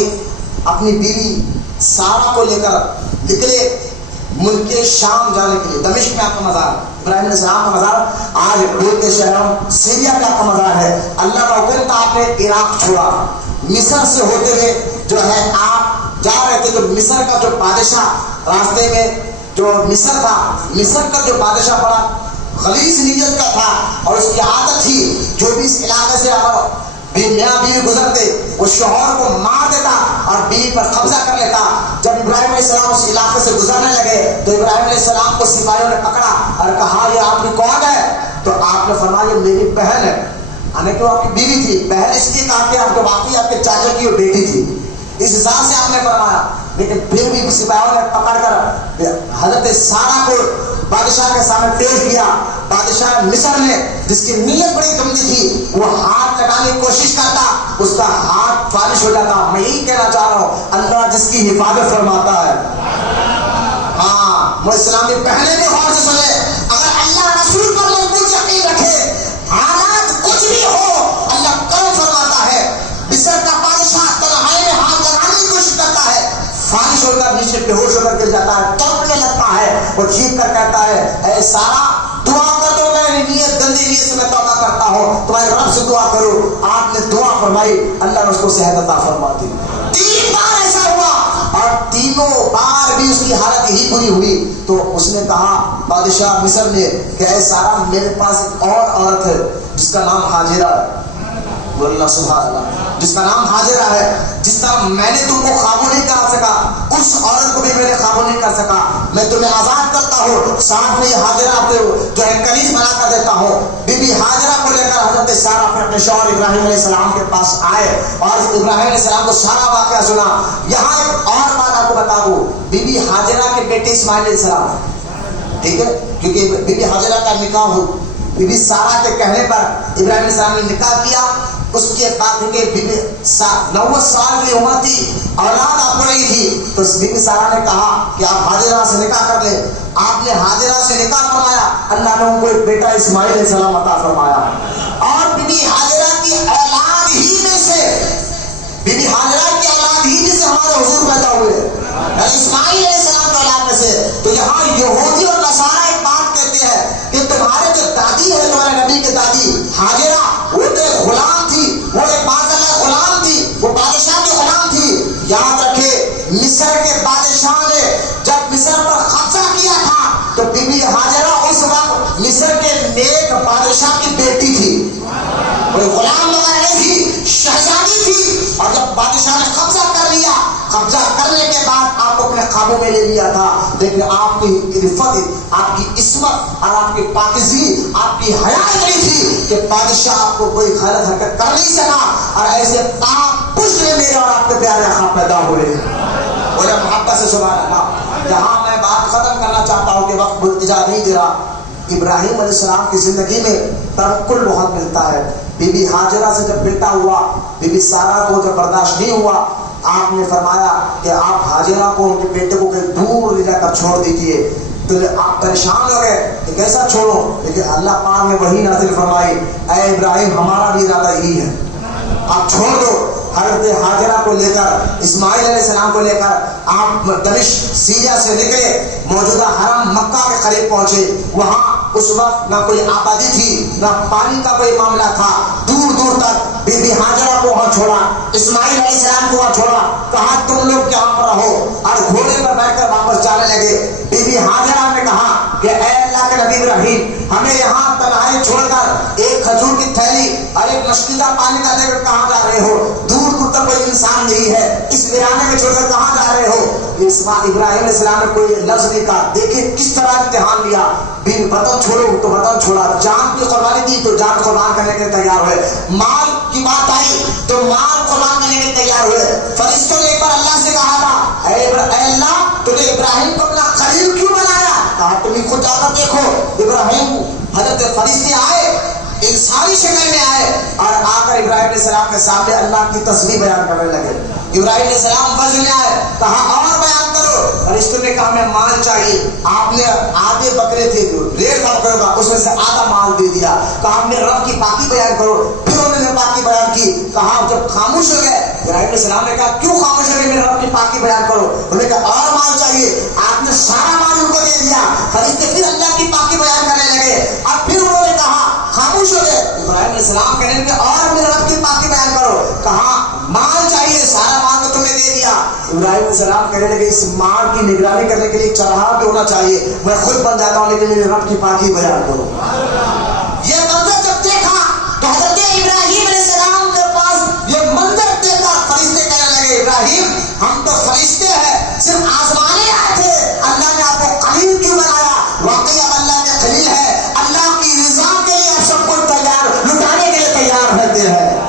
اپنی بیوی سارا کو لے کر نکلے ملک شام جانے کے لیے. دمشق میں آپ کا مزار، ابراہیم علیہ السلام کا مزار آج ملک کے شہروں سیریا میں آپ کا مزار ہے. اللہ کا حکم تھا آپ نے عراق چھوڑا. مصر سے ہوتے ہوئے جو ہے آپ جا رہے تھے تو مصر کا جو بادشاہ راستے میں جو مصر تھا، مصر کا جو بادشاہ بڑا خلیص نیت کا تھا، اور اس کی عادت تھی جو بھی اس علاقے سے میاں بیوی گزرتے وہ شوہر کو مار دیتا اور بیوی پر قبضہ کر لیتا. جب ابراہیم علیہ السلام اس علاقے سے گزرنے لگے تو ابراہیم علیہ السلام کو سپاہیوں نے پکڑا اور کہا یہ آپ کی کون ہے؟ تو آپ نے فرمایا یہ میری بہن ہے. کہ وہ آپ کی بیوی تھی، بہن اس لیے کہا کہ آپ کو واقعی آپ کے چاچا کی وہ بیٹی تھی، اس حساب سے آپ نے فرمایا. لیکن پھر بھی سپاہیوں نے پکڑ کر حضرت سارا کو بادشاہ کے سامنے پیش کیا. بادشاہ مصر نے جس کی نیت بڑی گندی تھی وہ ہاتھ لگانے کی کوشش کرتا, اس کا ہاتھ فالش ہو جاتا. میں یہی کہنا چاہ رہا ہوں اللہ جس کی حفاظت فرماتا ہے. ہاں وہ اسلامی بہنیں بھی غور سے سنے, اگر اللہ رسول پر مضبوط یقین رکھے حالات کچھ بھی ہو اللہ کرم فرماتا ہے. مصر کا بادشاہ تنہائی میں ہاتھ لگانے کی کوشش کرتا ہے, فالش ہو کر نیچے بے ہوش ہو کر گر جاتا ہے, چونکنے لگتا ہے. وہ چیخ کر کہتا ہے اے سارا دعا کر دو, میں نیت گندی نیت سے میں توبہ کرتا ہوں, تمہارے رب سے دعا کرو. آپ نے دعا فرمائی, اللہ نے اس کو صحت عطا فرما دی. 3 بار ایسا ہوا اور تینوں بار بھی اس کی حالت یہی بری ہوئی. تو اس نے کہا بادشاہ مصر نے کہ اے سارا میرے پاس ایک اور عورت ہے جس کا نام حاجرہ ہے. بولنا سبحان اللہ. جس کا نام حاجرہ ہے, جس طرح میں نے تم کو قابو نہیں کر سکا اس عورت کو بھی میں نے قابو نہیں کر سکا. میں تمہیں آزاد کرتا ہوں, ساتھ میں یہ حاجرہ کو جو ہے کنیز بنا کر دیتا ہوں. بی بی حاجرہ کو لے کر حضرت سارہ اپنے شوہر ابراہیم علیہ السلام کے پاس آئے اور ابراہیم علیہ السلام کو سارا واقعہ سنا. یہاں ایک اور بات آپ کو بتا دوں, بی بی حاجرہ کے بیٹے اسماعیل علیہ السلام, ٹھیک ہے, کیونکہ بی بی حاجرہ کا نکاح ہو بی بی سارہ کے کہنے پر ابراہیم علیہ السلام نے نکاح کیا. اس کے بعد بی بی 90 سال کی عمر تھی, اولاد آپ کو نہیں تھی, تو بی بی سارہ نے کہا کہ آپ حاجرہ سے نکاح کر لیں. آپ نے حاجرہ سے نکاح فرمایا, اللہ نے ان کو ایک بیٹا اسماعیل علیہ السلام عطا فرمایا. اور بی بی حاجرہ کی اولاد ہی میں سے بی بی حاجرہ کی اولاد ہی میں سے ہمارے حضور پیدا ہوئے, اسماعیل علیہ السلام کی اولاد میں سے. تو یہاں یہودی اور نصارہ ایک بات کہتے ہیں کہ تمہارے جو دادی ہے تمہارے نبی کی دادی حاجرہ وہ تو ایک غلام تھی, وہ ایک بادشاہ غلام تھی, وہ بادشاہ کی غلام تھی. یاد رکھے مصر کے بادشاہ نے جب مصر پر قبضہ کیا تھا تو بی بی حاجرہ اس وقت مصر کے نیک بادشاہ کی بیٹی تھی, کوئی غلام وغیرہ نہیں تھی, شہزادی تھی. اور جب بادشاہ نے قبضہ کر لیا, قبضہ کرنے کے بعد آپ کو اپنے قابو میں لے لیا تھا, لیکن آپ کی رفت, آپ کی عصمت اور آپ کی پاکیزگی, آپ کی حیا اتنی تھی کہ بادشاہ آپ کو کوئی غلط حرکت کر نہیں سکا. اور ایسے پاک پشت میں میرے اور آپ کے پیارے آقا پیدا ہوئے. بولے محبت سے سبحان اللہ. یہاں میں بات ختم کرنا چاہتا ہوں کہ وقت اجازت نہیں دے رہا. ابراہیم علیہ السلام کی زندگی میں توکل بہت ملتا ہے. بی بی حاجرہ سے جب بیٹا ہوا, بی بی سارہ کو جب برداشت نہیں ہوا, آپ نے فرمایا کہ آپ حاجرہ کو ان کے بیٹے کو کہیں دور لے جا کر چھوڑ دیجیے. تو آپ پریشان ہو گئے کہ کیسا چھوڑو, لیکن اللہ پاک نے وہی نازل فرمائی, اے ابراہیم ہمارا بھی ارادہ یہی ہے, آپ چھوڑ دو. حضرت حاجرہ کو لے کر, اسماعیل علیہ السلام کو لے کر آپ دمشق سیریا سے نکلے, موجودہ حرم مکہ کے قریب پہنچے. وہاں اس وقت نہ کوئی آبادی تھی, نہ پانی کا کوئی معاملہ تھا. دور دور تک بی بی حاجرہ کو وہاں چھوڑا, اسماعیل علیہ السلام کو وہاں چھوڑا, کہا تم لوگ یہاں پر رہو, اور گھوڑے پر بیٹھ کر واپس جانے لگے. بی بی حاجرہ نے کہا کہ اے اللہ کے نبی ابراہیم, ہمیں یہاں تنہائی چھوڑ کر ایک کھجور کی تھیلی اور ایک مشکیزہ پانی کا لے کر کہاں جا رہے ہو؟ دور دور تک کوئی انسان نہیں ہے, اس ویرانے میں چھوڑ کر کہاں جا رہے ہو؟ ابراہیم علیہ السلام نے کوئی لفظ نہیں کہا. دیکھیں کس طرح امتحان لیا. وطن چھوڑو تو وطن چھوڑا, جان کی قربانی دی تو جان قربان کرنے کے تیار ہوئے, مال کی بات آئی تو مال قربان کرنے کے تیار ہوئے. فرشتوں نے ایک بار اللہ سے کہا تھا اے اللہ تو نے ابراہیم کو اپنا خلیل کیوں بنایا؟ کہا تم خود جا کر دیکھو. ابراہیم حضرت فرشتے آئے, انسانی شکل میں آئے اور آ کر ابراہیم علیہ السلام کے سامنے اللہ کی تسبیح بیان کرنے لگے. ابراہیم علیہ السلام وزن میں آئے, کہا اور بیان کرو. فرشتوں نے کہا ہمیں مال چاہیے. آپ نے آدھے بکرے تھے, 1.5 بکرے کا, اس میں سے آدھا مال دے دیا. کہا ہم نے رب کی پاکی بیان کرو. پھر انہوں نے پاکی بیان کی. کہا جب خاموش ہو گئے, ابراہیم علیہ السلام نے کہا کیوں خاموش ہو گئے, میرے رب کی پاکی بیان کرو. انہوں نے کہا اور مال چاہیے. آپ نے سارا مال ان کو دے دیا. فرشتے پھر اللہ کی پاکی بیان کرنے لگے. اب پھر انہوں نے کہا خاموش ہو گئے. ابراہیم علیہ السلام کہنے لگے اور میرے رب کی پاکی بیان کرو. کہا مال چاہیے, سارا مال تو تمہیں دے دیا. ابراہیم علیہ السلام کہنے لگے اس مال کی نگرانی کرنے کے لیے چرواہا بھی ہونا چاہیے, میں خود بن جاتا ہوں لیکن میرے رب کی پاکی بیان کرو. یہ منظر جب دیکھا تو حضرت ابراہیم علیہ السلام کے پاس یہ منظر دیکھا, فرشتے کہنے لگے ابراہیم ہم تو فرشتے ہیں, صرف آزمانے آئے تھے, اللہ نے آپ کو خلیل کیوں بنایا؟ واقعی اب اللہ کے خلیل ہے, اللہ کی رضا کے لیے اب سب کچھ تیار, لٹانے کے لیے تیار رہتے ہیں.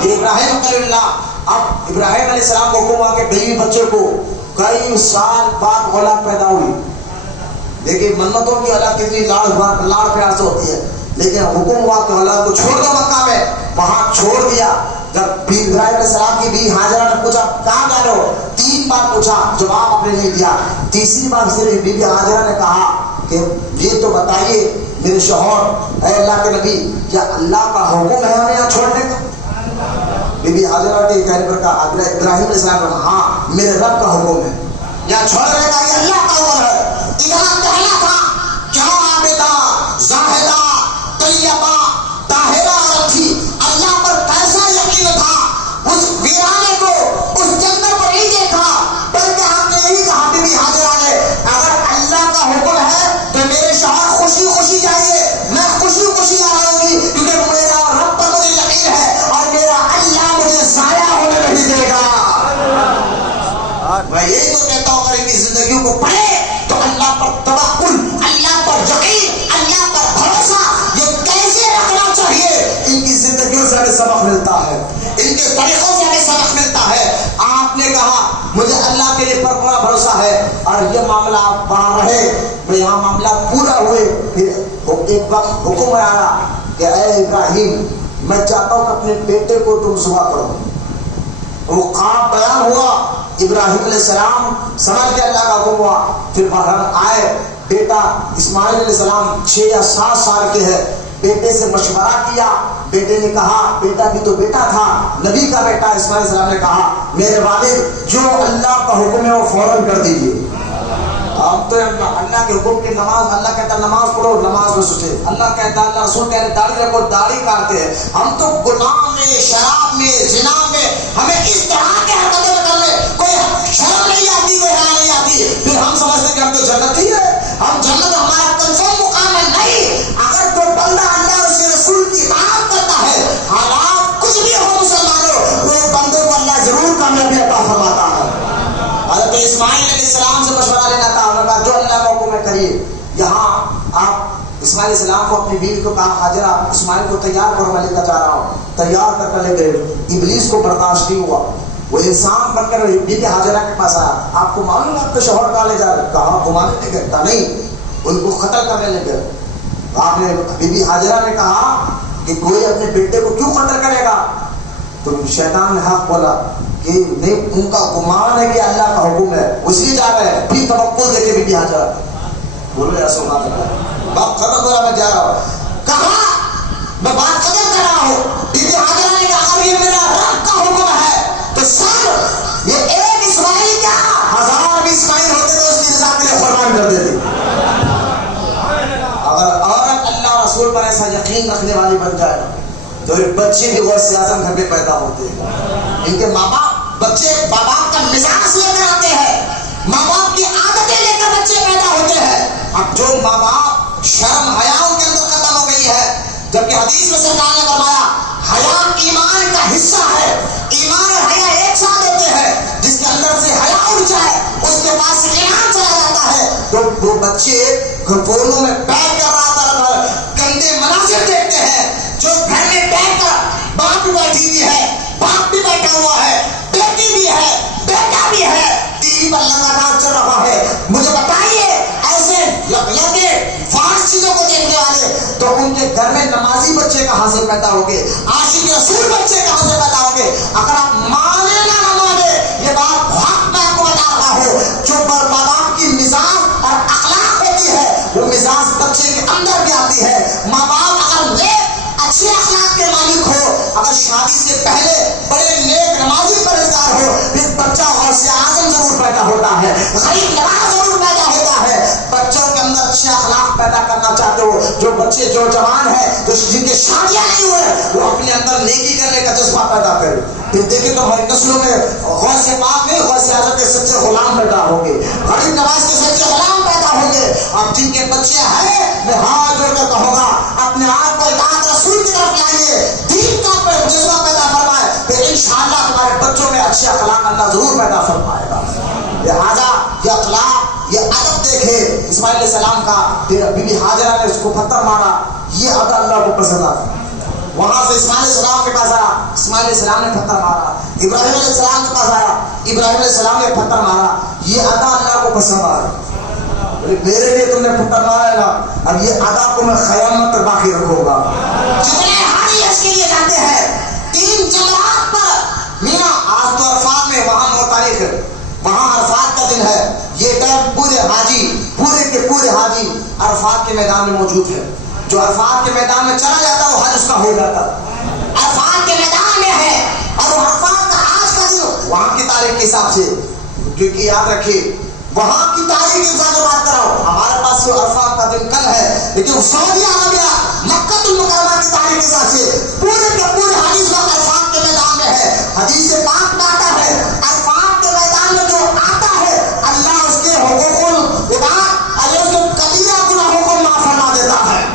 یہ ابراہیم خلیل اللہ. اب ابراہیم علیہ السلام کو حکم ہوا کہ بیوی بچے کو کئی سال بعد اولاد پیدا ہوئی. دیکھیے منتوں کی اللہ کتنی لاڑ پیار سے ہوتی ہے، لیکن حکم ہوا کہ اللہ کو چھوڑ دو مکہ میں، وہاں چھوڑ دیا۔ جب ابراہیم علیہ السلام کی بیوی ہاجرہ نے پوچھا کہاں جا رہے ہو، 3 بار پوچھا، جواب آپ نے نہیں دیا۔ تیسری بار صرف بیوی ہاجرہ نے کہا کہ یہ تو بتائیے میرے شوہر، اے اللہ کے نبی، کیا اللہ کا حکم ہے ہمیں یہاں چھوڑنے کا؟ بی بی ہاجرہ کے کہنے پر کہا ابراہیم علیہ السلام نے ہاں میرے رب کا حکم ہے، یہاں چھوڑنے کا یہ اللہ کا حکم ہے۔ ادھر کہنا تھا کیا عابدہ زاہدہ طیبہ طاہرہ عورت تھی، اللہ پر کیسا یقین تھا، اس ویرانے کو اس جنگل کو نہیں دیکھا، بلکہ ہم نے یہی کہا بی بی ہاجرہ نے اگر اللہ کا حکم ہے تو میرے شوہر خوشی خوشی جائیے، میں خوشی خوشی آ رہا ہوں گی، کیونکہ میرا رب پر مجھے یقین ہے اور میرا اللہ مجھے ضائع ہونے نہیں دے گا۔ میں یہی تو کہتا ہوں اگر ان کی زندگیوں کو پڑھے تو اللہ پر توکل، اللہ پر یقین، اللہ پر بھروسہ یہ کیسے رکھنا چاہیے، ان کی زندگیوں سے ہمیں سبق ملتا ہے، ان کے طریقوں سے ہمیں سبق ملتا ہے۔ آپ نے کہا مجھے اللہ کے لیے پر پورا بھروسہ ہے اور یہ معاملہ آپ وہاں رہے، تو یہاں معاملہ پورا ہوئے۔ پھر ایک وقت حکم آیا کہ اے ابراہیم میں چاہتا ہوں کہ اپنے بیٹے کو تم ذبح کرو۔ وہ خواب بیان ہوا، ابراہیم علیہ السلام سمجھ کے اللہ کا حکم ہوا۔ پھر بہرحال آئے، بیٹا اسماعیل علیہ السلام 6 یا 7 سال کے ہے، بیٹے سے مشورہ کیا، بیٹے نے کہا، بیٹا بھی تو بیٹا تھا، نبی کا بیٹا اسماعیل علیہ السلام نے کہا میرے والد جو اللہ کا حکم ہے وہ فوراً کر دیجیے۔ ہم تو اللہ کے حکم کی نماز، اللہ کہتا ہے نماز پڑھو، نماز میں سوچے، اللہ کہتا ہے اللہ رسول کہہ رہے داڑھی رکھو، داڑھی کاٹتے ہیں۔ ہم تو گناہ میں، شراب میں، زنا میں، ہمیں اس طرح کے حرکتیں کرنے کوئی شرم نہیں آتی، کوئی حیا نہیں آتی، پھر ہم سمجھتے کہ ہم تو جنت ہی ہے، ہم جنت ہمارا کنفرم مقام ہے۔ نہیں، اگر کوئی بندہ اللہ اور اس کے رسول کی اطاعت کرتا ہے، حالات کچھ بھی ہو مسلمانوں، وہ بندے کو اللہ ضرور کامیابی عطا فرماتا ہے۔ حضرت اسماعیل علیہ السلام سے مشورہ لینا تھا، انہوں نے کہا جو اللہ کا حکم ہے کریے۔ یہاں آپ اسماعیل علیہ السلام کو اپنی بیوی کو کہا حاجرہ اسماعیل کو تیار کرو، میں لے کر جا رہا ہوں، تیار کر لے گئے۔ ابلیس کو برداشت نہیں ہوا، وہ انسان بن کر بیوی حاجرہ کے پاس آیا، آپ کو معلوم ہے آپ کے شوہر کہاں لے جا رہے؟ کہا گھمانے لے گئے، کہا نہیں ان کو قتل کرنے لے گئے۔ آپ نے بیوی حاجرہ نے کہا کہ کوئی اپنے بیٹے کو کیوں قتل کرے گا؟ تو شیطان نے حق بولا کہ نہیں، ان کا گمان ہے کہ اللہ کا حکم ہے اس لیے جا رہے ہیں۔ پھر توقع دیکھے بی بی حاجرہ بولو ایسا بات ختم ہو رہا، میں جا رہا ہوں، کہا میں بات ختم کر رہا ہوں۔ بی بی حاجرہ نے کہا اگر یہ میرا رب کا حکم ہے تو سر یہ ایک اسماعیل کیا 1000 بھی اسماعیل ہوتے تو اس کی نجات کے لیے قربان کر دیتے۔ اگر عورت اللہ رسول پر ایسا یقین رکھنے والی بن جائے تو بچے بھی غوث اعظم گھر میں پیدا ہوتے ہیں۔ ان کے ماں باپ، بچے ماں باپ کا مزاج لے کر آتے ہیں، ماں باپ کی عادتیں لے کر بچے پیدا ہوتے ہیں۔ اب جو ماں باپ شرم حیا ان کے اندر ختم ہو گئی ہے، جبکہ حدیث میں سرکار نے فرمایا حیا ایمان کا حصہ ہے، ایمان اور حیا ایک ساتھ ہوتے ہیں، جس کے اندر سے حیا اٹھ جائے اس کے پاس سے ایمان چلا جاتا ہے۔ تو وہ بچے کونوں میں بیٹھ کر رات گندے مناظر دیکھتے ہیں، جو گھر میں بیٹھ کر باپ بھی بیٹھی ہوئی ہے، باپ بھی بیٹھا ہوا ہے، بیٹی بھی ہے، بیٹا بھی ہے، ٹی وی پر لگاتار چل رہا ہے۔ مجھے بتائیے ایسے لگے فاسٹ چیزوں کو دیکھنے والے تو ان کے گھر میں نمازی بچے کہاں سے پیدا ہوں گے، عاشق رسول بچے کہاں سے پیدا ہوں گے؟ اگر آپ مانے نہ مانے یہ بات حق میں آپ کو بتا رہا ہوں، جو ماں باپ کی مزاج اور اخلاق ہوتی ہے وہ مزاج بچے کے اندر بھی آتی ہے۔ ماں باپ اگر نیک اچھے اخلاق کے مالک ہو، اگر شادی سے پہلے بڑے نیک نمازی پرہیزگار ہو، پھر بچہ غوث اعظم ضرور پیدا ہوتا ہے، غریب نواز ضرور پیدا ہوتا ہے۔ بچوں کے اندر اچھے اخلاق پیدا کرنا چاہتے ہو، جو بچے جو جوان ہیں جن کے شادیاں نہیں ہوئے وہ اپنے اندر نیکی کرنے کا جذبہ پیدا کرے، پھر دیکھیں تو ہماری نسلوں میں غوث پاک نہیں غوث اعظم کے سچے غلام پیدا ہوں گے، غریب نواز کے سچے غلام پیدا ہوں گے۔ اور جن کے بچے ہیں میں ہاتھ جوڑ کر کہوں گا اپنے آپ کو اطاعت رسول کی طرف لائیے، دین کا جذبہ پیدا فرمائے، پھر انشاءاللہ تمہارے بچوں میں اچھے اخلاق اللہ ضرور پیدا فرمائے گا۔ لہذا یہ اخلاق، یہ ادب دیکھے اسماعیل علیہ السلام کا، پھر بی بی حاجرہ نے اس کو پتھر مارا، یہ ادب اللہ کو پسند آتا۔ وہاں سے اسماعیل علیہ السلام کے پاس آیا، اسماعیل علیہ السلام نے پتھر مارا، ابراہیم علیہ السلام کے پاس آیا، ابراہیم علیہ السلام نے پتھر مارا، یہ ادب اللہ کو پسند آیا۔ میرے لیے تم نے پتر لایا نا، اب یہ ادا کو میں قیامت تک باقی رکھوں گا۔ جتنے حاجی حج کے لیے جاتے ہیں 3 جمرات پر مینا، آج تو عرفات میں وہاں 9 تاریخ ہے، وہاں عرفات کا دن ہے، یہ ٹائم پورے حاجی پورے کے پورے حاجی عرفات کے میدان میں موجود ہے۔ جو عرفات کے میدان میں چلا جاتا ہے وہ حج اس کا ہو جاتا ہے، عرفات کے میدان میں ہے۔ اور وہ عرفات کا آج کا دن وہاں کی تاریخ کے حساب سے، کیونکہ یاد رکھیے وہاں کی تاریخ کے حساب سے بات کر رہا ہوں، ہمارے پاس جو عرفات کا دن کل ہے، لیکن سعودی عربیہ مکہ المکرمہ کی تاریخ کے حساب سے پورے کے پورے حج اس وقت عرفات کے میدان میں ہے۔ حدیث پاک میں آتا ہے عرفات کے میدان میں جو آتا ہے اللہ اس کے حقوق العباد اللہ اس کے کبیرہ گناہوں کو معاف فرما دیتا ہے۔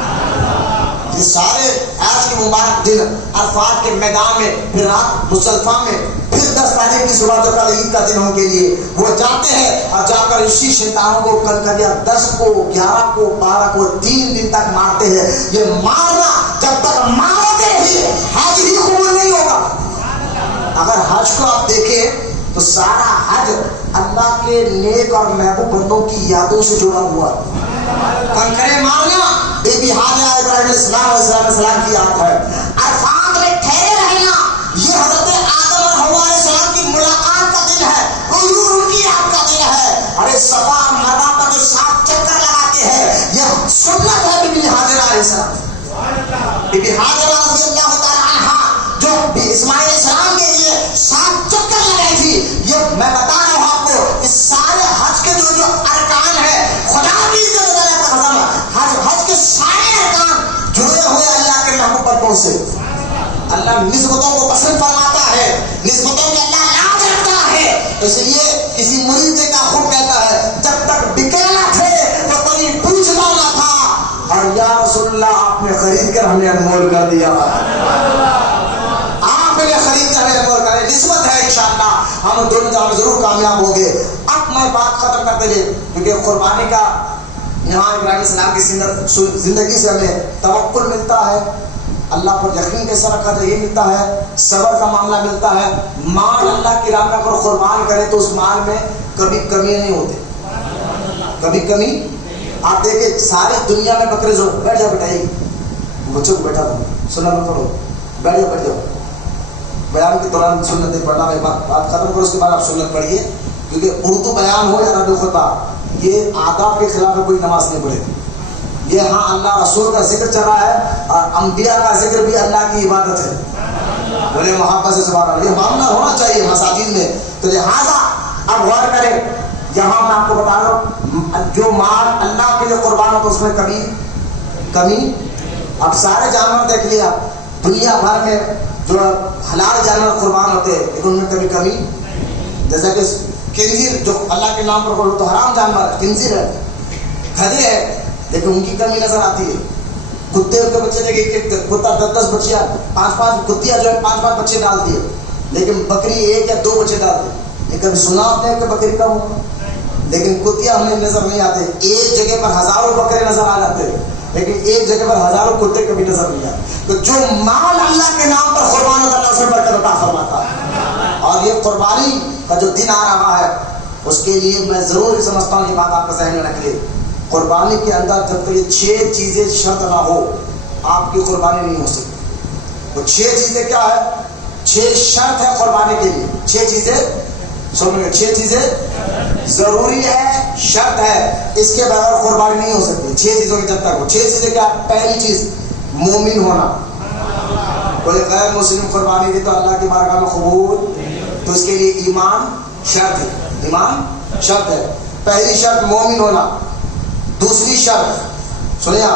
یہ سارے عرش کے مبارک دن عرفات کے میدان میں، پھر رات مزدلفہ میں، پھر 10 تاریخ کی صبح جو کل عید کا دن کے لیے وہ جاتے ہیں اور جا کر اسی شیطانوں کو کنکریاں 10 کو 11 کو 12 کو 3 دن تک مارتے ہیں۔ یہ مارنا جب تک مارو گے ہی حج ہی قبول نہیں ہوگا۔ اگر حج کو آپ دیکھیں تو سارا حج اللہ کے نیک اور محبوب بندوں کی یادوں سے جڑا ہوا ہے۔ کنکرے مارنا بی بی حاجرہ ابراہیم علیہ السلام کی یاد ہے۔ عرفات میں ٹھہرے رہنا یہ حضرت آدم اور حوا علیہ السلام کی ملاقات کا دن ہے، ان کی یاد کا دن ہے۔ اور صفا اور مروا پر جو 7 چکر لگاتے ہیں یہ سنت ہے بی بی حاجرہ علیہ السلام۔ بی بی حاجرہ رضی اللہ تعالی عنہا جو اسماعیل علیہ السلام کے لیے 7 چکر لگائی تھی، یہ میں بتا رہا ہوں آپ کو، اس سارے حج کے جو ارکان ہے خدا کی حج کے سارے ارکان جڑے ہوئے اللہ کے محبوب بندوں سے۔ اللہ نسبتوں کو پسند فرماتا ہے، نسبتوں میں اللہ لاز رکھتا ہے، اس لیے کسی مرید کا خود کہتا ہے جب تک بکیلا تھے تو کوئی پوچھتا نہ تھا، اور یا رسول اللہ آپ نے خرید کر ہمیں انمول کر دیا، آپ نے خرید کر ہمیں انمول کر دیا۔ نسبت ہے انشاءاللہ ہم دونوں جان ضرور کامیاب ہوں گے۔ اب میں بات ختم کرتے لے، کیونکہ قربانی کا یہاں ابراہیم السلام کی زندگی سے ہمیں توکل ملتا ہے، اللہ پر یقین کیسا رکھا جائے یہ ملتا ہے، صبر کا معاملہ ملتا ہے، مال اللہ کی راہ میں اگر قربان کرے تو اس مال میں کبھی کمی نہیں ہوتی، کبھی کمی۔ آپ دیکھیں ساری دنیا میں بکرے جو بیٹھ جاؤ بیٹھائی بچوں کو بیٹھا دو سننا مت پڑھو، بیٹھ جاؤ بیٹھ جاؤ، بیان کے دوران سنت پڑھنا، میں بات ختم کرو اس کے بعد آپ سنت پڑھیے، کیونکہ اردو بیان ہو یا عربی خطبہ یہ آداب کے خلاف کوئی نماز نہیں پڑھے۔ یہ ہاں اللہ رسول کا ذکر چل رہا ہے اور انبیاء کا ذکر بھی اللہ کی عبادت ہے، بولے محبت سے سبحان اللہ، یہ معاملہ ہونا چاہیے مساجد میں۔ تو لہٰذا اب غور کریں، یہاں میں آپ کو بتا رہا ہوں جو مال اللہ کے لیے قربان ہو تو اس میں کمی۔ اب سارے جانور دیکھ لیا دنیا بھر میں جو حلال جانور قربان ہوتے ہیں لیکن ان میں کمی، جیسا کہ خنزیر جو اللہ کے نام پر تو حرام جانور خنزیر ہے، گدھے ہے، لیکن ان کی کمی نظر آتی ہے۔ کتے کے بچے دیکھیں، ایک کتا 10 بچیاں 5 کتیاں جو ہے 5 بچے ڈالتی ہے، لیکن بکری 1 یا 2 بچے ڈالتی ہے۔ یہ کبھی سنا آپ نے کہ بکری کم ہو، لیکن کتیاں ہمیں نظر نہیں آتے۔ ایک جگہ پر ہزاروں بکرے نظر آ جاتے ہیں لیکن ایک جگہ پر ہزاروں کتے کبھی نظر نہیں آتے۔ تو جو مال اللہ کے نام پر قربان ہوتا ہے اللہ سے برکت عطا فرماتا ہے۔ اور یہ قربانی کا جو دن آ رہا ہے اس کے لیے میں ضرور سمجھتا ہوں، یہ بات آپ کا ذہن میں رکھیے، قربانی کے اندر جب تک یہ 6 چیزیں شرط نہ ہو آپ کی قربانی نہیں ہو سکتی۔ وہ 6 چیزیں کیا ہے؟ 6 شرط ہے قربانی کے لیے، 6 چیزیں سنیں، 6 چیزیں ضروری ہے، شرط ہے، اس کے بغیر قربانی نہیں ہو سکتی۔ 6 چیزوں کی جب تک ہو، 6 چیزیں کیا؟ پہلی چیز مومن ہونا، کوئی غیر مسلم قربانی دی تو اللہ کی بارگاہ میں قبول، تو اس کے لیے ایمان شرط ہے، ایمان شرط ہے۔ پہلی شرط مومن ہونا، دوسری شرط سنیا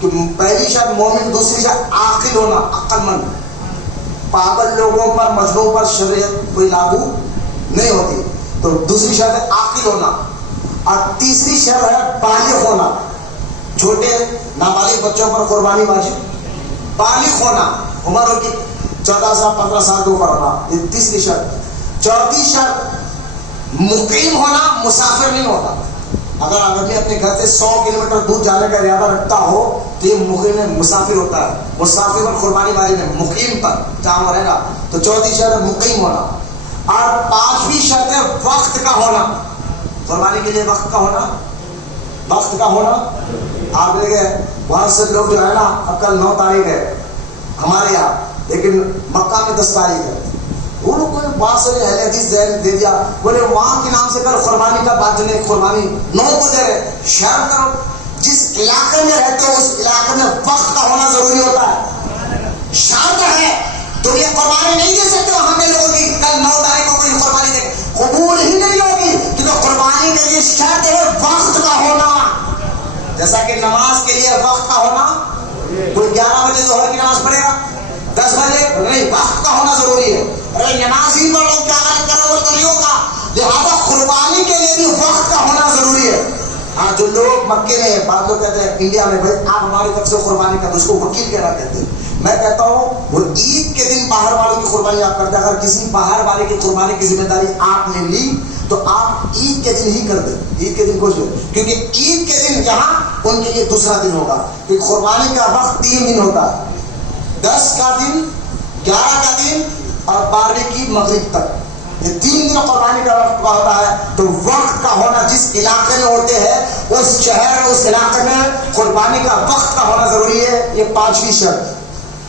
کہ پہلی شرط مومن، دوسری شرط عاقل ہونا، عقل مند، پاگل لوگوں پر مجنوں پر شریعت کوئی لاگو نہیں ہوتی، تو دوسری شرط ہے عاقل ہونا، اور تیسری شرط ہے بالغ ہونا، چھوٹے نابالغ بچوں پر قربانی واجب، بالغ ہونا، عمر ان کی 14 سال 15 سال کے اوپر ہونا، یہ تیسری شرط۔ چوتھی شرط مقیم ہونا، مسافر نہیں ہونا۔ اگر آدمی اپنے گھر سے 100 کلومیٹر دور جانے کا ارادہ رکھتا ہو تو یہ مقیم ہے، مسافر ہوتا ہے، مسافر پر قربانی واجب ہے، مقیم پر جہاں رہے گا۔ تو چوتھی شرط ہے مقیم ہونا، اور 5ویں شرط ہے وقت کا ہونا۔ قربانی کے لیے وقت کا ہونا، وقت کا ہونا. آپ لے گئے بہت سے لوگ جو ہے نا، کل 9 تاریخ ہے ہمارے یہاں، لیکن مکہ میں 10 تاریخ ہے. وہ لوگ کوئی بات سے اہل حدیث دے دیا، بولے وہاں کے نام سے کل قربانی کا بات جو نہیں، قربانی 9 کو دے رہے. شرم کرو، جس علاقے میں رہتے ہو اس علاقے میں وقت کا ہونا ضروری ہوتا ہے. شرط ہے تم یہ قربانی نہیں دے سکتے وہاں کے لوگوں کی کل 9 تاریخ کو کوئی قربانی دے، قبول ہی نہیں ہوگی، کیونکہ قربانی کے لیے شرط ہے وقت کا ہونا. جیسا کہ نماز کے لیے وقت کا ہونا، کوئی 11 بجے ظہر کی نماز پڑھے گا، 10 بجے نہیں، وقت کا ہونا ضروری ہے. ارے نماز ہی پڑھ لو، کیا غلط کرو تو نہیں ہوگا. لہٰذا قربانی کے لیے بھی وقت کا ہونا ضروری ہے. ہاں جو لوگ مکے میں، بعض لوگ کہتے ہیں انڈیا میں، بھائی آپ ہماری طرف سے قربانی کرتے، اس کو وکیل کہنا کہتے ہیں. میں کہتا ہوں وہ عید کے دن باہر والوں کی قربانی آپ کرتے ہیں. اگر کسی باہر والے کی قربانی کی ذمہ داری آپ نے لی تو آپ عید کے دن ہی کر دیں. عید کے دن کچھ نہیں، کیونکہ عید کے دن یہاں ان کے لیے دوسرا دن ہوگا، کیونکہ قربانی کا وقت 3 دن ہوتا ہے، 10 کا دن، 11 کا دن اور 12 کی مغرب تک. یہ 3 دن قربانی کا وقت کا ہوتا ہے. تو وقت کا ہونا، جس علاقے میں ہوتے ہیں اس شہر اس علاقے میں قربانی کا وقت کا ہونا ضروری ہے. یہ 5ویں شرط،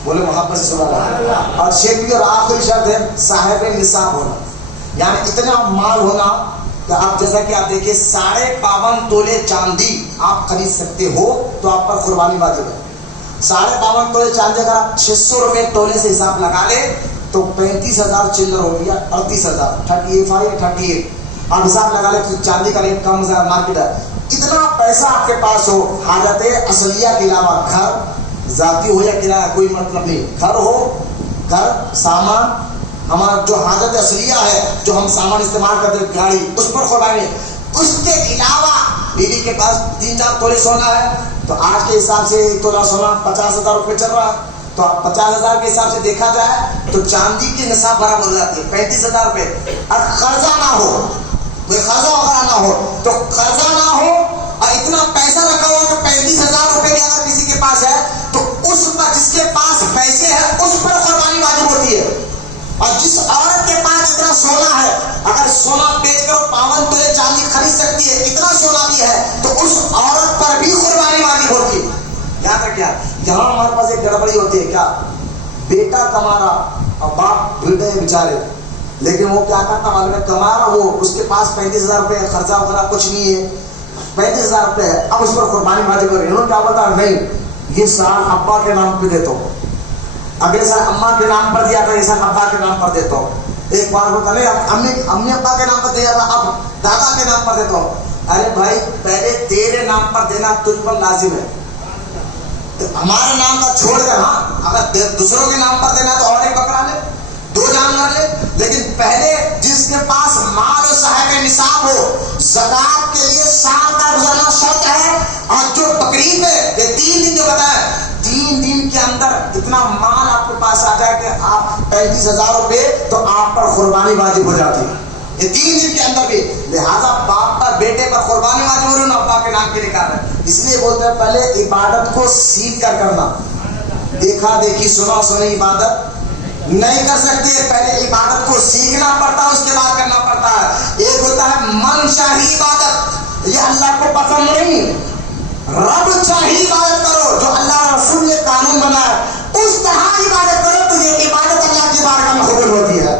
بولے محبت سے سبحان اللہ. اور 6ویں اور آخری شرط ہے صاحب نصاب ہونا، یعنی اتنا مال ہونا کہ آپ، جیسا کہ آپ دیکھیے 52.5 تولے چاندی آپ خرید سکتے ہو تو آپ پر قربانی واجب ہے. 52.5 تولے چاندی اگر آپ 600 روپے تولے سے حساب لگا لے تو 35,000 چلر ہو گیا، 38,000، 38 آپ حساب لگا لے. چاندی کا ریٹ کم زیادہ مارکیٹ ہے. اتنا پیسہ آپ کے پاس ہو، حاجت اصلیہ کے علاوہ، گھر ذاتی ہو یا کرایہ کوئی مطلب نہیں، گھر ہو، گھر سامان، ہمارا جو حاجت اصلیہ ہے، جو ہم سامان استعمال کرتے ہیں، گاڑی، اس پر قربانی. اس کے علاوہ بیوی کے پاس 3-4 تولے سونا ہے تو آج کے حساب سے 1 تولہ سونا 50,000 روپے چل رہا ہے. تو 50,000 کے حساب سے دیکھا جائے تو چاندی کی نصاب برابر ہو جاتی ہے 35,000 روپے. اور قرضہ نہ ہو، کوئی قرضہ وغیرہ نہ ہو، تو قرضہ نہ ہو اور اتنا پیسہ رکھا ہوا کہ 35,000 روپے کے اگر کسی کے پاس ہے تو اس پر، جس کے پاس پیسے ہیں اس پر قربانی واجب ہوتی ہے. اور جس عورت کے پاس اتنا سونا ہے، اگر سونا بیچ کر 52 تولے چاندی خرید سکتی ہے، اتنا سونا بھی ہے، تو اس عورت پر بھی قربانی واجب ہوتی ہے. یاد رکھیے، یہاں ہمارے پاس ایک گڑبڑی ہوتی ہے، کیا بیٹا کما رہا اور باپ بھیڑے بیچارے، لیکن وہ کیا کرتا معلوم ہے، کما رہا وہ، اس کے پاس 35,000 روپے خرچہ وغیرہ کچھ نہیں ہے، 35,000 روپے ہے، اب اس پر قربانی واجب کر رہی ہے. انہوں نے کیا بتا، نہیں یہ سال ابا کے نام پہ دیتا ہوں، اگلے سال اماں کے نام پر دیا تھا، یہ سال ابا کے نام پر دیتا ہوں. ایک بار ہوتا نہیں، امی ابا کے نام پر دیا تھا، اب دادا کے نام پر دیتا ہوں. ارے بھائی پہلے تیرے نام پر دینا تجھ پر لازم ہے، ہمارے نام پر چھوڑ کر، ہاں اگر دوسروں کے نام پر دینا تو اور ایک بکرا لے، 2 جانور لے، لیکن پہلے جس کے پاس مال و صاحب نصاب ہو، زکات کے لیے سال کا گزارنا شرط ہے. اور جو بقرعید ہے، یہ 3 دن جو بتایا، 3 دن کے اندر اتنا مال آپ کے پاس آ جائے کہ آپ 35,000 روپے تو آپ پر قربانی واجب ہو جاتی ہے، یہ 3 دن کے اندر بھی. لہٰذا باپ پر بیٹے پر قربانی واجب ہو رہی ہے، ابا کے نام کے لیے کر رہے ہیں. اس لیے بولتے ہیں پہلے عبادت کو سیکھ کر کرنا، دیکھا دیکھی سنا سنی عبادت نہیں کر سکتے. پہلے عبادت کو سیکھنا پڑتا ہے، اس کے بعد کرنا پڑتا ہے. ایک ہوتا ہے من شاہی عبادت، یہ اللہ کو پسند نہیں. رب چاہی عبادت کرو، جو اللہ رسول نے قانون بنایا اس طرح عبادت کرو تو یہ عبادت اللہ کی بارگاہ میں قبول ہوتی ہے.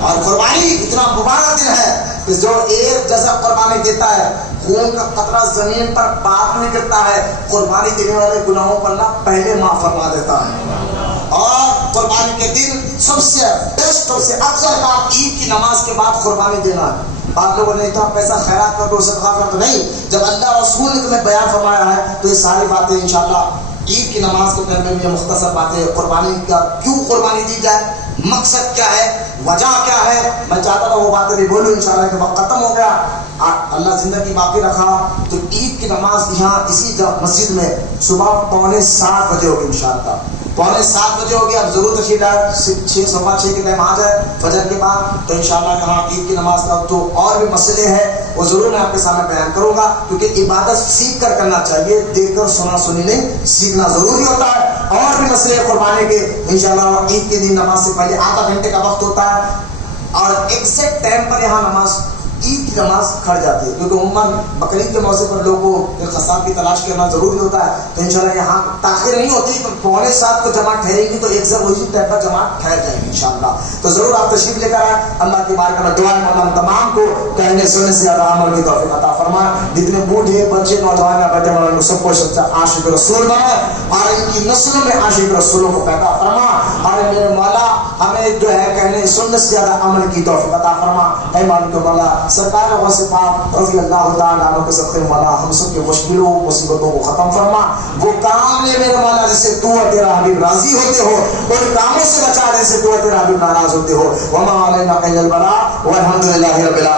اور قربانی اتنا مبارک دن ہے کہ جو ایک جیسا قربانی دیتا ہے، خون کا قطرہ زمین پر پاک نہیں کرتا ہے، قربانی دینے والے گناہوں پر اللہ پہلے معاف فرما دیتا ہے. اور قربانی کے دن سب سے بیسٹ، سب سے افضل کام عید کی نماز کے بعد قربانی دینا ہے. بعض لوگوں نے اتنا پیسہ خیرات کر دو، صدقہ کر دو، نہیں. جب اللہ رسول نے تمہیں بیان فرمایا ہے تو یہ ساری باتیں انشاءاللہ عید کی نماز کے پہلے میں مختصر باتیں، قربانی کا کیوں قربانی دی جائے، مقصد کیا ہے، وجہ کیا ہے، میں چاہتا تھا وہ باتیں بھی بولوں انشاءاللہ کہ وقت ختم ہو گیا. اللہ زندگی باقی رکھا تو عید کی نماز یہاں اسی مسجد میں صبح 6:45 بجے ہوگی انشاءاللہ، 6:45 بجے ہوگی. اب ضرور تشریف لائے، 6:15 کے ٹائم آ جائے فجر کے بعد، تو انشاءاللہ یہاں عید کی نماز کا جو اور بھی مسئلے ہیں وہ ضرور میں آپ کے سامنے بیان کروں گا، کیونکہ عبادت سیکھ کر کرنا چاہیے، دیکھ کر سنا سنی نہیں، سیکھنا ضروری ہوتا ہے. اور بھی مسئلے قربانی کے انشاءاللہ عید کے دن نماز سے پہلے آدھا گھنٹے کا وقت ہوتا ہے، اور ایگزیکٹ ٹائم پر یہاں نماز عید کی نماز کھڑ جاتی ہے، کیونکہ عموماً بقرعید کے موضوع پر لوگوں کو ایک قصاب کی تلاش کرنا ضروری ہوتا ہے، تو انشاءاللہ یہاں تاخیر نہیں ہوتی، 6:45 کو جماعت ٹھہرے گی تو ایک سے وہی ٹائم پر جماعت ٹھہر جائے گی انشاءاللہ. تو ضرور آپ تشریف لے کر آئیں. اللہ کی بارگاہ میں دعا ہے اللہ تمام کو کہنے سننے سے زیادہ عمل کی توفیق عطا فرمائے. جتنے بوڑھے بچے نوجوان یا بیٹھے والے سب کو سچا عاشق رسول بنائے اور ان کی نسلوں میں عاشق رسولوں کو پیدا فرما. اور میرے مولا ہمیں جو ہے کہنے سننے سے زیادہ عمل کی توفیق عطا فرما. اے مالک مولا سرکار غوث پاک رضی اللہ تعالی عنہ کے صدقے مولا ہم سب کے مشکلوں مصیبتوں کو ختم فرما. وہ کام لے میرے مولا جسے تو اور تیرا حبیب راضی ہوتے ہو، ان کاموں سے بچا جسے تو اور تیرا حبیب ناراض ہوتے ہو. وما علینا الا البلاغ والحمد للہ رب العالمین.